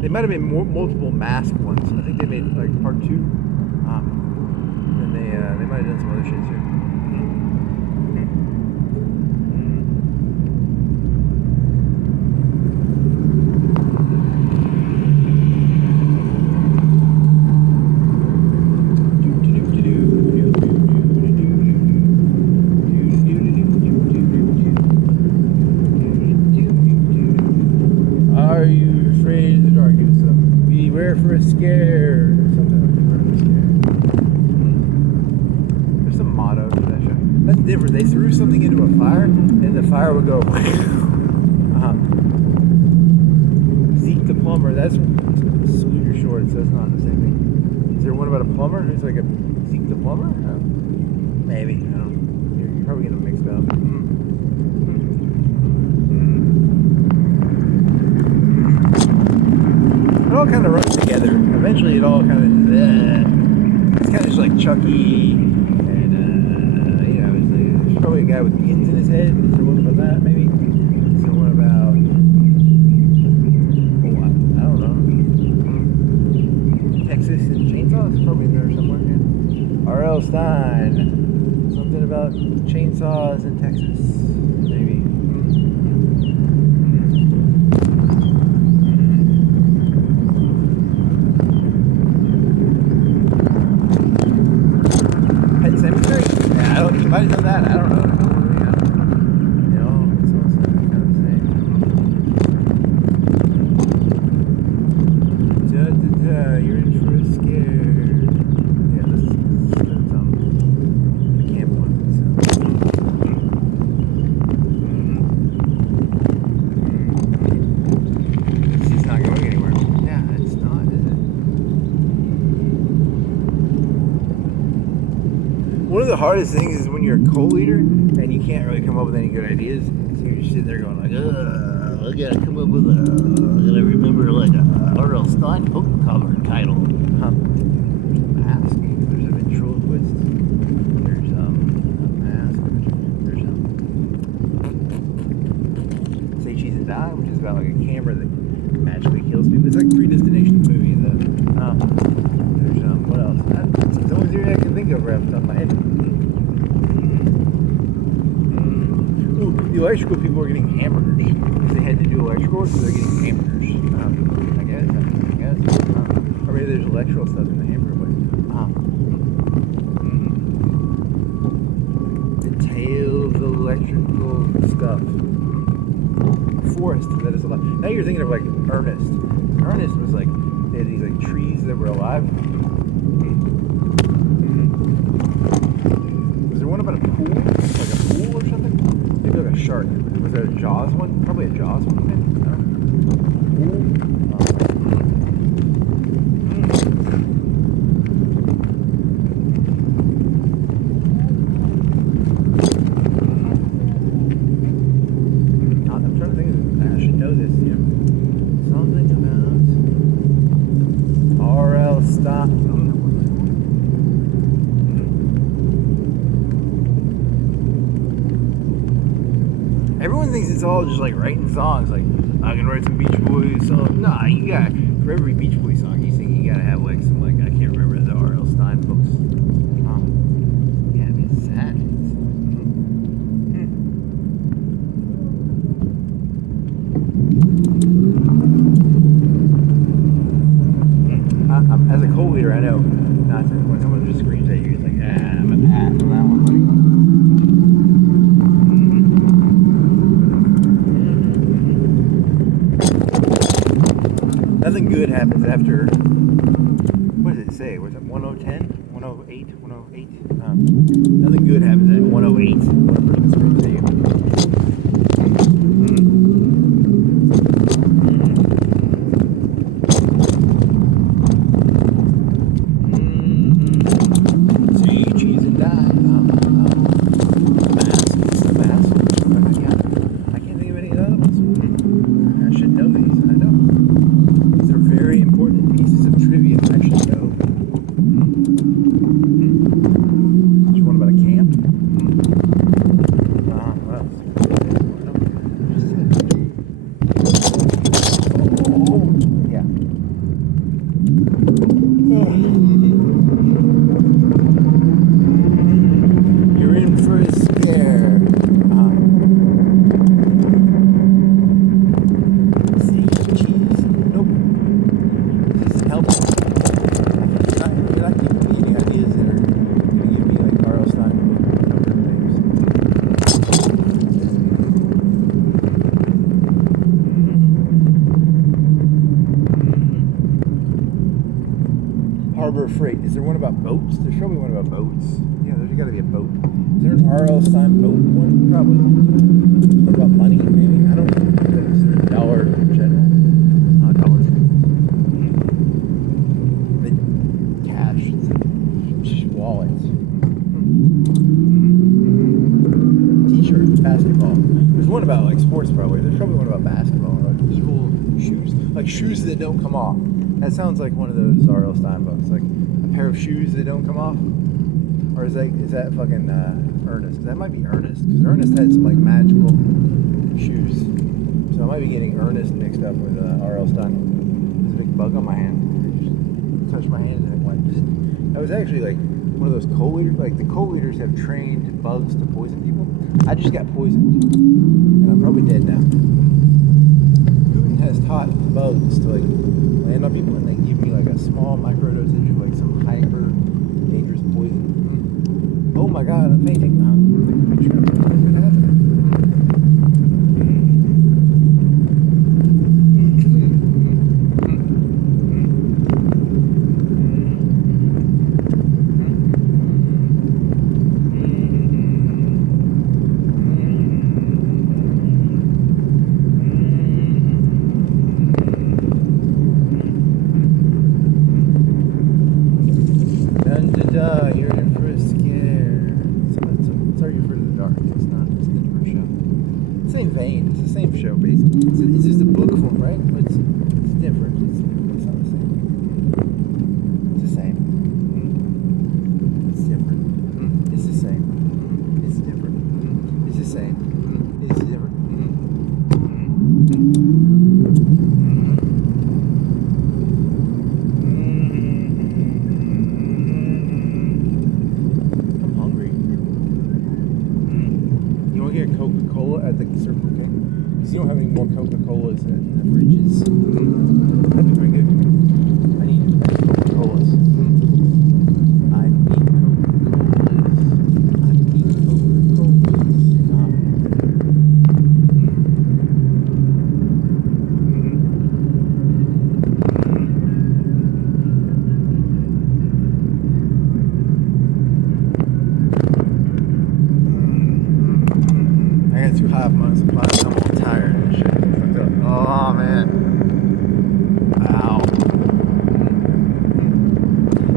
They might have made multiple mask ones. I think they made like part 2. And they might have done some other shit too. Are you afraid of the dark? Beware for a scare. Something like beware for a scare. There's some motto to that show. That's different. They threw something into a fire, and the fire would go. Zeke the plumber. That's salute your shorts. That's not the same thing. Is there one about a plumber who's like a Zeke the plumber? Maybe. I don't know. You're probably getting them mixed up. It all kind of runs together. Eventually, it all kind of it's kind of just like Chucky, and there's probably a guy with pins in his head. Is there one about that? Maybe. Is there one about? Oh, I don't know. Texas and chainsaws. Probably in there somewhere. Yeah. R.L. Stein. Something about chainsaws in Texas. Maybe. Might have done that. I don't know. It's all kind of the same. You're in for a scare. Yeah, this is the camp one. She's not going anywhere. Yeah, it's not, is it? One of the hardest things is when you're a co-leader and you can't really come up with any good ideas. So you're just sitting there going like, I gotta come up with I gotta remember like a R.L. Stein book cover title. There's a mask. There's a ventriloquist. There's a mask. There's Say Cheese and Die, which is about like a camera that magically kills people. It's like Predestination movie. There's what else? It's the only thing I can think of right off the top of my head. The electrical people are getting hamburgers. If they had to do electrical, so they're getting hamburgers. I guess. Or maybe there's electrical stuff in the hamburger place. The tail of the electrical stuff. Forest, that is alive. Now you're thinking of like Ernest. Ernest was like, they had these like trees that were alive. Was there one about a pool? Like a pool or something? Maybe like a shark. Was there a Jaws one? Probably a Jaws one. I'm trying to think of it. I should know this. Yeah. Something about R.L. Stop. Everyone thinks it's all just like writing songs. Like, I can write some Beach Boys song. Nah, you got, for every Beach Boys song you sing, you gotta have like some, like, I can't remember the R.L. Stein books. Yeah, I mean, it's sad. As a co-leader, I know not to, when someone just screams at you, it's like, I'm a pass on that one, buddy. Nothing good happens after, what does it say? Was it 1010? 108? 108? Nothing good happens at 108. One person screams at you. See, cheese and die. The mask. I can't think of any other ones. I should know these. I know. These are very important Harbor Freight. Is there one about boats? There's probably one about boats. Yeah, there's got to be a boat. Is there an R.L. Stein boat one? Probably. What about money? Maybe. I don't know. Is there a Dollar General? Dollar. The cash. It's just wallets. T-shirts, basketball. There's one about like sports probably. There's probably one about basketball. Like evil shoes. Like shoes that don't come off. That sounds like one of those R.L. Stein books. Like a pair of shoes that don't come off. Or is that fucking Ernest? That might be Ernest. Because Ernest had some like magical shoes. So I might be getting Ernest mixed up with R.L. Stein. There's a big bug on my hand. Just touched my hand and it went. That was actually like one of those coal eaters. Like the coal eaters have trained bugs to poison people. I just got poisoned. And I'm probably dead now. Putin has taught bugs to like land on people and they give me like a small microdosage of like some hyper dangerous poison. Oh my god, I'm fainting. Take a picture. What happened? You're in for a scare. Sorry you're afraid of the dark. It's not. It's a different show. Same vein. It's the same show, basically. It's just a book form, right? It's different. It's not the same. It's the same. It's different. It's the same. It's different. It's the same. It's different. Coca-Cola at the Circle K? Because you don't have any more Coca-Colas in the fridges. That'd be pretty good. I need Coca-Colas. I need Coca-Colas. I need Coca-Colas. I got too high of my supply. I'm all tired and shit. Fucked up. Oh man. Ow.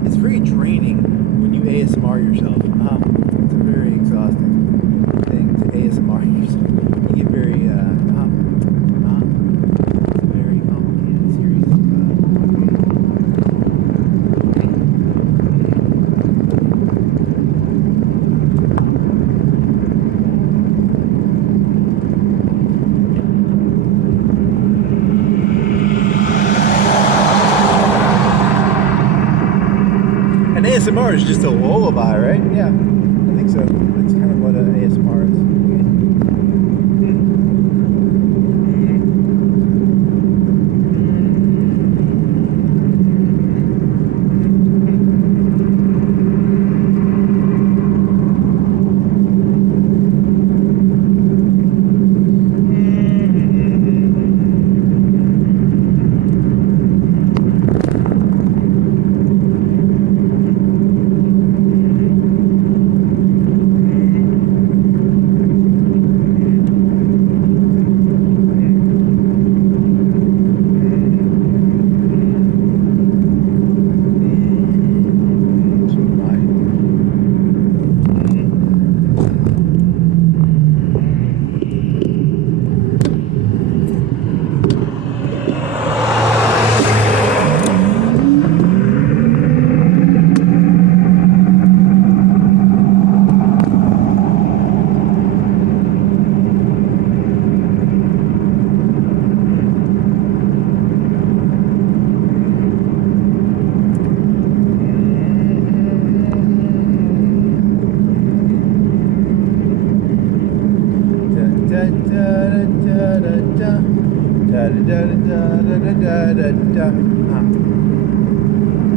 It's very draining when you ASMR yourself. It's a very exhausting thing to ASMR yourself. You get very it's a very complicated series of ASMR is just a lullaby, right? Yeah, I think so. That's kind of what ASMR is.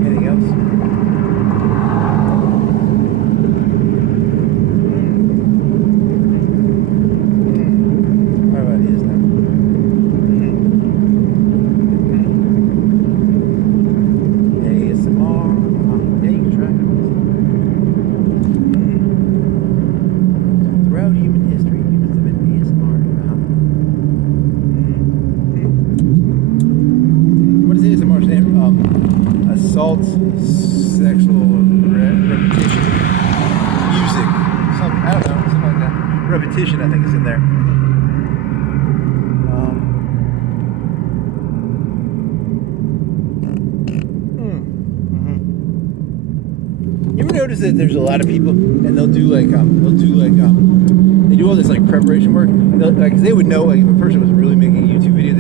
Anything else? What about these now? ASMR. assault, sexual repetition, music, something, I don't know, something like that. Repetition, I think, is in there. You ever notice that there's a lot of people, and they do all this like preparation work. Like, they would know, like, if a person was really making a YouTube video,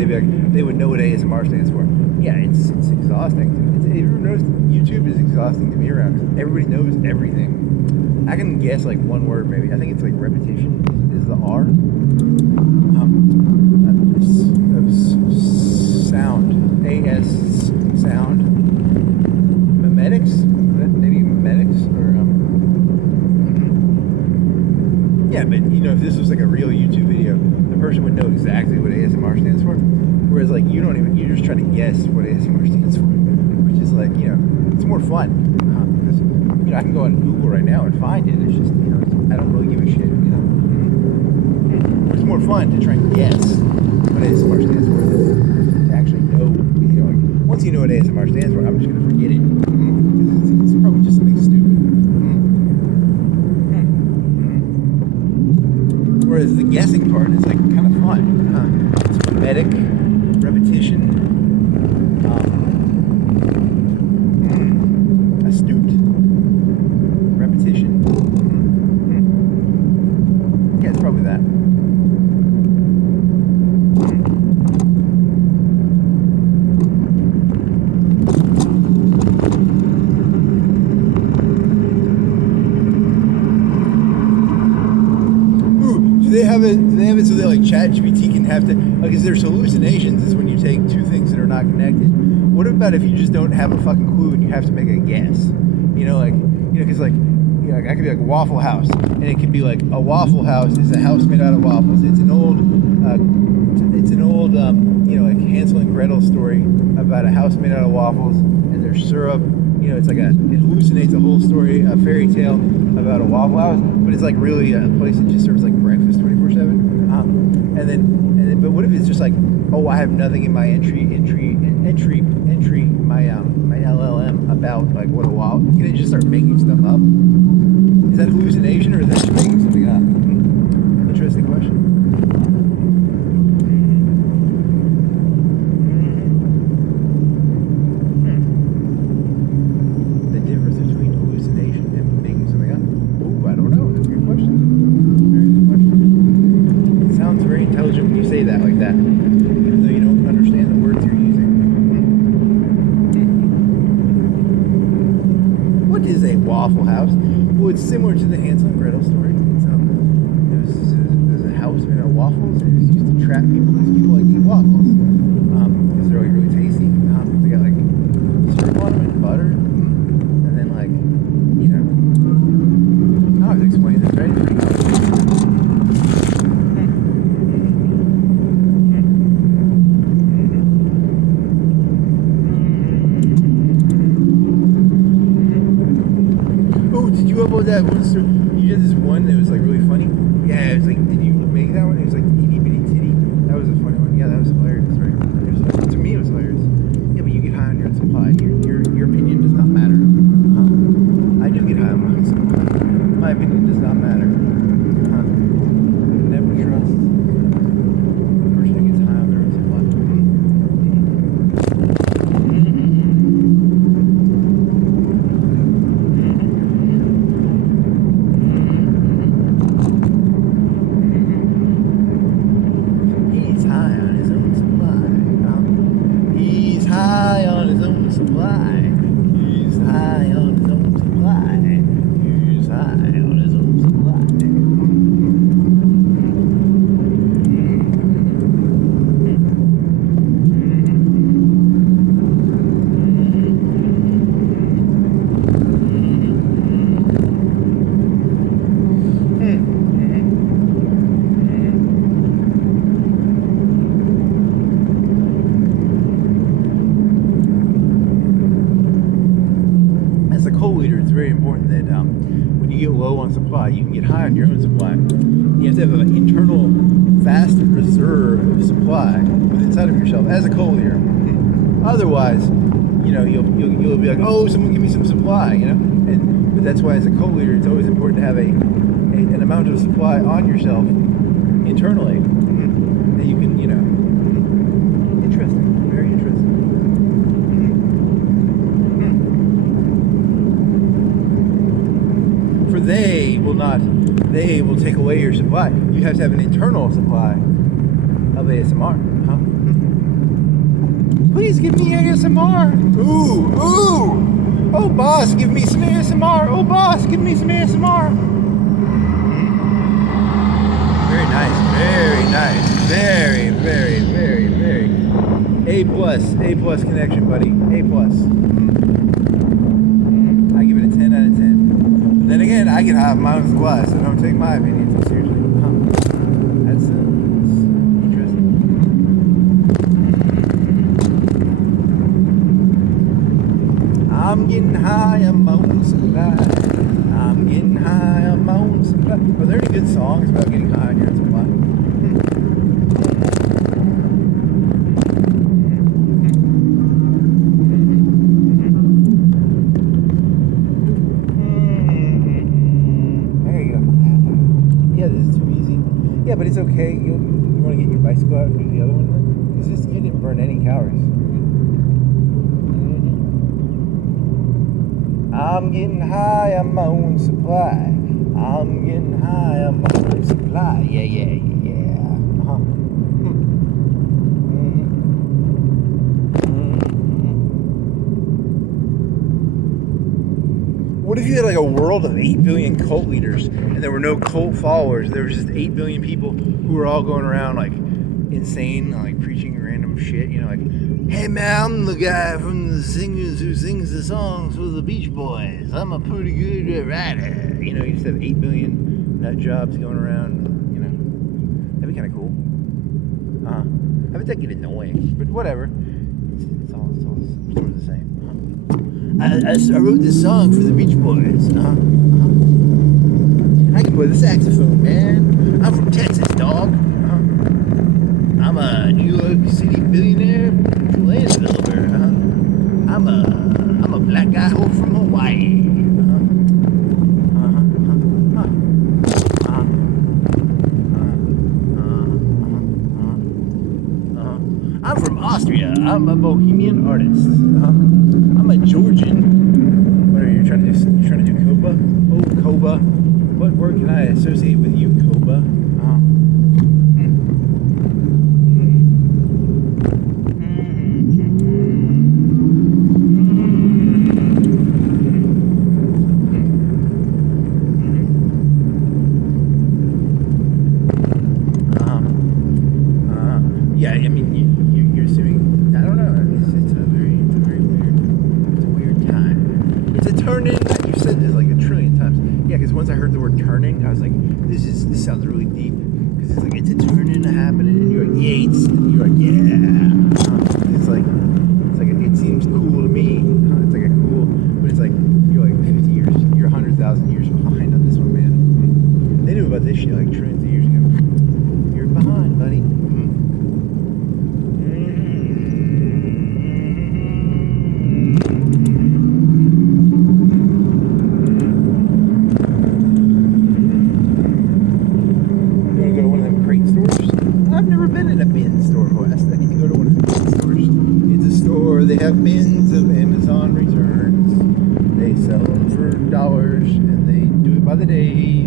they would know what ASMR stands for. Yeah, it's exhausting. You ever notice YouTube is exhausting to be around because everybody knows everything. I can guess like one word maybe. I think it's like repetition is the R. Sound, AS sound. Memetics, maybe memetics or yeah, but you know, if this was like a real YouTube video, the person would know exactly what ASMR stands for. Whereas like you're just trying to guess what ASMR stands for, which is like, you know, it's more fun because you know, I can go on Google right now and find it. It's just, you know, I don't really give a shit, you know. It's more fun to try and guess what ASMR stands for. To actually know, you know, like, once you know what ASMR stands for, I'm just gonna forget it. It's probably just something stupid. Whereas the guessing part is like kind of fun. It's mimetic, repetition, astute, repetition. Yeah, it's probably that. Do they have it so that like ChatGPT can have to, like, is there's hallucinations is when you take two things that are not connected. What about if you just don't have a fucking clue and you have to make a guess? You know, like, you know, because like, you know, I could be like Waffle House, and it could be like a Waffle House is a house made out of waffles. It's an old, you know, like Hansel and Gretel story about a house made out of waffles, and there's syrup. You know, it's like it hallucinates a whole story, a fairy tale about a Waffle House, but it's like really a place that just serves like breakfast 24/7. And then, but what if it's just like, oh, I have nothing in my entry, my LLM about like what a waffle. Can it just start making stuff up? Is that hallucination or is that just making something up? Interesting question. When you say that like that, even though you don't understand the words you're using. What is a Waffle House? Well, it's similar to the Hansel and Gretel story. There's a house made out of waffles, and it's used to trap people because people like eat waffles because they're like really tasty. They got like syrup on them and butter, and then like, you know, I don't have to explain this, right? Did you upload that one story? You did this one that was like really funny. Yeah, it was like, did you make that one? It was like itty bitty titty. That was a funny one. Yeah, that was hilarious, right? To me, it was hilarious. Yeah, but you get high on your own supply. Your opinion does not matter. I do get high on my own supply. My opinion does not matter. Never trust a person that gets high on their own supply. Very important that when you get low on supply, you can get high on your own supply. You have to have an internal vast reserve of supply within inside of yourself as a coal leader. Otherwise, you'll be like, oh, someone give me some supply, but that's why as a cult leader, it's always important to have an amount of supply on yourself internally that you can, interesting, very interesting. For they will take away your supply. You have to have an internal supply of ASMR. Please give me ASMR. Ooh. Oh, boss, give me some ASMR. Oh, boss, give me some ASMR. Very nice. Very nice. Very, very, very, very. A plus connection, buddy. A plus. I give it a 10 out of 10. But then again, I get high on my own supply, so don't take my opinion too seriously. That's interesting. I'm getting high on my own supply. I'm getting high on my own supply. Are there any good songs about getting high on your own supply? There you go. Yeah, this is too easy. Yeah, but it's okay. You want to get your bicycle out and do the other one then? Because you didn't burn any calories. I'm getting high on my own supply. I'm getting high on my own supply. Yeah. What if you had like a world of 8 billion cult leaders and there were no cult followers? There was just 8 billion people who were all going around like insane, like preaching random shit, like, hey man, I'm the guy from the singers who sings the songs for the Beach Boys. I'm a pretty good writer. You just have 8 billion nut jobs going around, That'd be kind of cool. I bet that'd get annoying, but whatever. It's all sort of the same. I wrote this song for the Beach Boys. I can play the saxophone, man. I'm from Texas, dog. I'm a New York City billionaire land developer. I'm a black guy from Hawaii. I'm from Austria. I'm a bohemian artist. I'm a Georgian. What are you trying to do? Trying to do Koba? Oh, Koba. What word can I associate with you, Koba? Yeah, I mean, you're assuming. I don't know. It's a very weird time. It's a turn-in. You've said this like a trillion times. Yeah, because once I heard the word turning, I was like, this sounds really deep. Because it's like it's a turn-in happening, and you're like, yeah. It seems cool to me. It's like a cool, but it's like you're like 50 years, you're 100,000 years behind on this one, man. They knew about this shit like trillions of years ago. You're behind, buddy. They have bins of Amazon returns. They sell them for dollars and they do it by the day.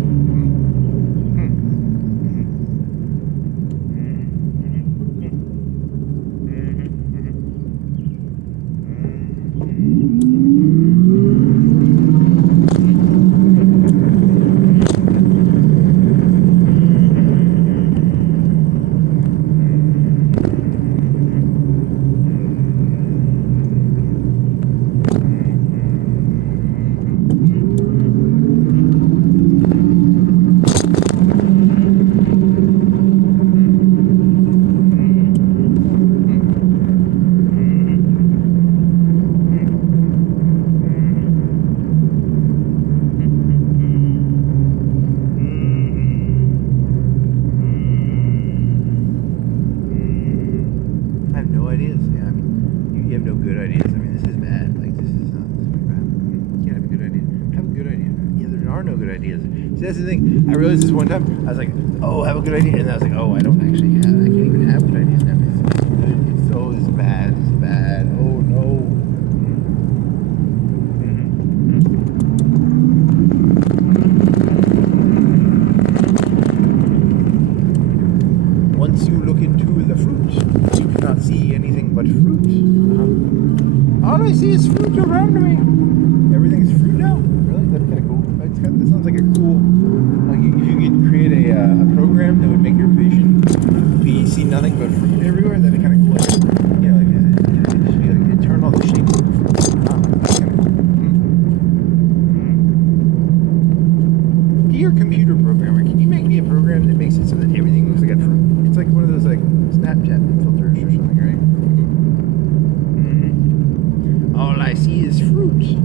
You have no good ideas. I mean, this is bad. Like, this is bad. You can't have a good idea. Have a good idea. Yeah, there are no good ideas. See, that's the thing. I realized this one time. I was like, oh, have a good idea. And I was like, oh, I don't actually have. I can't even have good ideas now. It's good. It's so, it's bad. It's bad. Oh, no. Once you look into the fruit, you cannot see anything but fruit. All I see is fruit around me. Everything's fruit now? Really? That's kind of cool. That sounds like a cool, like if you could create a program that would make your vision be see nothing but fruit everywhere, that'd be kind of cool. Like, you know, like just be like, it turn all the shapes into fruit. That's kind of cool. Dear computer programmer, can you make me a program that makes it so that everything looks like a fruit? It's like one of those like Snapchat filters or something, right? All I see is fruit.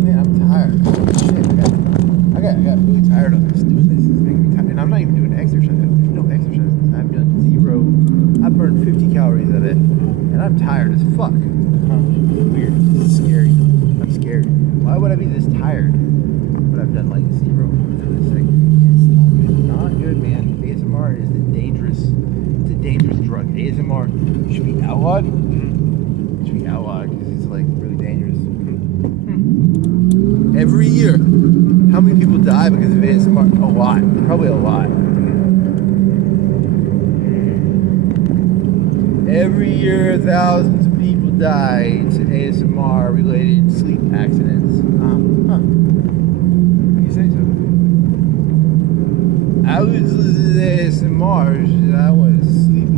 Man, I'm tired. Shit, I got really tired of this. Doing this is making me tired. And I'm not even doing exercise. There's no exercise. I've done zero. I've burned 50 calories of it. And I'm tired as fuck. Weird. This is scary. I'm scared. Why would I be this tired? But I've done like zero of this thing. It's not good. Not good, man. ASMR is it's a dangerous drug. ASMR should be outlawed. It should be outlawed because it's like really dangerous. Every year, how many people die because of ASMR? A lot. Probably a lot. Every year, thousands of people die to ASMR-related sleep accidents. You say so. I was listening to ASMR and I was sleepy.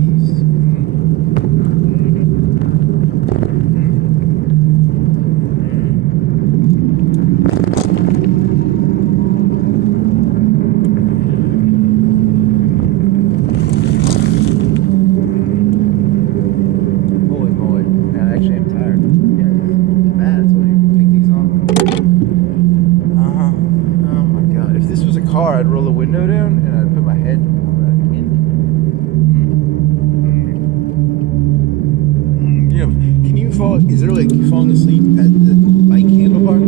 I'd roll the window down and I'd put my head in. You know, can you fall? Is there like falling asleep at the bike handlebar?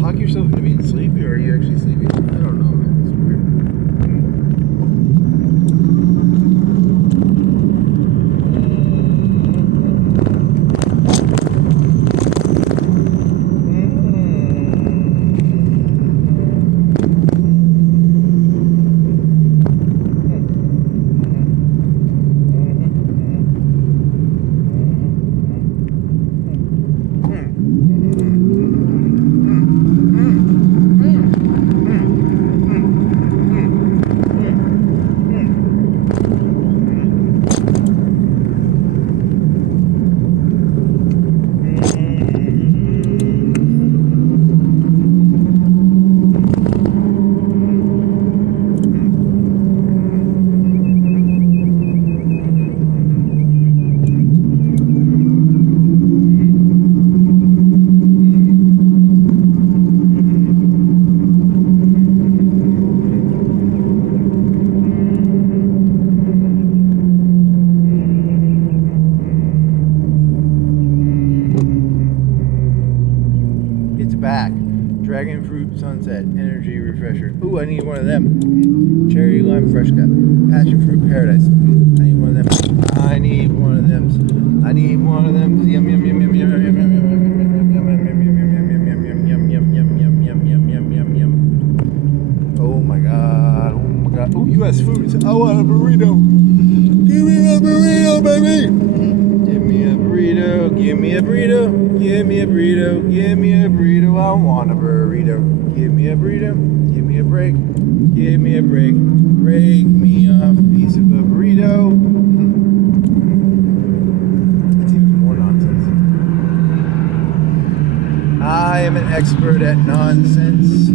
Talk yourself into being sleepy, or are you actually sleepy? I don't know, man. It's weird. Back. Dragon fruit sunset energy refresher. Ooh, I need one of them. Cherry lime fresh cut. Passion fruit paradise. I need one of them. I need one of them. I need one of them. Yum yum yum yum yum yum yum yum yum yum yum yum yum yum yum yum yum burrito, give me a burrito, I want a burrito. Give me a burrito, give me a break, give me a break. Break me off a piece of a burrito. It's even more nonsense. I am an expert at nonsense.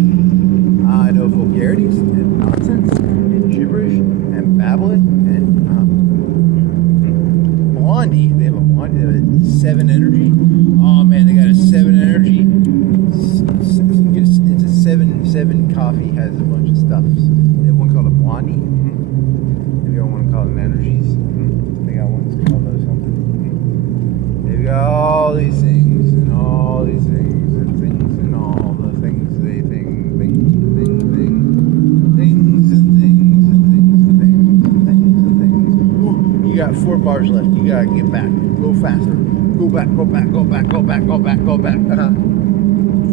I know vulgarities and nonsense and gibberish and babbling and Blondie. They have a Blondie. They have a 7 energy. Oh man, they got a 7 energy. It's a 7 coffee. Has a bunch of stuff. They have one called a Blondie. They got one called an Energies. They got one called something. They've got all these things and all these things and things and all the things they think. You got 4 bars left. You gotta get back. Go faster. Go back. Go back. Go back. Go back. Go back. Go back.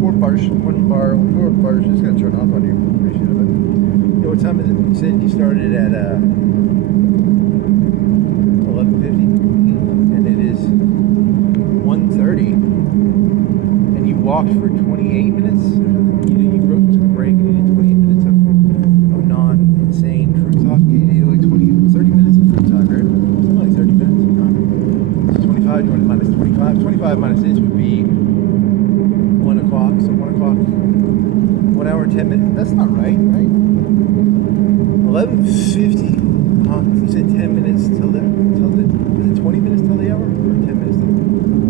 4 bars. 1 bar. 4 bars. Just gonna turn off on you. Yo, what time is it? You said you started at 11:50, and it is 1:30, and you walked for 28 minutes. You broke to the break, and you did 28 minutes of non-insane fruit talk. You did like 30 minutes of fruit talk, right? Something like 30 minutes. 25. You want to minus 25? 25 minus this would be 1 o'clock. So 1 o'clock, 1 hour and 10 minutes. That's not right? 11:50. You said 10 minutes till the was it 20 minutes till the hour, or 10 minutes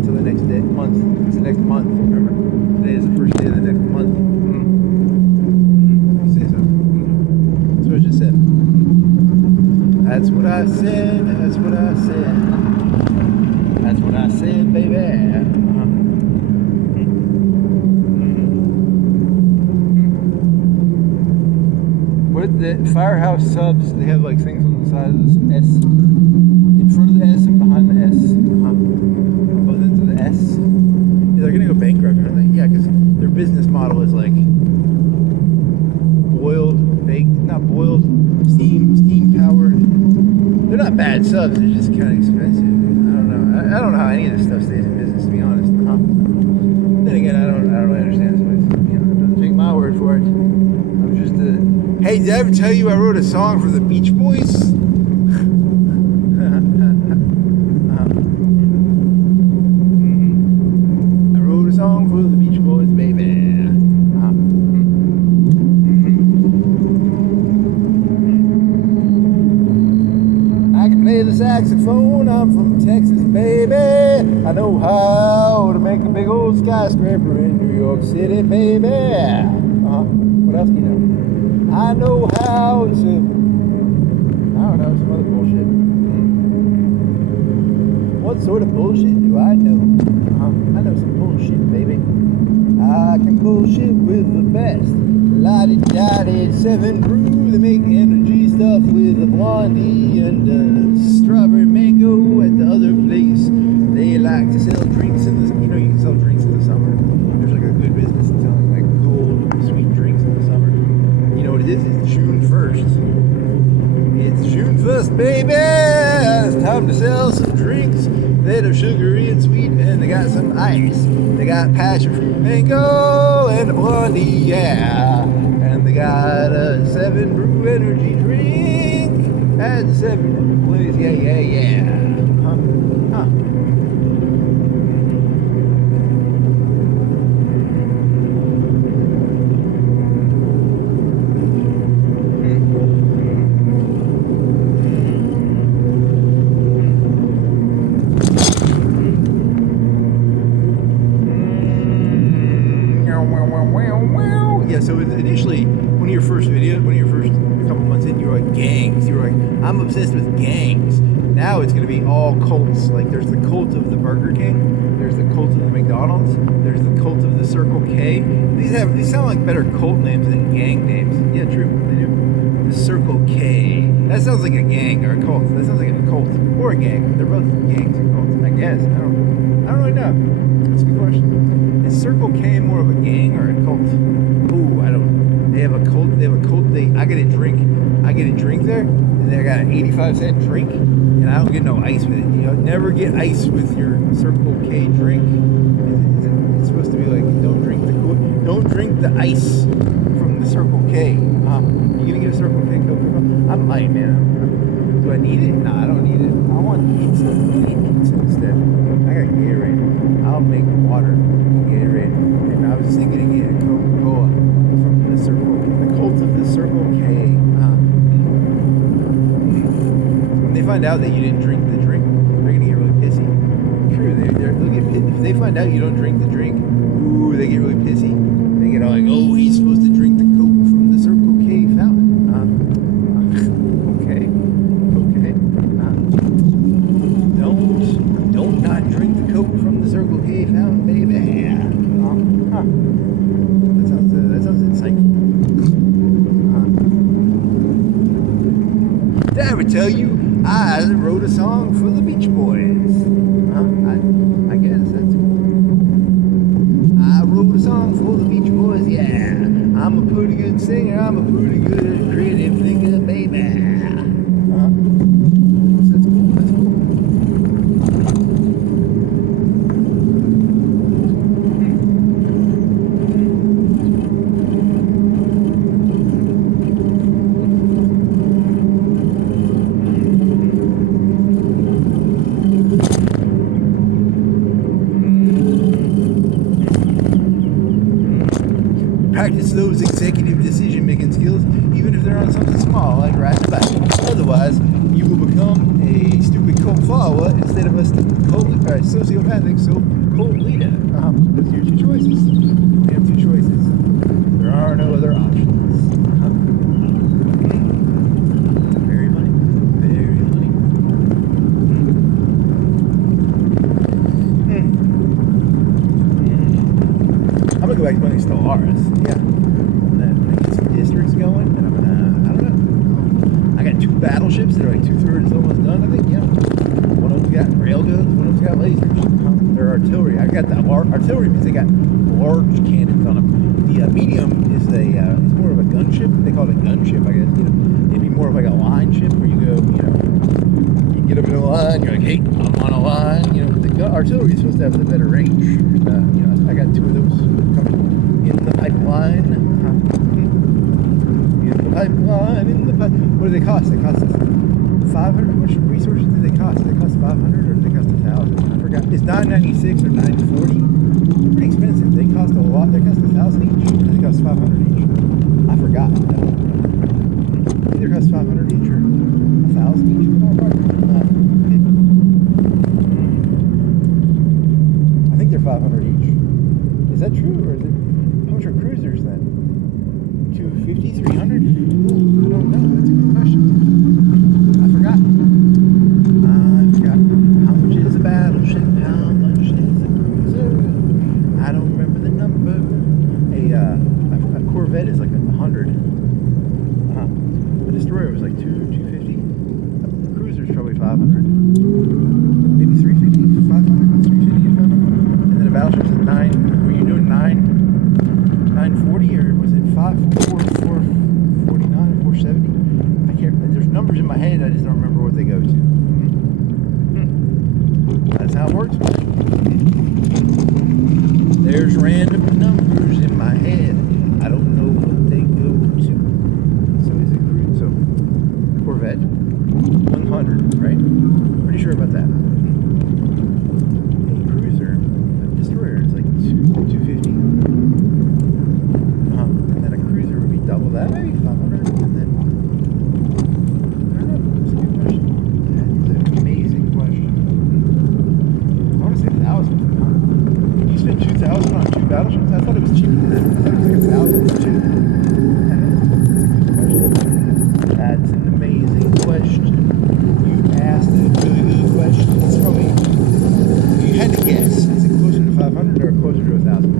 till the next day, month? It's the next month. Remember, today is the first day of the next month. You say so. That's what I just said. That's what I said. That's what I said. That's what I said, baby. What the Firehouse subs? They have like things on the side of this S, in front of the S and behind the S. Both ends of the S. Yeah, they're gonna go bankrupt, aren't they? Yeah, because their business model is like boiled, baked, not boiled, steam powered. They're not bad subs. They're just kind of expensive. I don't know how any of this stuff stays in business, to be honest. Then again, I don't really understand this place. Don't take my word for it. I'm just Hey, did I ever tell you I wrote a song for the Beach Boys? I wrote a song for the Beach Boys, baby. I can play the saxophone. I'm from Texas, baby. I know how to make a big old skyscraper in New York City, baby. What else do you know? I know how to sing. I don't know, some other bullshit. What sort of bullshit do I know? I know some bullshit, baby. I can bullshit with the best. La-di-da-di, 7 brew. They make energy stuff with a Blondie and strawberry mango at the other place. They like to sell drinks in the, you can sell drinks in the summer. There's like a good business in selling like cold, sweet drinks in the summer. You know what it is? It's June 1st. It's June 1st, baby! It's time to sell some drinks that are sugary and sweet, and they got some ice. They got passion fruit mango and a Blondie, yeah. And they got a 7 brew energy drink at the 7 brew place, yeah. So initially, one of your first couple months in, you were like gangs. You were like, I'm obsessed with gangs. Now it's going to be all cults. Like there's the cult of the Burger King. There's the cult of the McDonald's. There's the cult of the Circle K. These sound like better cult names than gang names. Yeah, true. They do. The Circle K. That sounds like a gang or a cult. That sounds like a cult or a gang. They're both gangs and cults, I guess. I don't really know. That's a good question. Is Circle K more of a gang or a cult? Ooh, I don't know. They have a cold. I get a drink. I get a drink there, and I got an 85-cent drink, and I don't get no ice with it. You know, never get ice with your Circle K drink. It's supposed to be like don't drink the ice from the Circle K. You gonna get a Circle K Coke? I might, man. Do I need it? No, I don't need it. I want pizza. I need pizza instead. I got Gatorade. I'll make water Gatorade. And I was just thinking of getting a Coca-Cola from the cult of the Circle K. When they find out that you didn't drink the drink, they're gonna get really pissy. True, they'll get pissy. If they find out you don't drink the drink, ooh, they get really pissy. They get all like, oh, he's supposed to drink the Coke from the Circle K fountain. Okay. Don't not drink the Coke from the Circle K fountain, baby. That sounds insightful. Did I ever tell you I wrote a song for the Beach Boys? I guess that's cool. I wrote a song for the Beach Boys, yeah. I'm a pretty good singer, I'm a pretty good creative thinker, baby. That's cool, that's cool. Practice those executive decision-making skills, even if they're on something small, like riding a bike. Otherwise, you will become a stupid cult follower instead of a sociopathic cult leader. Those are your two choices. You have two choices. There are no other options. Very funny. Very funny. I'm gonna go back to when they still are. Yeah. I'm gonna get some districts going, and I'm gonna, I don't know. I got 2 battleships that are like 2/3 almost done, I think, yeah. One of them's got railguns, one of them's got lasers. They're artillery. I got that artillery because they got large cannons on them. The medium is it's more of a gunship. They call it a gunship, I guess. You know, it'd be more of like a line ship where you go, you know, you get up in a line, you're like, hey, I'm on a line. You know, but the artillery is supposed to have the better range. And, you know, I got 2 of those coming in the pipeline. In the pipe. What do they cost? They cost us 500. How much resources do they cost? Do they cost 500 or do they cost 1,000? I forgot. It's $9.96 or $9.40. Pretty expensive. They cost a lot. They cost 1,000 each. Or they cost 500 each. I forgot. Either cost 500 each or 1,000 each. I think they're 500 each. Is that true, or is it? How much are cruisers then? 250, 300? Ooh, I don't know. That's a good question. I forgot. How much is a battleship? How much is a cruiser? I don't remember the number. A Corvette is like 100. The destroyer was like 250. A cruiser's probably 500. Maybe 350, 500, 350, 500. And then a battleship is 9. Were you doing 940 or was it 449, 470? I can't. There's numbers in my head. I just don't remember what they go to. That's how it works. There's random numbers in my head. I don't know what they go to. So is it cruise? So Corvette 100, right? Pretty sure about that. A cruiser, a destroyer is like 250. And then a cruiser would be double that, maybe 500. And then I don't know. That's a good question. That is an amazing question. I want to say 1,000. You spent 2,000 on 2 battleships? I thought it was cheaper than that. I thought it was like 1,000 for 2. I don't know. That's an amazing question. You asked a really good question. It's probably, if you had to guess, is it closer to 500 or closer to 1,000?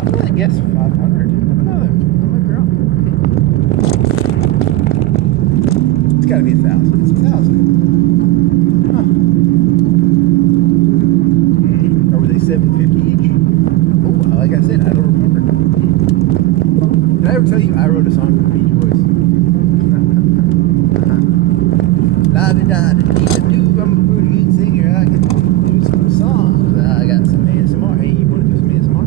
I'm going to guess 500. I don't know. I might be wrong. It's got to be 1,000. It's 1,000. Or were they 750 each? Oh, like I said, I don't remember. Did I ever tell you I wrote a song for the Beach Boys? La da da da da do. I'm a pretty good singer. I can do some songs. I got some ASMR. Hey, you want to do some ASMR?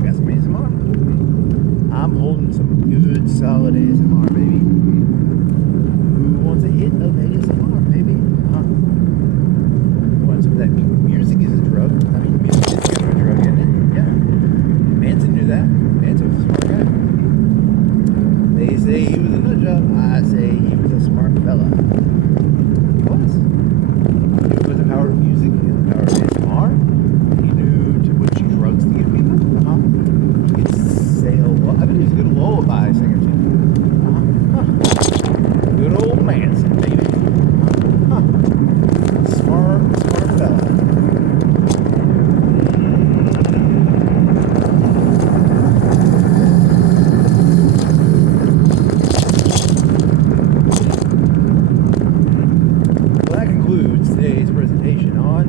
I got some ASMR. I'm holding some good, solid ASMR, baby. Who wants a hit of ASMR, baby? Who wants some of that? Music is a drug. I mean, music is kind of a drug, isn't it? Yeah. Manson knew that. Manson was a smart guy. They say he was a nut job. I say he was a smart fella. He was. He knew about the power of music and the power of ASMR. He knew which drugs to give people. He could say a lot. I bet he was a good lullaby singer too. Good old Manson, baby. Smart fella. Today's presentation on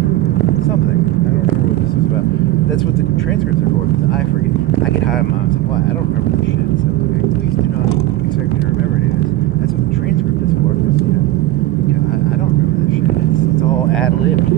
something. I don't remember what this was about. That's what the transcripts are for, because I forget. I get high on my own supply. I don't remember this shit, so please do not expect me to remember any of this. That's what the transcript is for, because, I don't remember this shit. It's all ad-libbed,